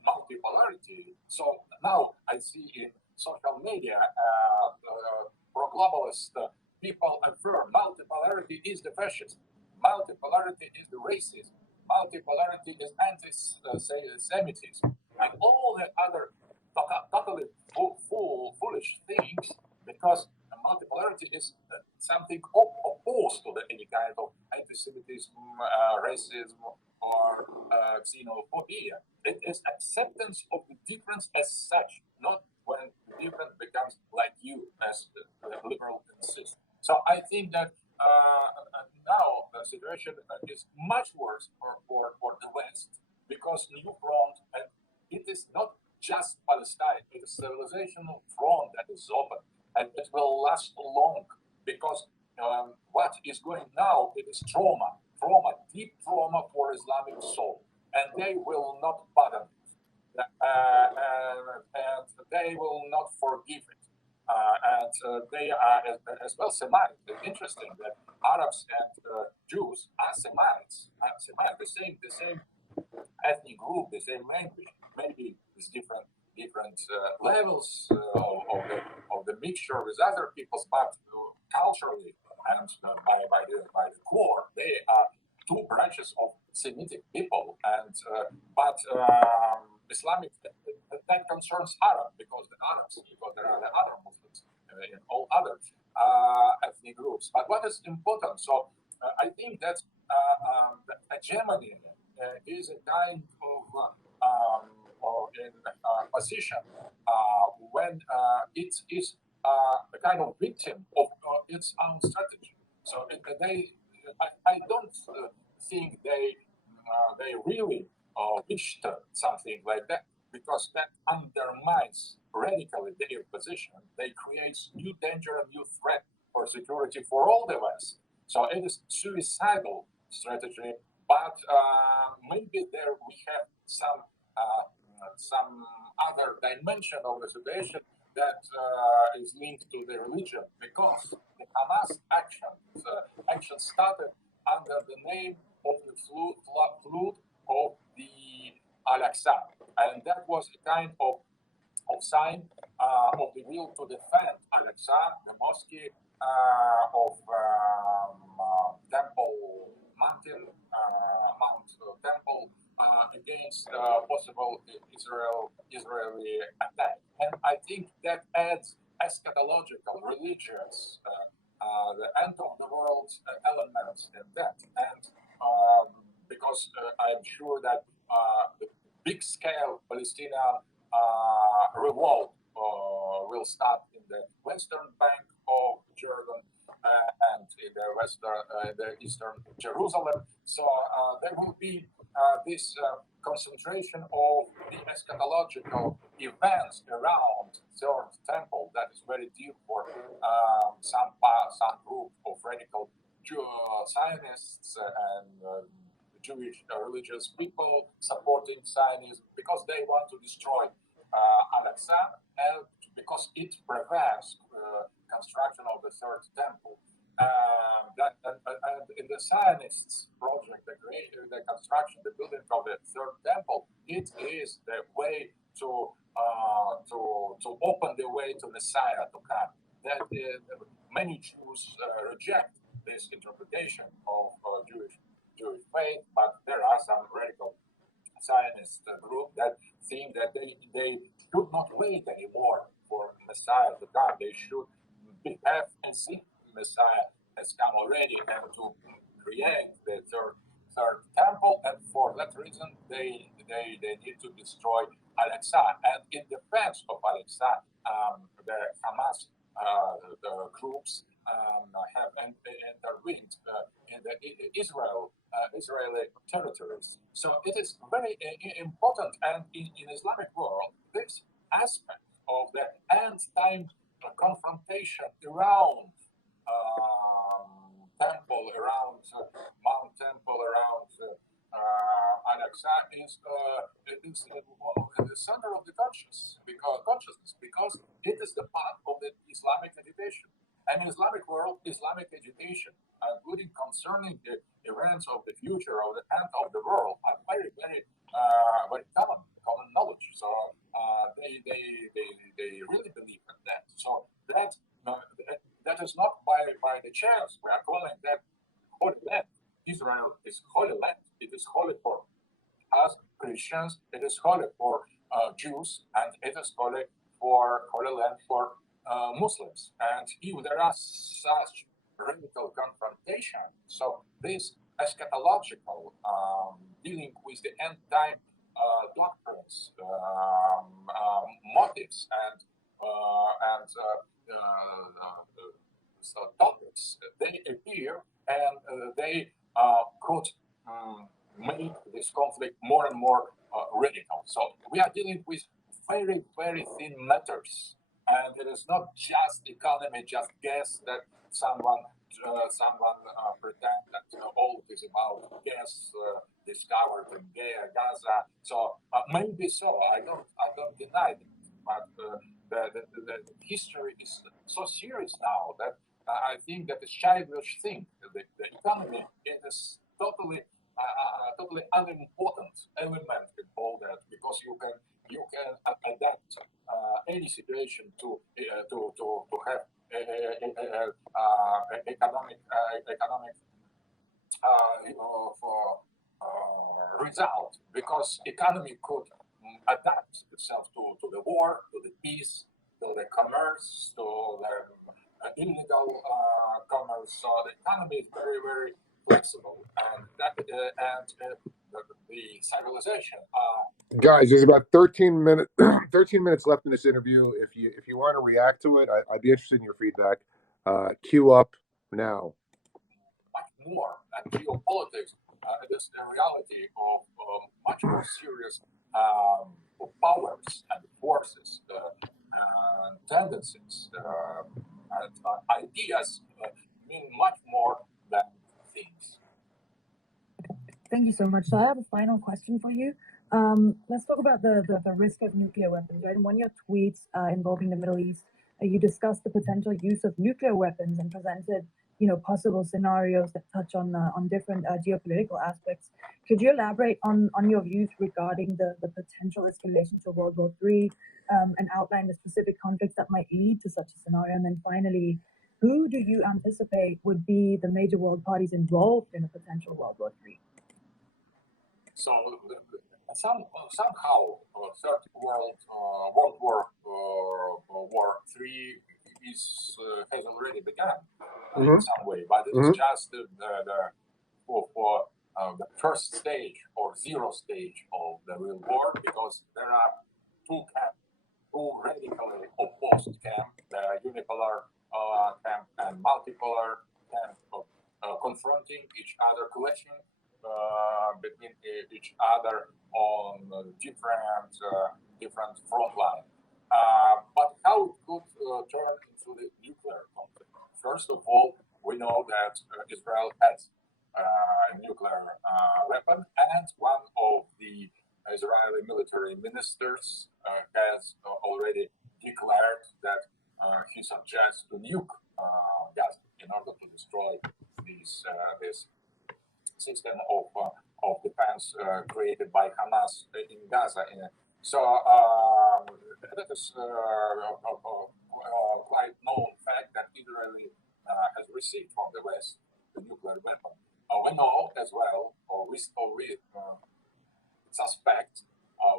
multipolarity. So now I see in social media pro-globalist people affirm multipolarity is the fascism, multipolarity is the racism, multipolarity is anti-Semitism, and all the other totally foolish things, because multipolarity is something opposed to any kind of anti-Semitism, racism, or xenophobia. It is acceptance of the difference as such, not when the difference becomes like you, as the liberal insists. So I think that now the situation is much worse for the West, because new front, and it is not just Palestine, it is civilizational front that is open, and it will last long, because what is going now, it is trauma, deep trauma for Islamic soul, and they will not pardon it, and they will not forgive it. And they are as well Semitic. It's interesting that Arabs and Jews are Semites. The same ethnic group, the same language. Maybe it's different levels of the mixture with other peoples, but culturally and by the core, they are two branches of Semitic people. And but Islamic that concerns Arab, because there are the other Muslims in all other ethnic groups. But what is important? So I think that the hegemony is a kind of position when it is a kind of victim of its own strategy. So I don't think they really wished something like that, because that undermines radically their position. They create new danger and new threat for security for all the West. So it is suicidal strategy, but maybe there we have some other dimension of the situation that is linked to the religion, because the Hamas action started under the name of the flood of the Aleksander, and that was a kind of sign of the will to defend Aleksander, the mosque of Temple Mountain, Mount Temple, against possible Israeli attack. And I think that adds eschatological, religious, the end of the world elements in that. And because I'm sure that the big scale Palestinian revolt will start in the western bank of Jordan and in the eastern Jerusalem. So there will be this concentration of the eschatological events around Third Temple that is very deep for some group of radical Zionists and Jewish religious people supporting Zionism, because they want to destroy Aleksander, and because it prevents construction of the third temple. And in the Zionists project, the construction, the building of the third temple, it is the way to open the way to Messiah to come. That many Jews reject this interpretation of Jewish faith, but there are some radical Zionist group that think that they should not wait anymore for Messiah to come. They should have and see Messiah has come already and to create the third temple, and for that reason they need to destroy Aleksander. And in defense of Aleksander, the Hamas the groups have intervened in the Israeli territories. So it is very important, and in Islamic world, this aspect of the end-time confrontation around temple, around Mount Temple, around Aleksander is the center of the consciousness because it is the part of the Islamic education. And in Islamic world, Islamic education, including concerning the events of the future of the end of the world, are very common knowledge. So they really believe in that. So that is not by the chance we are calling that Holy Land. Israel is Holy Land. It is holy for us Christians. It is holy for Jews, and it is holy land for Muslims. And if there are such radical confrontation, so this eschatological dealing with the end time doctrines, motives, and topics, they appear, and they could make this conflict more and more radical. So we are dealing with very thin matters, and it is not just economy, just guess that someone pretend that all is about gas discovered in Gaza. So maybe so. I don't deny it, but the history is so serious now that I think that the childish thing, the economy, it is totally unimportant element in all that, because you can adapt any situation to have economic result, because economy could adapt itself to the war, to the peace, to the commerce, to the illegal commerce. So the economy is very flexible, and the civilization. Guys, there's about 13 minutes left in this interview. If you want to react to it, I'd be interested in your feedback. Queue up now. Much more and geopolitics. It is a reality of much more serious powers and forces and tendencies and ideas mean much more than things. Thank you so much. So I have a final question for you. Let's talk about the risk of nuclear weapons, right? In one of your tweets involving the Middle East, you discussed the potential use of nuclear weapons and presented, possible scenarios that touch on different geopolitical aspects. Could you elaborate on your views regarding the potential escalation to World War III and outline the specific conflicts that might lead to such a scenario? And then finally, who do you anticipate would be the major world parties involved in a potential World War III? So somehow Third World War III has already begun in some way, but it's just the first stage or zero stage of the real war, because there are two radically opposed camps, the unipolar camp and multipolar camp, confronting each other, clashing between each other on different front line. But how it could turn into the nuclear conflict? First of all, we know that Israel has a nuclear weapon, and one of the Israeli military ministers has already declared that he suggests to nuke Gaza in order to destroy this system of defense created by Hamas in Gaza. So that is quite known fact that Israel has received from the West the nuclear weapon. We know as well, or we suspect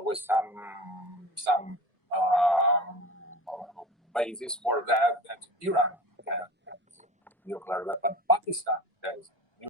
with some basis for that Iran has nuclear weapon. Pakistan has